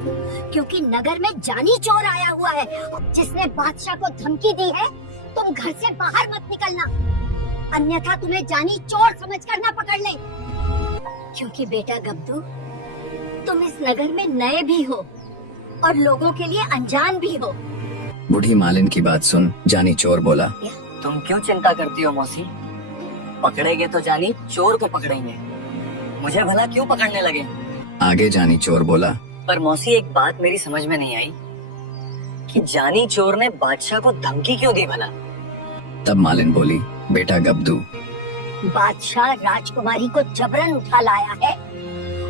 क्योंकि नगर में जानी चोर आया हुआ है जिसने बादशाह को धमकी दी है तुम घर से बाहर मत निकलना, अन्यथा तुम्हें जानी चोर समझकर ना पकड़ ले। क्योंकि बेटा गब्दू तुम इस नगर में नए भी हो और लोगों के लिए अनजान भी हो। बूढ़ी मालिन की बात सुन जानी चोर बोला, तुम क्यों चिंता करती हो मौसी? पकड़ेंगे तो जानी चोर को पकड़ेंगे, मुझे भला क्यों पकड़ने लगे? आगे जानी चोर बोला, पर मौसी एक बात मेरी समझ में नहीं आई कि जानी चोर ने बादशाह को धमकी क्यों दी भला? तब मालिन बोली, बेटा गब्दू, बादशाह राजकुमारी को जबरन उठा लाया है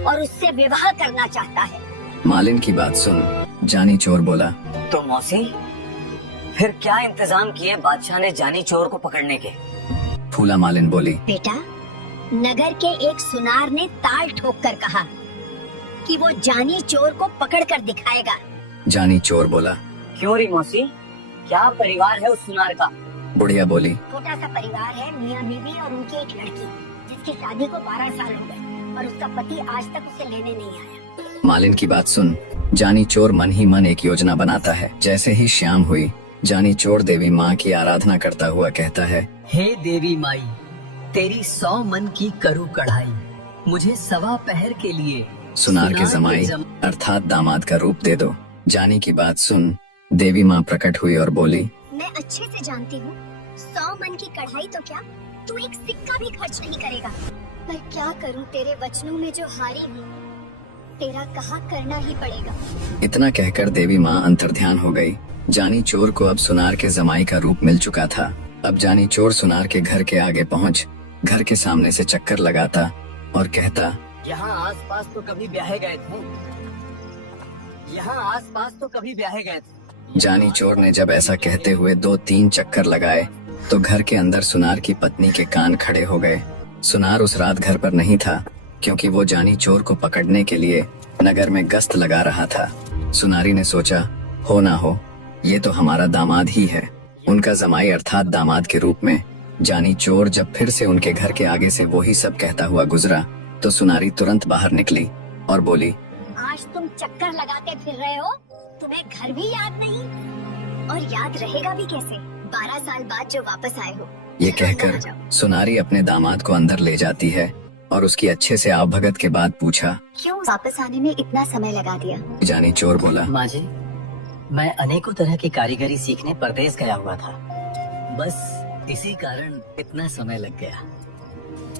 और उससे विवाह करना चाहता है। मालिन की बात सुन जानी चोर बोला, तो मौसी फिर क्या इंतजाम किए बादशाह ने जानी चोर को पकड़ने के? फूला मालिन बोली, बेटा नगर के एक सुनार ने ताल ठोक कर कहा कि वो जानी चोर को पकड़ कर दिखाएगा। जानी चोर बोला, क्यों री मौसी, क्या परिवार है उस सुनार का? बुढ़िया बोली, छोटा सा परिवार है, मियाँ बीवी और उनकी एक लड़की जिसकी शादी को 12 साल हो गए और उसका पति आज तक उसे लेने नहीं आया। मालिन की बात सुन जानी चोर मन ही मन एक योजना बनाता है। जैसे ही शाम हुई जानी चोर देवी माँ की आराधना करता हुआ कहता है, हे देवी माई, तेरी 100 मन की करू कढ़ाई, मुझे 1.25 पहर के लिए सुनार के जमाई अर्थात दामाद का रूप दे दो। जानी की बात सुन देवी माँ प्रकट हुई और बोली, मैं अच्छे से जानती हूँ 100 मन की कढ़ाई तो क्या तू एक सिक्का भी खर्च नहीं करेगा, पर क्या करूँ तेरे वचनों में जो हारी हूँ, तेरा कहा करना ही पड़ेगा। इतना कहकर देवी माँ अंतर्ध्यान हो गई। जानी चोर को अब सुनार के जमाई का रूप मिल चुका था। अब जानी चोर सुनार के घर के आगे पहुँच घर के सामने से चक्कर लगाता और कहता, यहाँ आसपास तो कभी ब्याहे गए थे, यहाँ आसपास तो कभी ब्याहे गए थे। जानी चोर ने जब ऐसा कहते हुए 2-3 चक्कर लगाए तो घर के अंदर सुनार की पत्नी के कान खड़े हो गए। सुनार उस रात घर पर नहीं था क्योंकि वो जानी चोर को पकड़ने के लिए नगर में गश्त लगा रहा था। सुनारी ने सोचा, हो ना हो ये तो हमारा दामाद ही है, उनका जमाई अर्थात दामाद के रूप में जानी चोर जब फिर से उनके घर के आगे से वही सब कहता हुआ गुजरा तो सुनारी तुरंत बाहर निकली और बोली, आज तुम चक्कर लगाते फिर रहे हो, तुम्हें घर भी याद नहीं, और याद रहेगा भी कैसे 12 साल बाद जो वापस आए हो। ये चलो अंदर आ कहकर जाओ। सुनारी अपने दामाद को अंदर ले जाती है और उसकी अच्छे से आवभगत के बाद पूछा। क्यों वापस आने में इतना समय लगा दिया? जानी चोर बोला, माँ जी, मैं अनेकों तरह की कारीगरी सीखने परदेश गया हुआ था, बस इसी कारण इतना समय लग गया।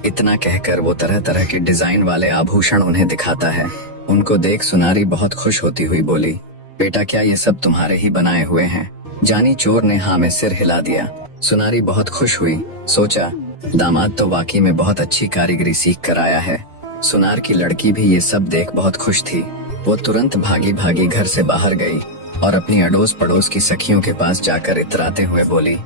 इतना कहकर वो तरह तरह के डिजाइन वाले आभूषण उन्हें दिखाता है। उनको देख सुनारी बहुत खुश होती हुई बोली, बेटा क्या ये सब तुम्हारे ही बनाए हुए हैं? जानी चोर ने हाँ में सिर हिला दिया। सुनारी बहुत खुश हुई, सोचा दामाद तो वाकई में बहुत अच्छी कारीगरी सीख कर आया है। सुनार की लड़की भी ये सब देख बहुत खुश थी। वो तुरंत भागी भागी घर से बाहर गई और अपनी अड़ोस पड़ोस की सखियों के पास जाकर इतराते हुए बोली,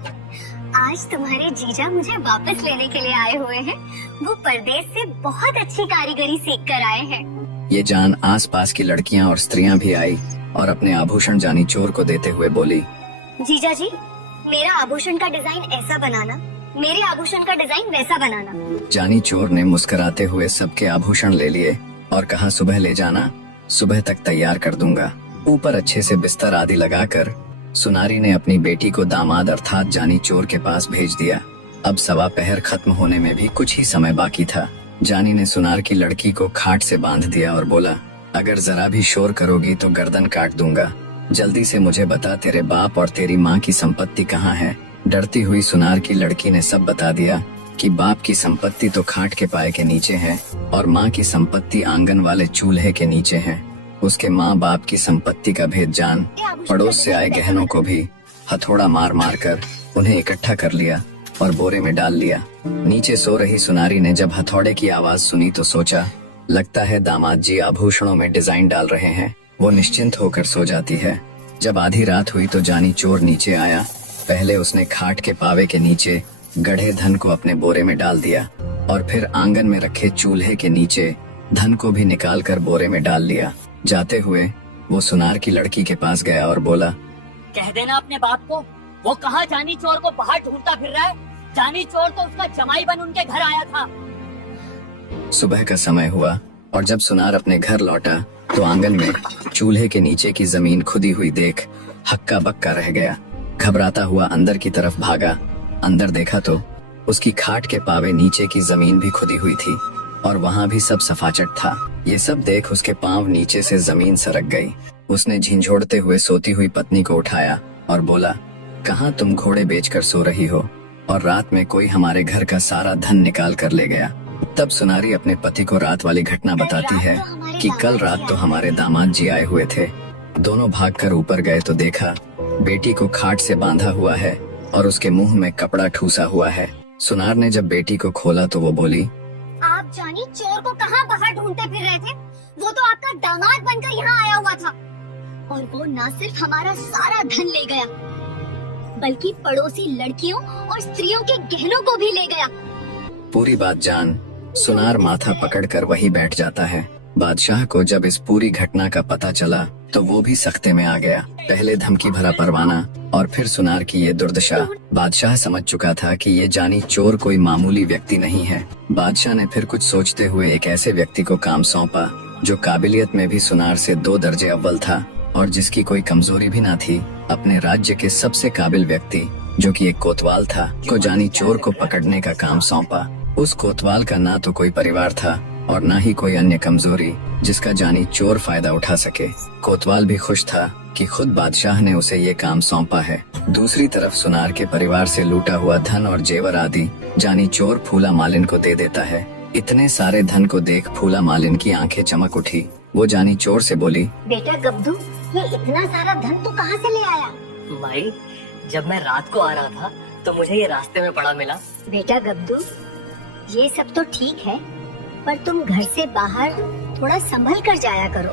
आज तुम्हारे जीजा मुझे वापस लेने के लिए आए हुए हैं। वो परदेश से बहुत अच्छी कारीगरी सीख कर आए हैं। ये जान आसपास की लड़कियां और स्त्रियां भी आई और अपने आभूषण जानी चोर को देते हुए बोली, जीजा जी, मेरा आभूषण का डिजाइन ऐसा बनाना, मेरे आभूषण का डिजाइन वैसा बनाना। जानी चोर ने मुस्कुराते हुए सबके आभूषण ले लिए और कहा, सुबह ले जाना, सुबह तक तैयार कर दूंगा। ऊपर अच्छे से बिस्तर आदि लगाकर सुनारी ने अपनी बेटी को दामाद अर्थात जानी चोर के पास भेज दिया। अब सवा पहर खत्म होने में भी कुछ ही समय बाकी था। जानी ने सुनार की लड़की को खाट से बांध दिया और बोला, अगर जरा भी शोर करोगी तो गर्दन काट दूंगा। जल्दी से मुझे बता, तेरे बाप और तेरी माँ की संपत्ति कहाँ है? डरती हुई सुनार की लड़की ने सब बता दिया कि बाप की संपत्ति तो खाट के पाए के नीचे है और माँ की संपत्ति आंगन वाले चूल्हे के नीचे है। उसके माँ बाप की संपत्ति का भेद जान पड़ोस से आए गहनों को भी हथौड़ा मार मार कर उन्हें इकट्ठा कर लिया और बोरे में डाल लिया। नीचे सो रही सुनारी ने जब हथौड़े की आवाज सुनी तो सोचा, लगता है दामाद जी आभूषणों में डिजाइन डाल रहे हैं। वो निश्चिंत होकर सो जाती है। जब आधी रात हुई तो जानी चोर नीचे आया। पहले उसने खाट के पावे के नीचे गढ़े धन को अपने बोरे में डाल दिया और फिर आंगन में रखे चूल्हे के नीचे धन को भी निकाल कर बोरे में डाल लिया। जाते हुए वो सुनार की लड़की के पास गया और बोला, कह देना अपने बाप को, वो कहाँ जानी चोर को बाहर ढूंढता फिर रहा है। जानी चोर तो उसका जमाई बन उनके घर आया था। सुबह का समय हुआ और जब सुनार अपने घर लौटा तो आंगन में चूल्हे के नीचे की जमीन खुदी हुई देख हक्का बक्का रह गया। घबराता हुआ अंदर की तरफ भागा। अंदर देखा तो उसकी खाट के पावे नीचे की जमीन भी खुदी हुई थी और वहाँ भी सब सफाचट था। ये सब देख उसके पांव नीचे से जमीन सरक गई। उसने झिंझोड़ते हुए सोती हुई पत्नी को उठाया और बोला, कहाँ तुम घोड़े बेचकर सो रही हो और रात में कोई हमारे घर का सारा धन निकाल कर ले गया। तब सुनारी अपने पति को रात वाली घटना बताती है कि कल रात तो हमारे दामाद जी आए हुए थे। दोनों भागकर ऊपर गए तो देखा बेटी को खाट से बांधा हुआ है और उसके मुंह में कपड़ा ठूसा हुआ है। सुनार ने जब बेटी को खोला तो वो बोली, आप जानी चोर को कहाँ बाहर ढूंढते फिर रहे थे? वो तो आपका दामाद बनकर यहाँ आया हुआ था और वो न सिर्फ हमारा सारा धन ले गया बल्कि पड़ोसी लड़कियों और स्त्रियों के गहनों को भी ले गया। पूरी बात जान सुनार माथा पकड़कर वहीं बैठ जाता है। बादशाह को जब इस पूरी घटना का पता चला तो वो भी सख्ते में आ गया। पहले धमकी भरा परवाना और फिर सुनार की ये दुर्दशा। बादशाह समझ चुका था कि ये जानी चोर कोई मामूली व्यक्ति नहीं है। बादशाह ने फिर कुछ सोचते हुए एक ऐसे व्यक्ति को काम सौंपा जो काबिलियत में भी सुनार से 2 दर्जे अव्वल था और जिसकी कोई कमजोरी भी ना थी। अपने राज्य के सबसे काबिल व्यक्ति जो कि एक कोतवाल था को जानी चोर को पकड़ने का काम सौंपा। उस कोतवाल का ना तो कोई परिवार था और ना ही कोई अन्य कमजोरी जिसका जानी चोर फायदा उठा सके। कोतवाल भी खुश था कि खुद बादशाह ने उसे ये काम सौंपा है। दूसरी तरफ सुनार के परिवार से लूटा हुआ धन और जेवर आदि जानी चोर फूला मालिन को दे देता है। इतने सारे धन को देख फूला मालिन की आंखें चमक उठी। वो जानी चोर से बोली, बेटा गब्दू, ये इतना सारा धन तू कहाँ से ले आया? माई, जब मैं रात को आ रहा था तो मुझे ये रास्ते में पड़ा मिला। बेटा गब्दू, ये सब तो ठीक है पर तुम घर से बाहर थोड़ा संभल कर जाया करो,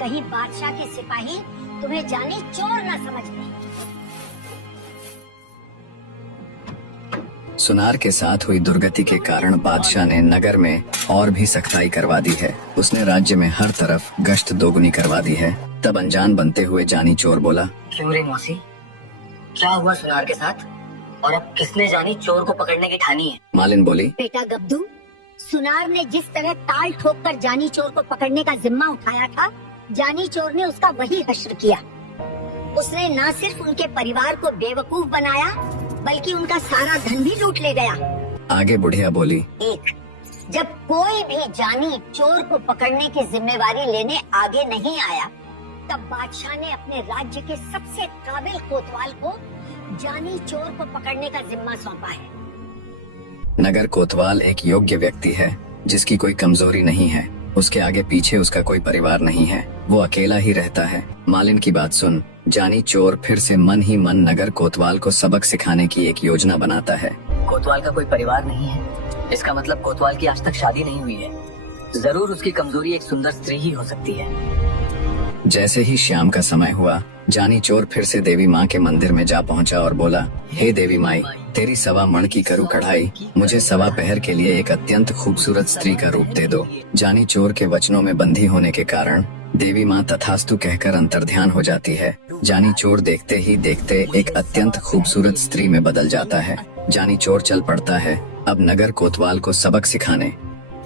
कहीं बादशाह के सिपाही तुम्हें जानी चोर न समझ लें। सुनार के साथ हुई दुर्गति के कारण बादशाह ने नगर में और भी सख्ताई करवा दी है। उसने राज्य में हर तरफ गश्त दोगुनी करवा दी है। तब अनजान बनते हुए जानी चोर बोला, क्यों रे मौसी, क्या हुआ सुनार के साथ, और अब किसने जानी चोर को पकड़ने की ठानी है? मालिन बोली। बेटा गब्दू, सुनार ने जिस तरह ताल ठोक कर जानी चोर को पकड़ने का जिम्मा उठाया था, जानी चोर ने उसका वही हश्र किया। उसने न सिर्फ उनके परिवार को बेवकूफ बनाया, बल्कि उनका सारा धन भी लूट ले गया। आगे बुढ़िया बोली। एक, जब कोई भी जानी चोर को पकड़ने की जिम्मेवारी लेने आगे नहीं आया, तब बादशाह ने अपने राज्य के सबसे काबिल कोतवाल को जानी चोर को पकड़ने का जिम्मा सौंपा है। नगर कोतवाल एक योग्य व्यक्ति है जिसकी कोई कमजोरी नहीं है। उसके आगे पीछे उसका कोई परिवार नहीं है, वो अकेला ही रहता है। मालिन की बात सुन जानी चोर फिर से मन ही मन नगर कोतवाल को सबक सिखाने की एक योजना बनाता है। कोतवाल का कोई परिवार नहीं है, इसका मतलब कोतवाल की आज तक शादी नहीं हुई है। जरूर उसकी कमजोरी एक सुंदर स्त्री ही हो सकती है। जैसे ही शाम का समय हुआ, जानी चोर फिर से देवी माँ के मंदिर में जा पहुँचा और बोला, हे देवी माई, तेरी सवा मण की करू कढ़ाई मुझे सवा पहर के लिए एक अत्यंत खूबसूरत स्त्री का रूप दे दो। जानी चोर के वचनों में बंधी होने के कारण देवी माँ तथास्तु कहकर अंतर्ध्यान हो जाती है। जानी चोर देखते ही देखते एक अत्यंत खूबसूरत स्त्री में बदल जाता है। जानी चोर चल पड़ता है अब नगर कोतवाल को सबक सिखाने।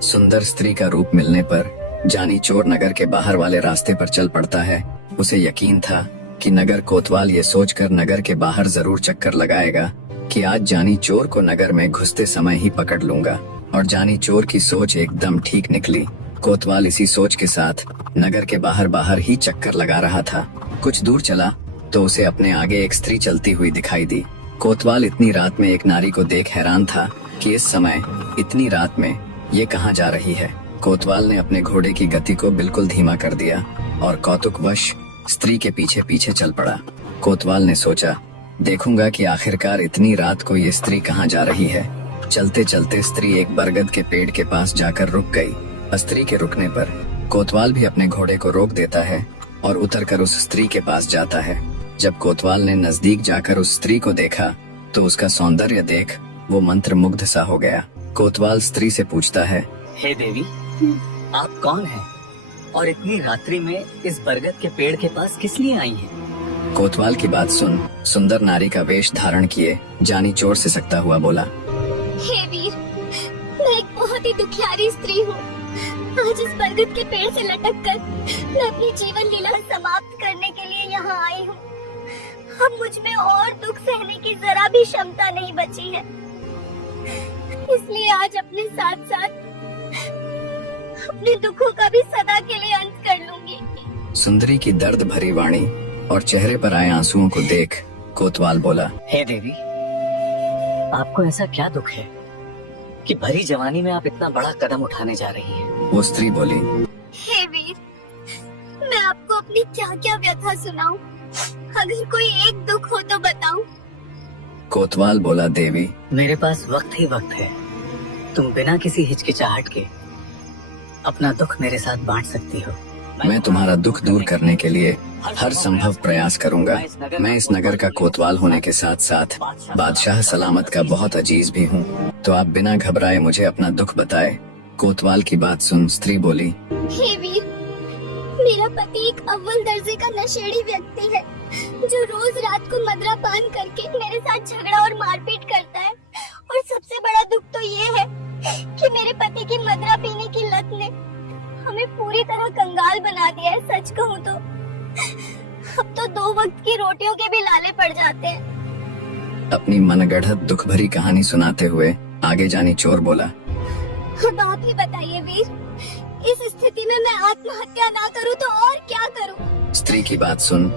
सुंदर स्त्री का रूप मिलने पर जानी चोर नगर के बाहर वाले रास्ते पर चल पड़ता है। उसे यकीन था कि नगर कोतवाल ये सोचकर नगर के बाहर जरूर चक्कर लगाएगा कि आज जानी चोर को नगर में घुसते समय ही पकड़ लूंगा, और जानी चोर की सोच एकदम ठीक निकली। कोतवाल इसी सोच के साथ नगर के बाहर ही चक्कर लगा रहा था। कुछ दूर चला तो उसे अपने आगे एक स्त्री चलती हुई दिखाई दी। कोतवाल इतनी रात में एक नारी को देख हैरान था कि इस समय इतनी रात में ये कहाँ जा रही है। कोतवाल ने अपने घोड़े की गति को बिल्कुल धीमा कर दिया और कौतुकवश स्त्री के पीछे पीछे चल पड़ा। कोतवाल ने सोचा, देखूंगा कि आखिरकार इतनी रात को ये स्त्री कहाँ जा रही है। चलते चलते स्त्री एक बरगद के पेड़ के पास जाकर रुक गई। स्त्री के रुकने पर कोतवाल भी अपने घोड़े को रोक देता है और उतरकर उस स्त्री के पास जाता है। जब कोतवाल ने नजदीक जाकर उस स्त्री को देखा तो उसका सौंदर्य देख वो मंत्र मुग्ध सा हो गया। कोतवाल स्त्री से पूछता है, हे देवी, आप कौन हैं और इतनी रात्रि में इस बरगद के पेड़ के पास किस लिए आई हैं? कोतवाल की बात सुन सुंदर नारी का वेश धारण किए जानी चोर से सकता हुआ बोला, हे वीर, मैं एक बहुत ही दुखियारी स्त्री हूँ। आज इस बरगद के पेड़ से लटक कर मैं अपनी जीवन लीला समाप्त करने के लिए यहाँ आई हूँ। अब मुझ में और दुख सहने की जरा भी क्षमता नहीं बची है, इसलिए आज अपने साथ साथ अपने दुखों का भी सदा के लिए अंत कर लूंगी। सुंदरी की दर्द भरी वाणी और चेहरे पर आए आंसुओं को देख कोतवाल बोला, हे देवी, आपको ऐसा क्या दुख है कि भरी जवानी में आप इतना बड़ा कदम उठाने जा रही हैं? वो स्त्री बोली, हे वीर, मैं आपको अपनी क्या क्या व्यथा सुनाऊं? अगर कोई एक दुख हो तो बताऊं। कोतवाल बोला, देवी, मेरे पास वक्त ही वक्त है। तुम बिना किसी हिचकिचाहट के अपना दुख मेरे साथ बांट सकती हो। मैं तुम्हारा दुख दूर करने के लिए हर संभव प्रयास करूंगा। मैं इस नगर का कोतवाल होने के साथ साथ बादशाह सलामत का बहुत अजीज भी हूँ, तो आप बिना घबराए मुझे अपना दुख बताए। कोतवाल की बात सुन स्त्री बोली, हे वीर, मेरा पति एक अव्वल दर्जे का नशेड़ी व्यक्ति है जो रोज रात को मदरा पान करके मेरे साथ झगड़ा और मारपीट करता है। और सबसे बड़ा दुख तो ये है कि मेरे पति की मदरा पीने की लत ने हमें पूरी तरह कंगाल बना दिया है। सच कहूँ तो अब तो 2 वक्त की रोटियों के भी लाले पड़ जाते हैं। अपनी मनगढ़ंत दुख भरी कहानी सुनाते हुए आगे जानी चोर बोला, अब आप ही बताइए वीर, इस स्थिति में मैं आत्महत्या ना करूं तो और क्या करूं? स्त्री की बात सुन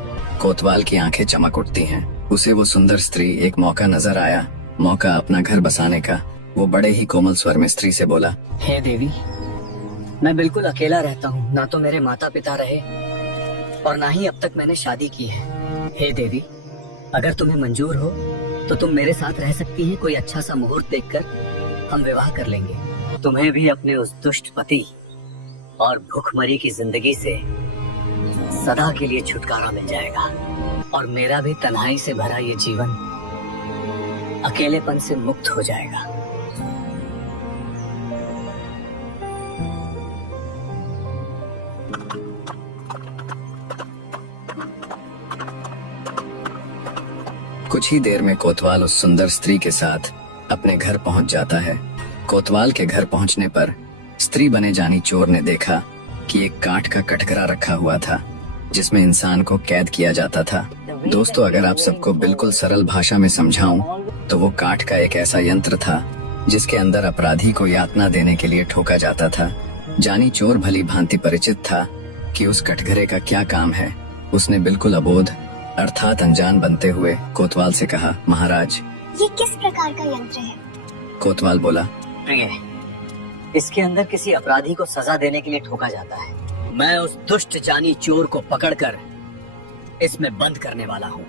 कोतवाल की आंखें चमक उठती हैं। उसे वो सुंदर स्त्री एक मौका नजर आया, मौका अपना घर बसाने का। वो बड़े ही कोमल स्वर में स्त्री से बोला, हे देवी, मैं बिल्कुल अकेला रहता हूँ। ना तो मेरे माता पिता रहे और ना ही अब तक मैंने शादी की है। हे देवी, अगर तुम्हें मंजूर हो तो तुम मेरे साथ रह सकती हैं। कोई अच्छा सा मुहूर्त देखकर हम विवाह कर लेंगे। तुम्हें भी अपने उस दुष्ट पति और भूखमरी की जिंदगी से सदा के लिए छुटकारा मिल जाएगा, और मेरा भी तन्हाई से भरा ये जीवन अकेलेपन से मुक्त हो जाएगा। कुछ कुछ ही देर में कोतवाल उस सुंदर स्त्री के साथ अपने घर पहुंच जाता है। कोतवाल के घर पहुंचने पर स्त्री बने जानी चोर ने देखा कि एक काठ का कटघरा रखा हुआ था जिसमें इंसान को कैद किया जाता था। दोस्तों, अगर आप सबको बिल्कुल सरल भाषा में समझाऊं तो वो काठ का एक ऐसा यंत्र था जिसके अंदर अपराधी को यातना देने के लिए ठोका जाता था। जानी चोर भली भांति परिचित था कि उस कटघरे का क्या काम है। उसने बिल्कुल अबोध अर्थात अनजान बनते हुए कोतवाल से कहा, महाराज, ये किस प्रकार का यंत्र है? कोतवाल बोला, प्रिय, इसके अंदर किसी अपराधी को सजा देने के लिए ठोका जाता है। मैं उस दुष्ट जानी चोर को पकड़कर इसमें बंद करने वाला हूँ।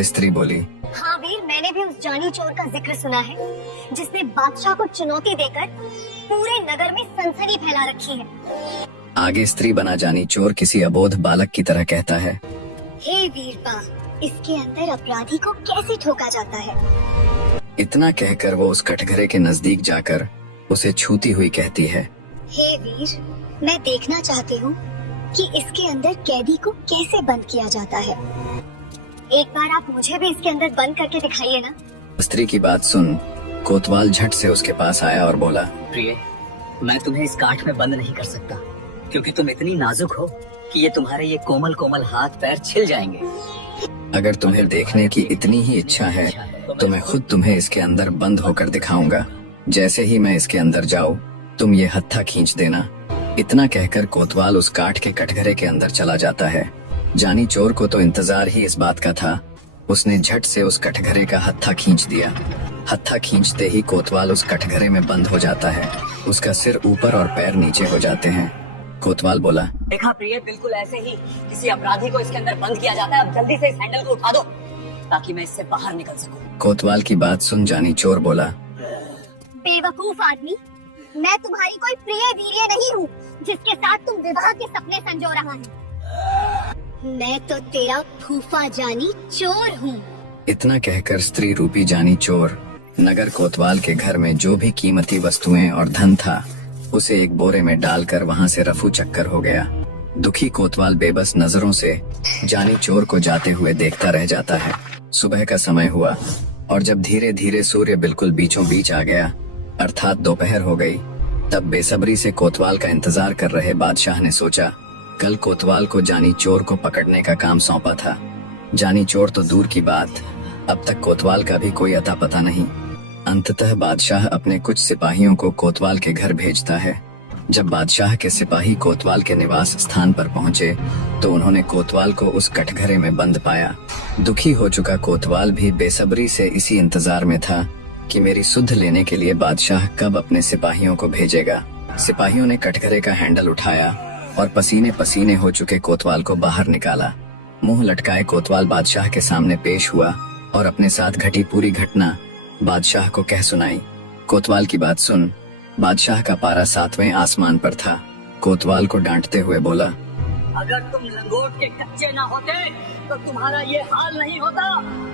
स्त्री बोली, हाँ वीर, मैंने भी उस जानी चोर का जिक्र सुना है जिसने बादशाह को चुनौती देकर पूरे नगर में सनसनी फैला रखी है। आगे स्त्री बना जानी चोर किसी अबोध बालक की तरह कहता है, हे वीरपा, इसके अंदर अपराधी को कैसे ठोका जाता है? इतना कहकर वो उस कटघरे के नजदीक जाकर उसे छूती हुई कहती है, हे वीर, मैं देखना चाहती हूँ कि इसके अंदर कैदी को कैसे बंद किया जाता है। एक बार आप मुझे भी इसके अंदर बंद करके दिखाइए ना। स्त्री की बात सुन कोतवाल झट से उसके पास आया और बोला, प्रिय, मैं तुम्हें इस काठ में बंद नहीं कर सकता क्योंकि तुम इतनी नाजुक हो कि ये तुम्हारे ये कोमल कोमल हाथ पैर छिल जाएंगे। अगर तुम्हें देखने की इतनी ही इच्छा है तो मैं खुद तुम्हें इसके अंदर बंद होकर दिखाऊंगा। जैसे ही मैं इसके अंदर जाऊं तुम ये हत्था खींच देना। इतना कहकर कोतवाल उस काठ के कटघरे के अंदर चला जाता है। जानी चोर को तो इंतजार ही इस बात का था। उसने झट से उस कटघरे का हत्था खींच दिया। हत्था खींचते ही कोतवाल उस कटघरे में बंद हो जाता है। उसका सिर ऊपर और पैर नीचे हो जाते हैं। कोतवाल बोला, देखा प्रिय, बिल्कुल ऐसे ही किसी अपराधी को इसके अंदर बंद किया जाता है। अब जल्दी से इस हैंडल को उठा दो ताकि मैं इससे बाहर निकल सकूं। कोतवाल की बात सुन जानी चोर बोला, बेवकूफ आदमी, मैं तुम्हारी कोई प्रिय वीर्य नहीं हूँ जिसके साथ तुम विवाह के सपने संजो रहा है। मैं तो तेरा फूफा जानी चोर हूँ। इतना कहकर स्त्री रूपी जानी चोर नगर कोतवाल के घर में जो भी कीमती वस्तुएं और धन था उसे एक बोरे में डालकर वहां से रफू चक्कर हो गया। दुखी कोतवाल बेबस नजरों से जानी चोर को जाते हुए देखता रह जाता है। सुबह का समय हुआ और जब धीरे धीरे सूर्य बिल्कुल बीचों बीच आ गया अर्थात दोपहर हो गई, तब बेसब्री से कोतवाल का इंतजार कर रहे बादशाह ने सोचा, कल कोतवाल को जानी चोर को पकड़ने का काम सौंपा था। जानी चोर तो दूर की बात, अब तक कोतवाल का भी कोई अता पता नहीं। अंततः बादशाह अपने कुछ सिपाहियों को कोतवाल के घर भेजता है। जब बादशाह के सिपाही कोतवाल के निवास स्थान पर पहुंचे तो उन्होंने कोतवाल को उस कटघरे में बंद पाया। दुखी हो चुका कोतवाल भी बेसब्री से इसी इंतजार में था कि मेरी सुध लेने के लिए बादशाह कब अपने सिपाहियों को भेजेगा। सिपाहियों ने कटघरे का हैंडल उठाया और पसीने पसीने हो चुके कोतवाल को बाहर निकाला। मुंह लटकाए कोतवाल बादशाह के सामने पेश हुआ और अपने साथ घटी पूरी घटना बादशाह को कह सुनाई। कोतवाल की बात सुन बादशाह का पारा 7वें आसमान पर था। कोतवाल को डांटते हुए बोला, अगर तुम लंगोट के कच्चे ना होते तो तुम्हारा ये हाल नहीं होता।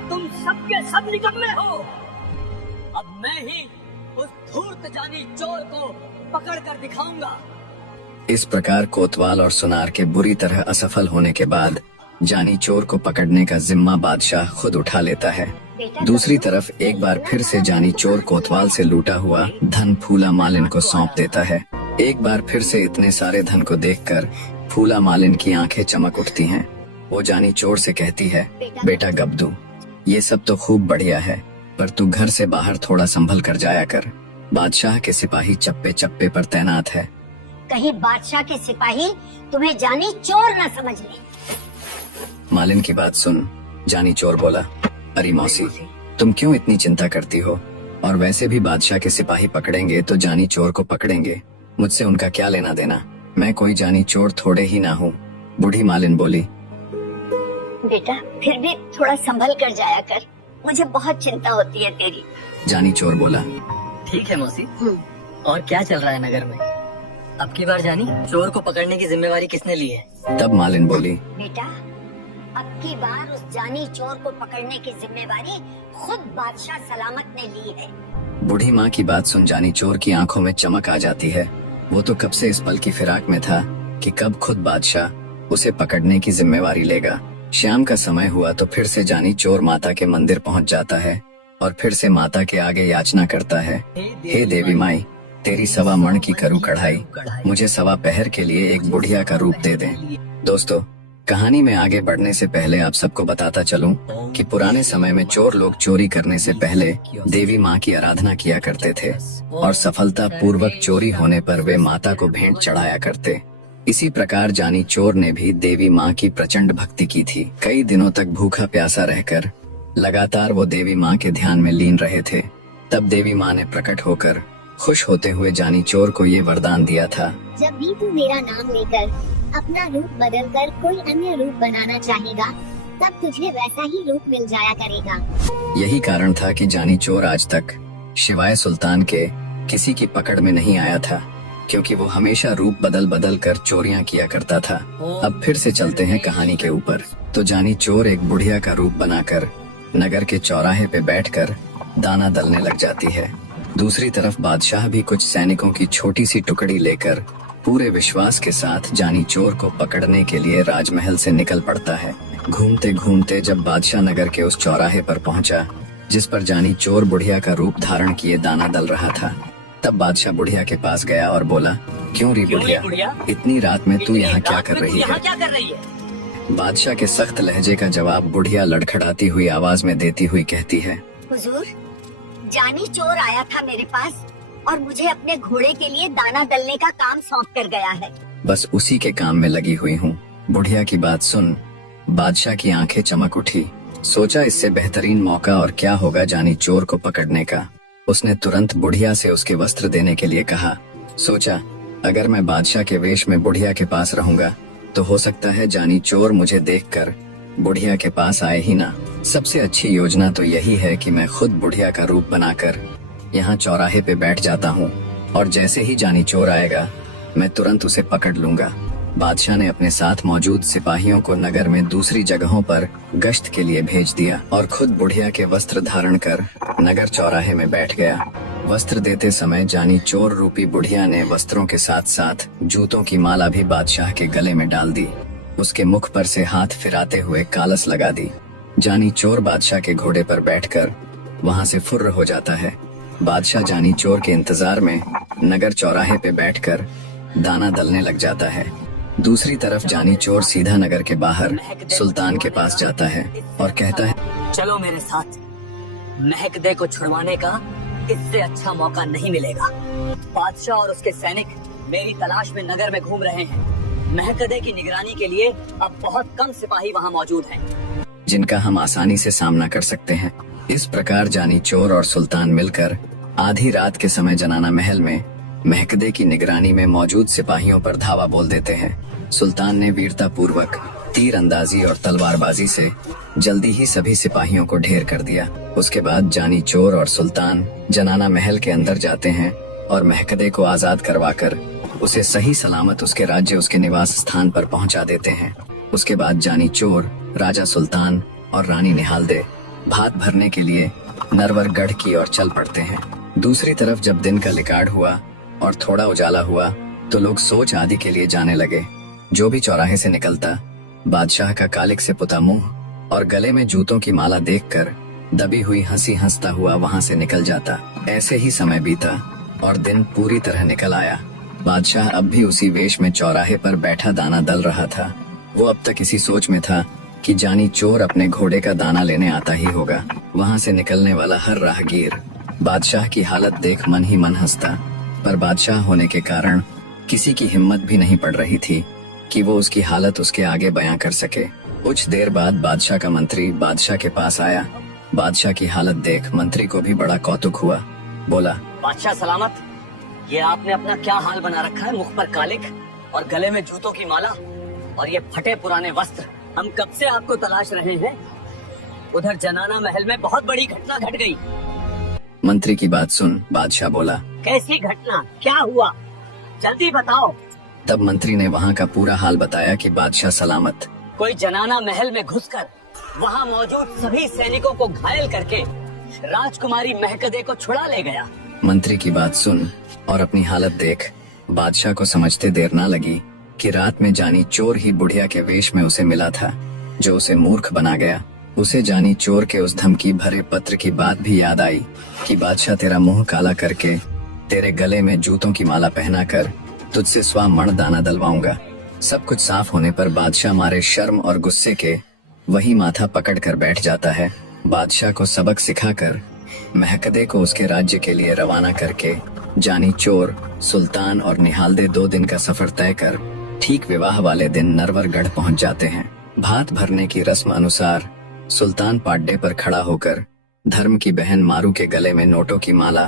तुम सबके सब निकम्मे हो। अब मैं ही उस धूर्त जानी चोर को पकड़ कर दिखाऊंगा। इस प्रकार कोतवाल और सुनार के बुरी तरह असफल होने के बाद जानी चोर को पकड़ने का जिम्मा बादशाह खुद उठा लेता है। दूसरी तरफ एक बार फिर से जानी चोर कोतवाल से लूटा हुआ धन फूला मालिन को सौंप देता है। एक बार फिर से इतने सारे धन को देखकर फूला मालिन की आंखें चमक उठती हैं। वो जानी चोर से कहती है, बेटा गब्दू, ये सब तो खूब बढ़िया है, पर तू घर से बाहर थोड़ा संभल कर जाया कर। बादशाह के सिपाही चप्पे चप्पे पर तैनात है। कहीं बादशाह के सिपाही तुम्हें जानी चोर न समझ ले। मालिन की बात सुन जानी चोर बोला, अरे मौसी, तुम क्यों इतनी चिंता करती हो? और वैसे भी बादशाह के सिपाही पकड़ेंगे तो जानी चोर को पकड़ेंगे, मुझसे उनका क्या लेना देना। मैं कोई जानी चोर थोड़े ही ना हूँ। बूढ़ी मालिन बोली, बेटा फिर भी थोड़ा संभल कर जाया कर, मुझे बहुत चिंता होती है तेरी। जानी चोर बोला, ठीक है मौसी। और क्या चल रहा है नगर में? अब की बार जानी चोर को पकड़ने की जिम्मेवारी किसने ली है? तब मालिन बोली, बेटा अब की बार उस जानी चोर को पकड़ने की जिम्मेवारी खुद बादशाह सलामत ने ली है। बूढ़ी माँ की बात सुन जानी चोर की आंखों में चमक आ जाती है। वो तो कब से इस पल की फिराक में था कि कब खुद बादशाह उसे पकड़ने की जिम्मेवारी लेगा। शाम का समय हुआ तो फिर से जानी चोर माता के मंदिर पहुंच जाता है और फिर से माता के आगे याचना करता है, हे देवी माई, तेरी सवा मण की करू कढ़ाई, मुझे सवा पहर के लिए एक बुढ़िया का रूप दे दें। दोस्तों, कहानी में आगे बढ़ने से पहले आप सबको बताता चलूं कि पुराने समय में चोर लोग चोरी करने से पहले देवी माँ की आराधना किया करते थे और सफलता पूर्वक चोरी होने पर वे माता को भेंट चढ़ाया करते। इसी प्रकार जानी चोर ने भी देवी माँ की प्रचंड भक्ति की थी। कई दिनों तक भूखा प्यासा रहकर लगातार वो देवी माँ के ध्यान में लीन रहे थे। तब देवी माँ ने प्रकट होकर खुश होते हुए जानी चोर को ये वरदान दिया था, जब भी तू मेरा नाम लेकर अपना रूप बदलकर कोई अन्य रूप बनाना चाहेगा, तब तुझे वैसा ही रूप मिल जाया करेगा। यही कारण था कि जानी चोर आज तक शिवाय सुल्तान के किसी की पकड़ में नहीं आया था, क्योंकि वो हमेशा रूप बदल बदल कर चोरियां किया करता था। अब फिर से चलते हैं कहानी के ऊपर। तो जानी चोर एक बुढ़िया का रूप बनाकर नगर के चौराहे पे बैठकर दाना दलने लग जाती है। दूसरी तरफ बादशाह भी कुछ सैनिकों की छोटी सी टुकड़ी लेकर पूरे विश्वास के साथ जानी चोर को पकड़ने के लिए राजमहल से निकल पड़ता है। घूमते घूमते जब बादशाह नगर के उस चौराहे पर पहुंचा जिस पर जानी चोर बुढ़िया का रूप धारण किए दाना दल रहा था, तब बादशाह बुढ़िया के पास गया और बोला, क्यों री बुढ़िया, इतनी रात में तू यहाँ क्या कर रही है? बादशाह के सख्त लहजे का जवाब बुढ़िया लड़खड़ाती हुई आवाज में देती हुई कहती है, हुजूर, जानी चोर आया था मेरे पास और मुझे अपने घोड़े के लिए दाना दलने का काम सौंप कर गया है। बस उसी के काम में लगी हुई हूँ। बुढ़िया की बात सुन बादशाह की आंखें चमक उठी। सोचा इससे बेहतरीन मौका और क्या होगा जानी चोर को पकड़ने का। उसने तुरंत बुढ़िया से उसके वस्त्र देने के लिए कहा। सोचा अगर मैं बादशाह के वेश में बुढ़िया के पास रहूंगा तो हो सकता है जानी चोर मुझे देखकर बुढ़िया के पास आए ही ना। सबसे अच्छी योजना तो यही है कि मैं खुद बुढ़िया का रूप बनाकर यहाँ चौराहे पे बैठ जाता हूँ और जैसे ही जानी चोर आएगा मैं तुरंत उसे पकड़ लूंगा। बादशाह ने अपने साथ मौजूद सिपाहियों को नगर में दूसरी जगहों पर गश्त के लिए भेज दिया और खुद बुढ़िया के वस्त्र धारण कर नगर चौराहे में बैठ गया। वस्त्र देते समय जानी चोर रूपी बुढ़िया ने वस्त्रों के साथ साथ जूतों की माला भी बादशाह के गले में डाल दी। उसके मुख पर से हाथ फिराते हुए कालस लगा दी। जानी चोर बादशाह के घोड़े पर बैठकर वहाँ से फुर्र हो जाता है। बादशाह जानी चोर के इंतजार में नगर चौराहे पे बैठकर दाना दलने लग जाता है। दूसरी तरफ जानी चोर सीधा नगर के बाहर सुल्तान के पास जाता है और कहता है, चलो मेरे साथ, महकदे को छुड़वाने का इससे अच्छा मौका नहीं मिलेगा। बादशाह और उसके सैनिक मेरी तलाश में नगर में घूम रहे हैं। महकदे की निगरानी के लिए अब बहुत कम सिपाही वहाँ मौजूद हैं, जिनका हम आसानी से सामना कर सकते हैं। इस प्रकार जानी चोर और सुल्तान मिलकर आधी रात के समय जनाना महल में महकदे की निगरानी में मौजूद सिपाहियों पर धावा बोल देते हैं। सुल्तान ने वीरता पूर्वक तीर अंदाजी और तलवारबाजी से जल्दी ही सभी सिपाहियों को ढेर कर दिया। उसके बाद जानी चोर और सुल्तान जनाना महल के अंदर जाते हैं और महकदे को आजाद करवाकर उसे सही सलामत उसके राज्य उसके निवास स्थान पर पहुंचा देते हैं। उसके बाद जानी चोर राजा सुल्तान और रानी निहालदे भात भरने के लिए नरवरगढ़ की ओर चल पड़ते हैं। दूसरी तरफ जब दिन का लिकाड़ हुआ और थोड़ा उजाला हुआ तो लोग सोच आदि के लिए जाने लगे। जो भी चौराहे से निकलता बादशाह का कालिक से पुता मुंह और गले में जूतों की माला देखकर दबी हुई हंसी हंसता हुआ वहां से निकल जाता। ऐसे ही समय बीता और दिन पूरी तरह निकल आया। बादशाह अब भी उसी वेश में चौराहे पर बैठा दाना दल रहा था। वो अब तक इसी सोच में था कि जानी चोर अपने घोड़े का दाना लेने आता ही होगा। वहाँ से निकलने वाला हर राहगीर बादशाह की हालत देख मन ही मन हंसता, पर बादशाह होने के कारण किसी की हिम्मत भी नहीं पड़ रही थी कि वो उसकी हालत उसके आगे बयां कर सके। कुछ देर बाद बादशाह का मंत्री बादशाह के पास आया। बादशाह की हालत देख मंत्री को भी बड़ा कौतुक हुआ। बोला, बादशाह सलामत, ये आपने अपना क्या हाल बना रखा है? मुख पर कालिक और गले में जूतों की माला और ये फटे पुराने वस्त्र। हम कब से आपको तलाश रहे हैं। उधर जनाना महल में बहुत बड़ी घटना घट गई। मंत्री की बात सुन बादशाह बोला, कैसी घटना, क्या हुआ, जल्दी बताओ। तब मंत्री ने वहाँ का पूरा हाल बताया कि बादशाह सलामत। कोई जनाना महल में घुसकर वहाँ मौजूद सभी सैनिकों को घायल करके राजकुमारी महकदे को छुड़ा ले गया। मंत्री की बात सुन और अपनी हालत देख बादशाह को समझते देर ना लगी कि रात में जानी चोर ही बुढ़िया के वेश में उसे मिला था। जो उसे मूर्ख बना गया। उसे जानी चोर के उस धमकी भरे पत्र की बात भी याद आई कि बादशाह तेरा मुंह काला करके तेरे गले में जूतों की माला पहनाकर तुझसे स्वमण दाना दलवाऊंगा। सब कुछ साफ होने पर बादशाह मारे शर्म और गुस्से के वही माथा पकड़ कर बैठ जाता है। बादशाह को सबक सिखाकर महकदे को उसके राज्य के लिए रवाना करके जानी चोर, सुल्तान और निहालदे 2 दिन का सफर तय कर ठीक विवाह वाले दिन नरवरगढ़ पहुंच जाते हैं। भात भरने की रस्म अनुसार सुल्तान पाड्डे पर खड़ा होकर धर्म की बहन मारू के गले में नोटों की माला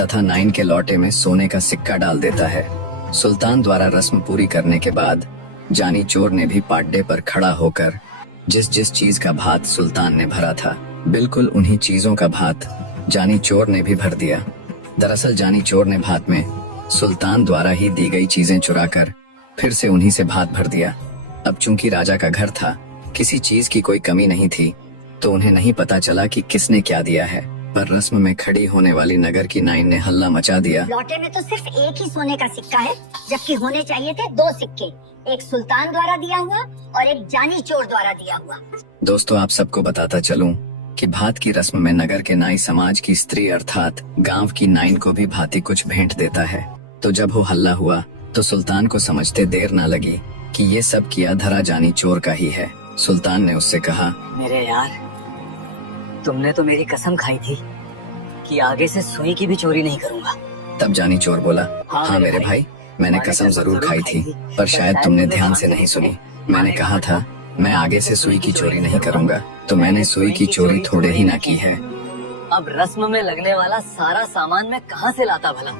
तथा 9 के लौटे में सोने का सिक्का डाल देता है। सुल्तान द्वारा रस्म पूरी करने के बाद जानी चोर ने भी पाड्डे पर खड़ा होकर जिस जिस चीज का भात सुल्तान ने भरा था, बिल्कुल उन्हीं चीजों का भात जानी चोर ने भी भर दिया। दरअसल जानी चोर ने भात में सुल्तान द्वारा ही दी गई चीजें चुराकर फिर से उन्हीं से भात भर दिया। अब चूंकि राजा का घर था, किसी चीज की कोई कमी नहीं थी, तो उन्हें नहीं पता चला कि किसने क्या दिया है। पर रस्म में खड़ी होने वाली नगर की नाइन ने हल्ला मचा दिया। लौटे में तो सिर्फ एक ही सोने का सिक्का है, जबकि होने चाहिए थे 2 सिक्के, एक सुल्तान द्वारा दिया हुआ और एक जानी चोर द्वारा दिया हुआ। दोस्तों, आप सबको बताता चलूं कि भात की रस्म में नगर के नाई समाज की स्त्री अर्थात गांव की नाइन को भी भांति कुछ भेंट देता है। तो जब वो हल्ला हुआ तो सुल्तान को समझते देर न लगी कि ये सब किया धरा जानी चोर का ही है। सुल्तान ने उससे कहा, मेरे यार, तुमने तो मेरी कसम खाई थी कि आगे से सुई की भी चोरी नहीं करूंगा। तब जानी चोर बोला, हाँ मेरे भाई, मैंने कसम जरूर खाई थी, पर शायद तुमने ध्यान से नहीं सुनी। मैंने कहा था मैं आगे से सुई की चोरी नहीं करूंगा, तो मैंने सुई की चोरी थोड़े ही ना की है। अब रस्म में लगने वाला सारा सामान मैं कहाँ से लाता भला?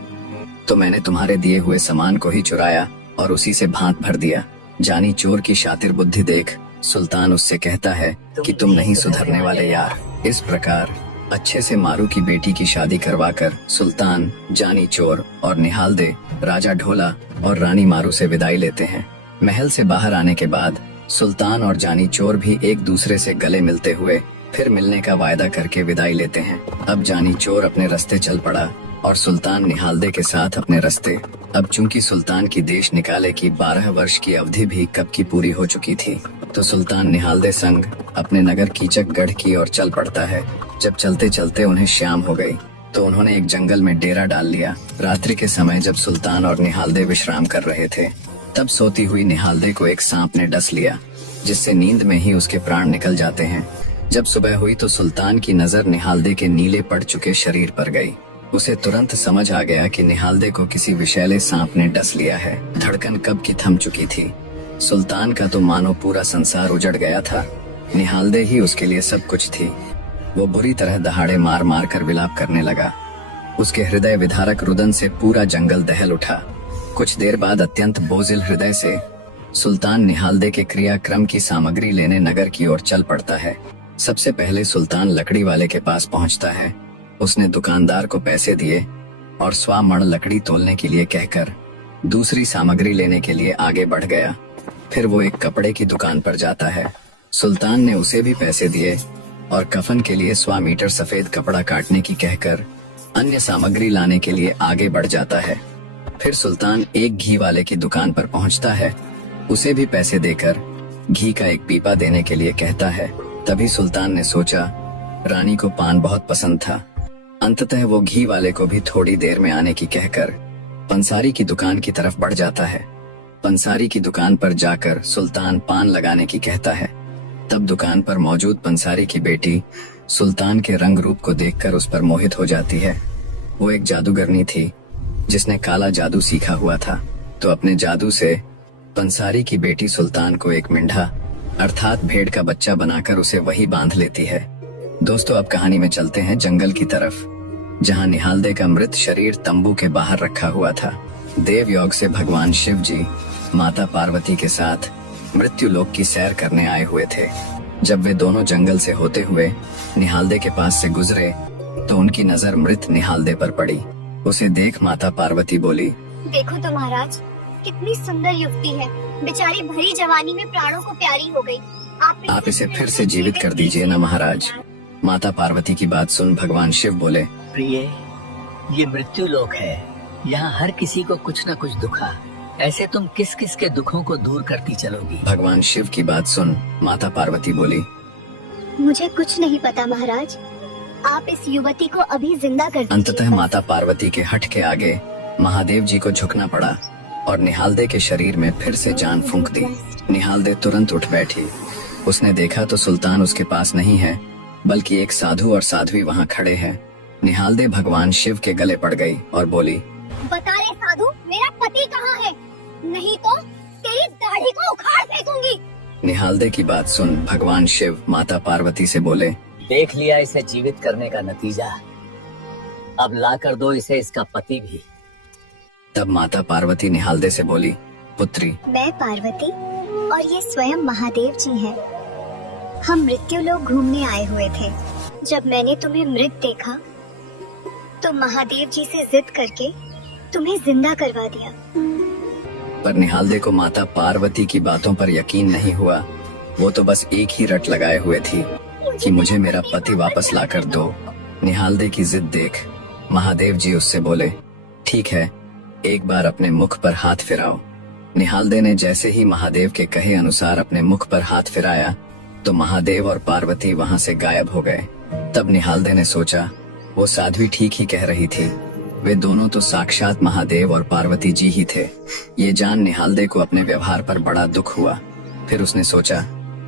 तो मैंने तुम्हारे दिए हुए सामान को ही चुराया और उसी से भात भर दिया। जानी चोर की शातिर बुद्धि देख सुल्तान उससे कहता है कि तुम नहीं सुधरने वाले यार। इस प्रकार अच्छे से मारू की बेटी की शादी करवाकर सुल्तान, जानी चोर और निहालदे राजा ढोला और रानी मारू से विदाई लेते हैं। महल से बाहर आने के बाद सुल्तान और जानी चोर भी एक दूसरे से गले मिलते हुए फिर मिलने का वायदा करके विदाई लेते हैं। अब जानी चोर अपने रास्ते चल पड़ा और सुल्तान निहालदे के साथ अपने रास्ते। अब चूंकि सुल्तान की देश निकाले की 12 वर्ष की अवधि भी कब की पूरी हो चुकी थी, तो सुल्तान निहालदे संग अपने नगर कीचकगढ़ की ओर चल पड़ता है। जब चलते चलते उन्हें शाम हो गई तो उन्होंने एक जंगल में डेरा डाल लिया। रात्रि के समय जब सुल्तान और निहालदे विश्राम कर रहे थे, तब सोती हुई निहालदे को एक सांप ने डस लिया, जिससे नींद में ही उसके प्राण निकल जाते हैं। जब सुबह हुई तो सुल्तान की नजर निहालदे के नीले पड़ चुके शरीर पर गई। उसे तुरंत समझ आ गया कि निहालदे को किसी विषैले सांप ने डस लिया है। धड़कन कब की थम चुकी थी। सुल्तान का तो मानो पूरा संसार उजड़ गया था। निहालदे ही उसके लिए सब कुछ थी। वो बुरी तरह दहाड़े मार मार कर विलाप करने लगा। उसके हृदय विदारक रुदन से पूरा जंगल दहल उठा। कुछ देर बाद अत्यंत बोझिल हृदय से सुल्तान निहालदे के क्रियाक्रम की सामग्री लेने नगर की ओर चल पड़ता है। सबसे पहले सुल्तान लकड़ी वाले के पास पहुंचता है। उसने दुकानदार को पैसे दिए और स्वमण लकड़ी तोलने के लिए कहकर दूसरी सामग्री लेने के लिए आगे बढ़ गया। फिर वो एक कपड़े की दुकान पर जाता है। सुल्तान ने उसे भी पैसे दिए और कफन के लिए 100 मीटर सफेद कपड़ा काटने की कहकर अन्य सामग्री लाने के लिए आगे बढ़ जाता है। फिर सुल्तान एक घी वाले की दुकान पर पहुंचता है। उसे भी पैसे देकर घी का एक पीपा देने के लिए कहता है। तभी सुल्तान ने सोचा रानी को पान बहुत पसंद था। अंततः वो घी वाले को भी थोड़ी देर में आने की कहकर पंसारी की दुकान की तरफ बढ़ जाता है। पंसारी की दुकान पर जाकर सुल्तान पान लगाने की कहता है। तब दुकान पर मौजूद पंसारी की बेटी सुल्तान के रंग रूप को देखकर उस पर मोहित हो जाती है। वो एक जादूगरनी थी जिसने काला जादू सीखा हुआ था, तो अपने जादू से पंसारी की बेटी सुल्तान को एक मिंढा अर्थात भेड़ का बच्चा बनाकर उसे वही बांध लेती है। दोस्तों, अब कहानी में चलते हैं जंगल की तरफ, जहां निहालदे का मृत शरीर तंबू के बाहर रखा हुआ था। देव योग से भगवान शिव जी माता पार्वती के साथ मृत्यु लोक की सैर करने आए हुए थे। जब वे दोनों जंगल से होते हुए निहालदे के पास से गुजरे तो उनकी नजर मृत निहालदे पर पड़ी। उसे देख माता पार्वती बोली, देखो तो महाराज, कितनी सुंदर युवती है, बेचारी भरी जवानी में प्राणों को प्यारी हो गई। आप इसे फिर से जीवित कर दीजिए ना महाराज। माता पार्वती की बात सुन भगवान शिव बोले, प्रिय, ये मृत्यु लोक है, यहाँ हर किसी को कुछ न कुछ दुखा ऐसे तुम किस किस के दुखों को दूर करती चलोगी? भगवान शिव की बात सुन माता पार्वती बोली। मुझे कुछ नहीं पता महाराज, आप इस युवती को अभी जिंदा कर दीजिए। अंततः माता पार्वती के हठ के आगे महादेव जी को झुकना पड़ा और निहालदे के शरीर में फिर से जान फूंक दी। निहालदे तुरंत उठ बैठी। उसने देखा तो सुल्तान उसके पास नहीं है, बल्कि एक साधु और साध्वी वहाँ खड़े हैं। निहालदे भगवान शिव के गले पड़ गई और बोली, बता रे साधु, मेरा पति कहाँ है? नहीं तो तेरी दाढ़ी को उखाड़ फेंकूंगी। निहालदे की बात सुन भगवान शिव माता पार्वती से बोले, देख लिया इसे जीवित करने का नतीजा, अब ला कर दो इसे इसका पति भी। तब माता पार्वती निहालदे से बोली, पुत्री, मैं पार्वती और ये स्वयं महादेव जी हैं। हम मृत्यु लोक घूमने आए हुए थे। जब मैंने तुम्हें मृत देखा तो महादेव जी से जिद करके तुम्हें जिंदा करवा दिया। पर निहालदे को माता पार्वती की बातों पर यकीन नहीं हुआ। वो तो बस एक ही रट लगाए हुए थी कि मुझे मेरा पति वापस ला कर दो। निहालदे की जिद देख महादेव जी उससे बोले, ठीक है, एक बार अपने मुख पर हाथ फिराओ। निहालदे ने जैसे ही महादेव के कहे अनुसार अपने मुख पर हाथ फिराया तो महादेव और पार्वती वहाँ से गायब हो गए। तब निहालदे ने सोचा वो साध्वी ठीक ही कह रही थी, वे दोनों तो साक्षात महादेव और पार्वती जी ही थे। ये जान निहालदे को अपने व्यवहार पर बड़ा दुख हुआ। फिर उसने सोचा,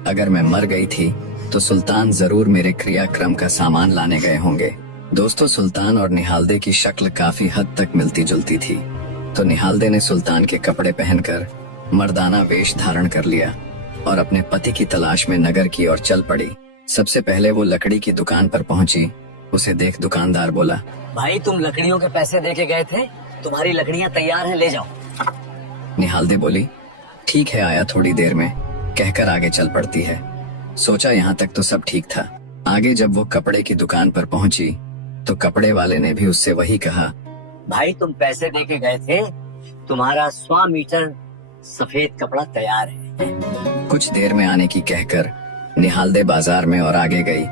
अगर मैं मर गई थी तो सुल्तान जरूर मेरे क्रियाक्रम का सामान लाने गए होंगे। दोस्तों, सुल्तान और निहालदे की शक्ल काफी हद तक मिलती जुलती थी, तो निहालदे ने सुल्तान के कपड़े पहनकर मर्दाना वेश धारण कर लिया और अपने पति की तलाश में नगर की ओर चल पड़ी। सबसे पहले वो लकड़ी की दुकान पर पहुंची। उसे देख दुकानदार बोला, भाई तुम लकड़ियों के पैसे दे के गए थे, तुम्हारी लकड़ियाँ तैयार हैं, ले जाओ। निहालदे बोली, ठीक है, आया थोड़ी देर में, कहकर आगे चल पड़ती है। सोचा यहाँ तक तो सब ठीक था। आगे जब वो कपड़े की दुकान पर पहुंची तो कपड़े वाले ने भी उससे वही कहा, भाई तुम पैसे दे के गए थे, तुम्हारा 100 मीटर सफेद कपड़ा तैयार है। कुछ देर में आने की कहकर निहालदे बाजार में और आगे गई।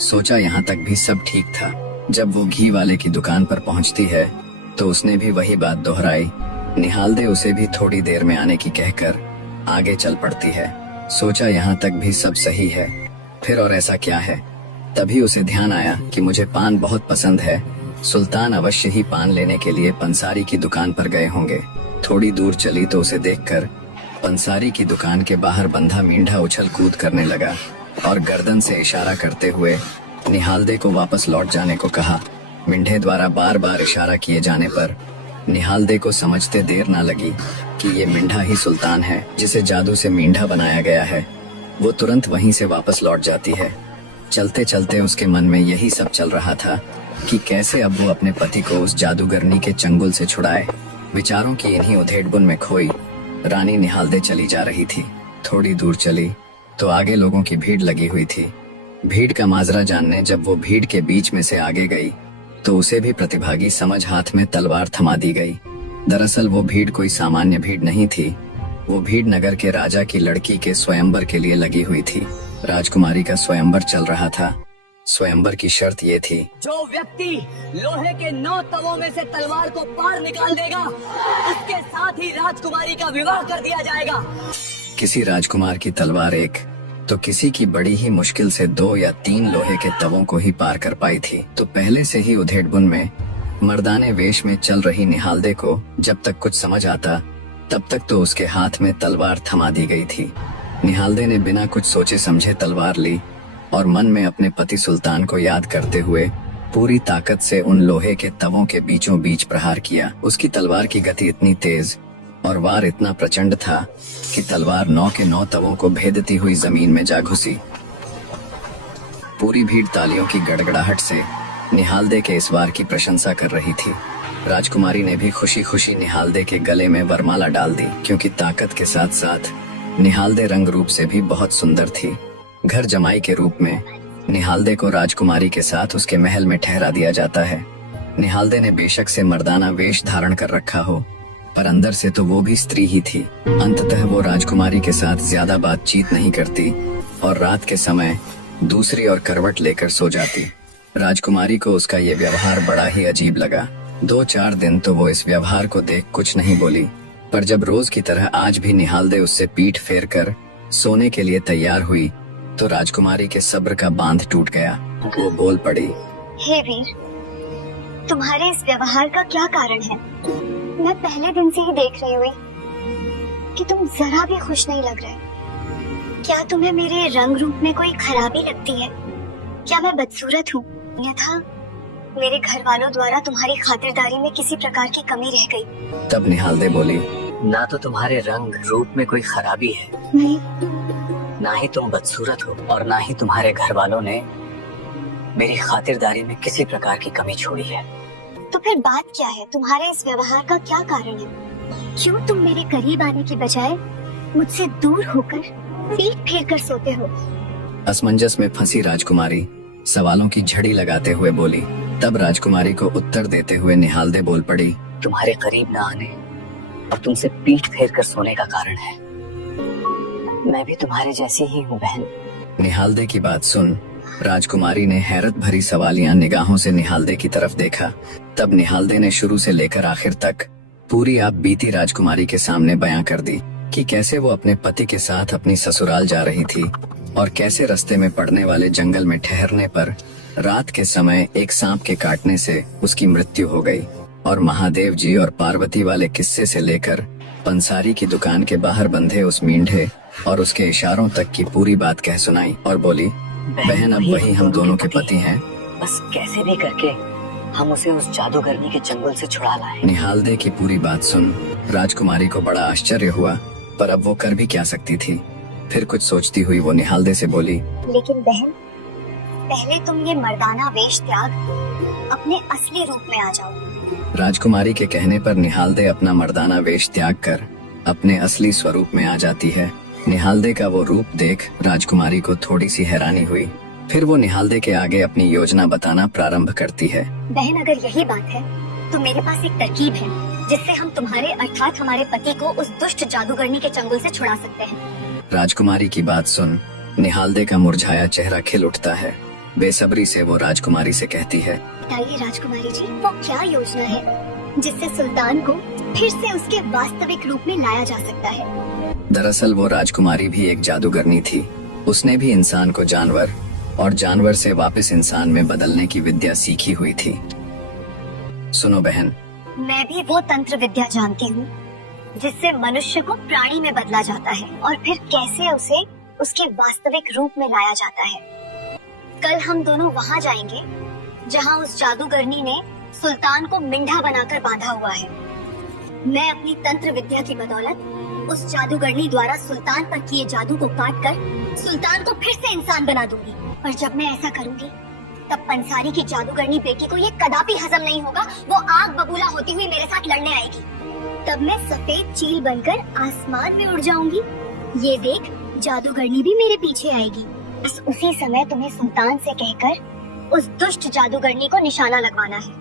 सोचा यहाँ तक भी सब ठीक था। जब वो घी वाले की दुकान पर पहुँचती है तो उसने भी वही बात दोहराई। निहालदे उसे भी थोड़ी देर में आने की कहकर आगे चल पड़ती है। सोचा यहाँ तक भी सब सही है, फिर और ऐसा क्या है। तभी उसे ध्यान आया कि मुझे पान बहुत पसंद है, सुल्तान अवश्य ही पान लेने के लिए पंसारी की दुकान पर गए होंगे। थोड़ी दूर चली तो उसे देखकर पंसारी की दुकान के बाहर बंधा मींढा उछल कूद करने लगा और गर्दन से इशारा करते हुए निहालदे को वापस लौट जाने को कहा। मींढे द्वारा बार बार इशारा किए जाने पर निहालदे को समझते देर न लगी कि ये मींढा ही सुल्तान है, जिसे जादू से मींढा बनाया गया है। वो तुरंत वहीं से वापस लौट जाती है। चलते चलते उसके मन में यही सब चल रहा था कि कैसे अब वो अपने पति को उस जादूगरनी के चंगुल से छुड़ाए। विचारों की इन्हीं उधेड़-बुन में खोई रानी निहालदे चली जा रही थी। थोड़ी दूर चली तो आगे लोगों की भीड़ लगी हुई थी। भीड़ का माजरा जानने जब वो भीड़ के बीच में से आगे गई तो उसे भी प्रतिभागी समझ हाथ में तलवार थमा दी गई। दरअसल वो भीड़ कोई सामान्य भीड़ नहीं थी। वो भीड़ नगर के राजा की लड़की के स्वयंवर के लिए लगी हुई थी। राजकुमारी का स्वयंवर चल रहा था। स्वयंवर की शर्त ये थी, जो व्यक्ति लोहे के 9 तवों में से तलवार को पार निकाल देगा, उसके साथ ही राजकुमारी का विवाह कर दिया जाएगा। किसी राजकुमार की तलवार एक तो किसी की बड़ी ही मुश्किल से 2 या 3 लोहे के तवों को ही पार कर पाई थी। तो पहले से ही उधेड़-बुन में मर्दाने वेश में चल रही निहालदे को जब तक कुछ समझ आता तब तक तो उसके हाथ में तलवार थमा दी गई थी। निहालदे ने बिना कुछ सोचे समझे तलवार ली और मन में अपने पति सुल्तान को याद करते हुए पूरी ताकत से उन लोहे के तवों के बीचों बीच प्रहार किया। उसकी तलवार की गति इतनी तेज और वार इतना प्रचंड था कि तलवार 9 के 9 तवों को भेदती हुई जमीन में जा घुसी। पूरी भीड़ तालियों की गड़गड़ाहट से निहालदे के इस वार की प्रशंसा कर रही थी। राजकुमारी ने भी खुशी खुशी निहालदे के गले में वरमाला डाल दी, क्योंकि ताकत के साथ साथ निहालदे रंग रूप से भी बहुत सुंदर थी। घर जमाई के रूप में निहालदे को राजकुमारी के साथ उसके महल में ठहरा दिया जाता है। निहालदे ने बेशक से मर्दाना वेश धारण कर रखा हो, पर अंदर से तो वो भी स्त्री ही थी। अंततः वो राजकुमारी के साथ ज्यादा बातचीत नहीं करती और रात के समय दूसरी ओर करवट लेकर सो जाती। राजकुमारी को उसका ये व्यवहार बड़ा ही अजीब लगा। 2-4 दिन तो वो इस व्यवहार को देख कुछ नहीं बोली, पर जब रोज की तरह आज भी निहालदे उससे पीठ फेर कर सोने के लिए तैयार हुई तो राजकुमारी के सब्र का बांध टूट गया। वो बोल पड़ी, हे वीर, तुम्हारे इस व्यवहार का क्या कारण है? मैं पहले दिन से ही देख रही हुई कि तुम जरा भी खुश नहीं लग रहे। क्या तुम्हें मेरे रंग रूप में कोई खराबी लगती है? क्या मैं बदसूरत हूँ? अन्यथा मेरे घर वालों द्वारा तुम्हारी खातिरदारी में किसी प्रकार की कमी रह गई। तब निहालदे बोली, ना तो तुम्हारे रंग रूप में कोई खराबी है, नहीं, ना ही तुम बदसूरत हो, और ना ही तुम्हारे घर वालों ने मेरी खातिरदारी में किसी प्रकार की कमी छोड़ी है। तो फिर बात क्या है? तुम्हारे इस व्यवहार का क्या कारण है? क्यों तुम मेरे करीब आने की बजाय मुझसे दूर होकर पीठ फेर कर सोते हो? असमंजस में फंसी राजकुमारी सवालों की झड़ी लगाते हुए बोली। तब राजकुमारी को उत्तर देते हुए निहालदे बोल पड़ी, तुम्हारे करीब न आने और तुमसे पीठ फेर कर सोने का कारण है मैं भी तुम्हारे जैसी ही हूँ बहन। निहालदे की बात सुन राजकुमारी ने हैरत भरी सवालिया निगाहों से निहालदे की तरफ देखा। तब निहालदे ने शुरू से लेकर आखिर तक पूरी आप बीती राजकुमारी के सामने बयां कर दी कि कैसे वो अपने पति के साथ अपनी ससुराल जा रही थी और कैसे रास्ते में पड़ने वाले जंगल में ठहरने पर रात के समय एक सांप के काटने से उसकी मृत्यु हो गई, और महादेव जी और पार्वती वाले किस्से से लेकर पंसारी की दुकान के बाहर बंधे उस मींढे और उसके इशारों तक की पूरी बात कह सुनाई और बोली, बहन अब वही हम दोनों के पति हैं। बस कैसे भी करके हम उसे उस जादूगरनी के चंगुल से छुड़ा लाएं। निहालदे की पूरी बात सुन राजकुमारी को बड़ा आश्चर्य हुआ, पर अब वो कर भी क्या सकती थी। फिर कुछ सोचती हुई वो निहालदे से बोली, लेकिन बहन, पहले तुम ये मर्दाना वेश त्याग अपने असली रूप में आ जाओ। राजकुमारी के कहने पर निहालदे अपना मर्दाना वेश त्याग कर अपने असली स्वरूप में आ जाती है। निहालदे का वो रूप देख राजकुमारी को थोड़ी सी हैरानी हुई। फिर वो निहालदे के आगे अपनी योजना बताना प्रारंभ करती है। बहन, अगर यही बात है तो मेरे पास एक तरकीब है जिससे हम तुम्हारे अर्थात हमारे पति को उस दुष्ट जादूगरनी के चंगुल से छुड़ा सकते हैं। राजकुमारी की बात सुन निहालदे का मुरझाया चेहरा खिल उठता है। बेसब्री से वो राजकुमारी से कहती है, बताइए राजकुमारी जी, वो क्या योजना है जिससे सुल्तान को फिर से उसके वास्तविक रूप में लाया जा सकता है? दरअसल वो राजकुमारी भी एक जादूगरनी थी। उसने भी इंसान को जानवर और जानवर से वापस इंसान में बदलने की विद्या सीखी हुई थी। सुनो बहन, मैं भी वो तंत्र विद्या जानती हूँ जिससे मनुष्य को प्राणी में बदला जाता है और फिर कैसे उसे उसके वास्तविक रूप में लाया जाता है। कल हम दोनों वहाँ जाएंगे जहाँ उस जादूगरनी ने सुल्तान को मिंढा बनाकर बांधा हुआ है। मैं अपनी तंत्र विद्या की बदौलत उस जादूगरनी द्वारा सुल्तान पर किए जादू को काट कर सुल्तान को फिर से इंसान बना दूंगी। पर जब मैं ऐसा करूंगी तब पंसारी की जादूगरनी बेटी को ये कदापि हजम नहीं होगा। वो आग बबूला होती हुई मेरे साथ लड़ने आएगी। तब मैं सफेद चील बनकर आसमान में उड़ जाऊंगी। ये देख जादूगरनी भी मेरे पीछे आएगी। बस उसी समय तुम्हें सुल्तान से कहकर उस दुष्ट जादूगरनी को निशाना लगवाना है।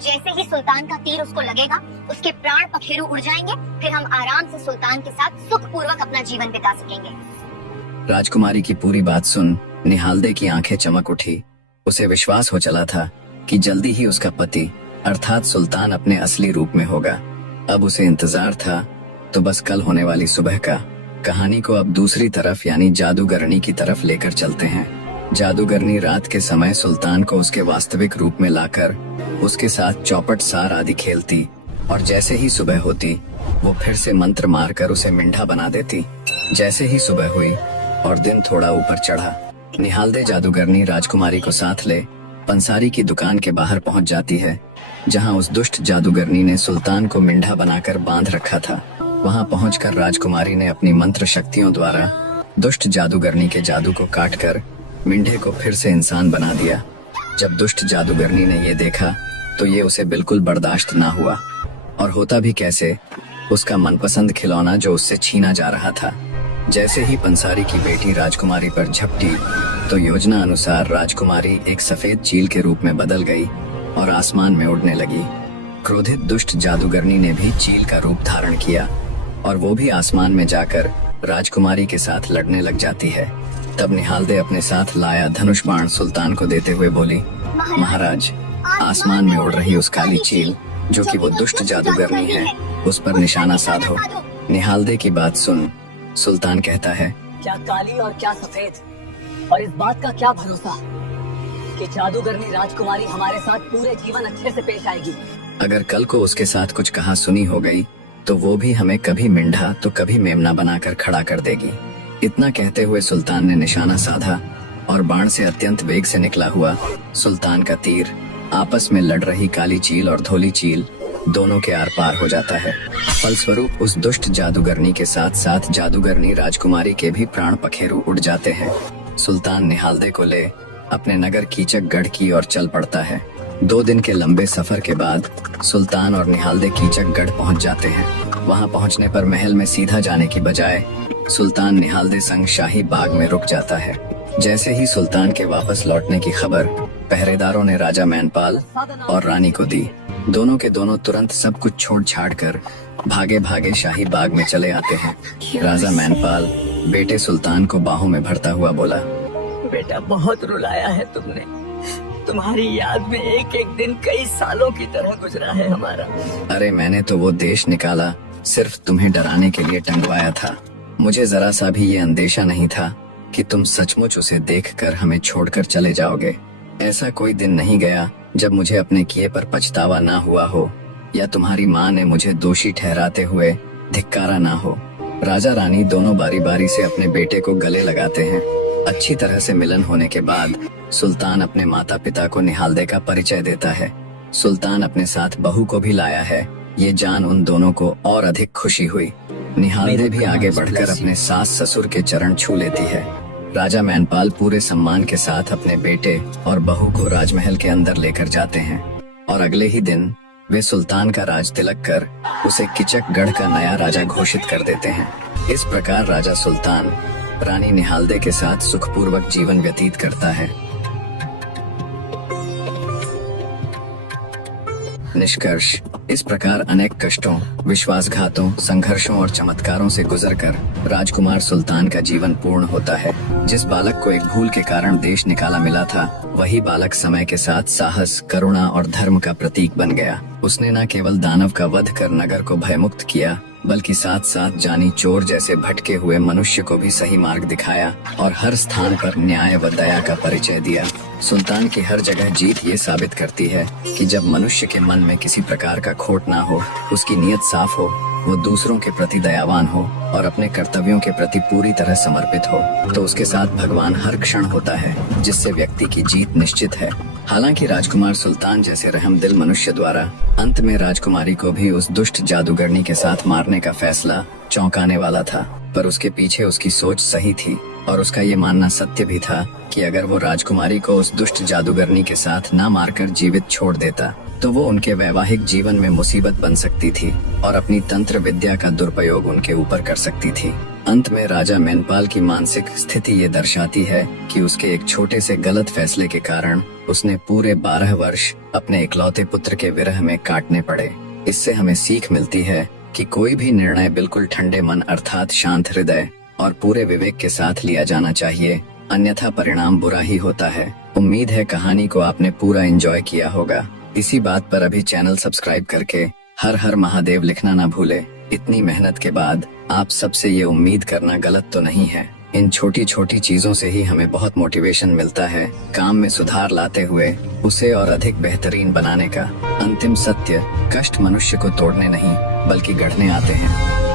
जैसे ही सुल्तान का तीर उसको लगेगा उसके प्राण पखेरु उड़ जाएंगे। फिर हम आराम से सुल्तान के साथ सुख पूर्वक अपना जीवन बिता सकेंगे। राजकुमारी की पूरी बात सुन निहालदे की आंखें चमक उठी। उसे विश्वास हो चला था कि जल्दी ही उसका पति अर्थात सुल्तान अपने असली रूप में होगा। अब उसे इंतजार था तो बस कल होने वाली सुबह का। कहानी को अब दूसरी तरफ यानी जादूगरनी की तरफ लेकर चलते हैं। जादूगरनी रात के समय सुल्तान को उसके वास्तविक रूप में लाकर उसके साथ चौपट सार आदि खेलती और जैसे ही सुबह होती वो फिर से मंत्र मारकर उसे मिंढा बना देती। जैसे ही सुबह हुई और दिन थोड़ा ऊपर चढ़ा, निहालदे जादूगरनी राजकुमारी को साथ ले पंसारी की दुकान के बाहर पहुंच जाती है जहां उस दुष्ट जादूगरनी ने सुल्तान को मिंढा बनाकर बांध रखा था। वहां पहुंचकर राजकुमारी ने अपनी मंत्र शक्तियों द्वारा दुष्ट जादूगरनी के जादू को काटकर मिंढे को फिर से इंसान बना दिया। जब दुष्ट जादूगरनी ने ये देखा तो ये उसे बिल्कुल बर्दाश्त ना हुआ, और होता भी कैसे, उसका मनपसंद खिलौना जो उससे छीना जा रहा था। जैसे ही पंसारी की बेटी राजकुमारी पर झपटी तो योजना अनुसार राजकुमारी एक सफेद चील के रूप में बदल गई और आसमान में उड़ने लगी। क्रोधित दुष्ट जादूगरनी ने भी चील का रूप धारण किया और वो भी आसमान में जाकर राजकुमारी के साथ लड़ने लग जाती है। तब निहालदे अपने साथ लाया धनुष बाण सुल्तान को देते हुए बोली, महाराज, आसमान में उड़ रही उस काली चील जो कि वो दुष्ट जादूगरनी है, उस पर निशाना साधो। निहालदे की बात सुन सुल्तान कहता है, क्या काली और क्या सफेद, और इस बात का क्या भरोसा कि जादूगरनी राजकुमारी हमारे साथ पूरे जीवन अच्छे से पेश आएगी। अगर कल को उसके साथ कुछ कहा सुनी हो गई तो वो भी हमें कभी मिंढा तो कभी मेमना बनाकर खड़ा कर देगी। इतना कहते हुए सुल्तान ने निशाना साधा और बाण से अत्यंत वेग से निकला हुआ सुल्तान का तीर आपस में लड़ रही काली चील और धोली चील दोनों के आर पार हो जाता है। फलस्वरूप उस दुष्ट जादूगरनी के साथ साथ जादूगरनी राजकुमारी के भी प्राण पखेरु उड़ जाते हैं। सुल्तान निहालदे को ले अपने नगर कीचक गढ़ की ओर चल पड़ता है। 2 दिन के लंबे सफर के बाद सुल्तान और निहालदे कीचक गढ़ पहुंच जाते हैं। वहां पहुंचने पर महल में सीधा जाने की बजाय सुल्तान निहालदे संग शाही बाग में रुक जाता है। जैसे ही सुल्तान के वापस लौटने की खबर पहरेदारों ने राजा मैनपाल और रानी को दी, दोनों के दोनों तुरंत सब कुछ छोड़ छाड़ कर भागे भागे शाही बाग में चले आते हैं। राजा मैनपाल बेटे सुल्तान को बाहों में भरता हुआ बोला, बेटा बहुत रुलाया है तुमने, तुम्हारी याद में एक एक दिन कई सालों की तरह गुजरा है हमारा। अरे मैंने तो वो देश निकाला सिर्फ तुम्हें डराने के लिए टंगवाया था। मुझे जरा सा भी ये अंदेशा नहीं था कि तुम सचमुच उसे देखकर हमें छोड़कर चले जाओगे। ऐसा कोई दिन नहीं गया जब मुझे अपने किए पर पछतावा ना हुआ हो या तुम्हारी माँ ने मुझे दोषी ठहराते हुए धिक्कारा ना हो। राजा रानी दोनों बारी बारी से अपने बेटे को गले लगाते हैं। अच्छी तरह से मिलन होने के बाद सुल्तान अपने माता पिता को निहालदे का परिचय देता है। सुल्तान अपने साथ बहू को भी लाया है। ये जान उन दोनों को और अधिक खुशी हुई। निहालदे भी आगे बढ़कर अपने सास ससुर के चरण छू लेती है। राजा मैनपाल पूरे सम्मान के साथ अपने बेटे और बहू को राजमहल के अंदर लेकर जाते हैं और अगले ही दिन वे सुल्तान का राज तिलक कर उसे कीचक गढ़ का नया राजा घोषित कर देते हैं। इस प्रकार राजा सुल्तान रानी निहालदे के साथ सुखपूर्वक जीवन व्यतीत करता है। निष्कर्ष, इस प्रकार अनेक कष्टों, विश्वासघातों, संघर्षों और चमत्कारों से गुजरकर राजकुमार सुल्तान का जीवन पूर्ण होता है। जिस बालक को एक भूल के कारण देश निकाला मिला था, वही बालक समय के साथ साहस, करुणा और धर्म का प्रतीक बन गया। उसने न केवल दानव का वध कर नगर को भयमुक्त किया, बल्कि साथ साथ जानी चोर जैसे भटके हुए मनुष्य को भी सही मार्ग दिखाया और हर स्थान पर न्याय व दया का परिचय दिया। सुल्तान की हर जगह जीत ये साबित करती है कि जब मनुष्य के मन में किसी प्रकार का खोट ना हो, उसकी नीयत साफ हो, वो दूसरों के प्रति दयावान हो और अपने कर्तव्यों के प्रति पूरी तरह समर्पित हो, तो उसके साथ भगवान हर क्षण होता है, जिससे व्यक्ति की जीत निश्चित है। हालांकि राजकुमार सुल्तान जैसे रहमदिल मनुष्य द्वारा अंत में राजकुमारी को भी उस दुष्ट जादूगरनी के साथ मारने का फैसला चौंकाने वाला था, पर उसके पीछे उसकी सोच सही थी और उसका ये मानना सत्य भी था कि अगर वो राजकुमारी को उस दुष्ट जादूगरनी के साथ ना मारकर जीवित छोड़ देता तो वो उनके वैवाहिक जीवन में मुसीबत बन सकती थी और अपनी तंत्र विद्या का दुरुपयोग उनके ऊपर कर सकती थी। अंत में राजा मैनपाल की मानसिक स्थिति ये दर्शाती है कि उसके एक छोटे से गलत फैसले के कारण उसने पूरे 12 वर्ष अपने इकलौते पुत्र के विरह में काटने पड़े। इससे हमें सीख मिलती है कि कोई भी निर्णय बिल्कुल ठंडे मन अर्थात शांत हृदय और पूरे विवेक के साथ लिया जाना चाहिए, अन्यथा परिणाम बुरा ही होता है। उम्मीद है कहानी को आपने पूरा एंजॉय किया होगा। इसी बात पर अभी चैनल सब्सक्राइब करके हर हर महादेव लिखना ना भूले। इतनी मेहनत के बाद आप सबसे ये उम्मीद करना गलत तो नहीं है। इन छोटी छोटी चीजों से ही हमें बहुत मोटिवेशन मिलता है काम में सुधार लाते हुए उसे और अधिक बेहतरीन बनाने का। अंतिम सत्य, कष्ट मनुष्य को तोड़ने नहीं बल्कि गढ़ने आते हैं।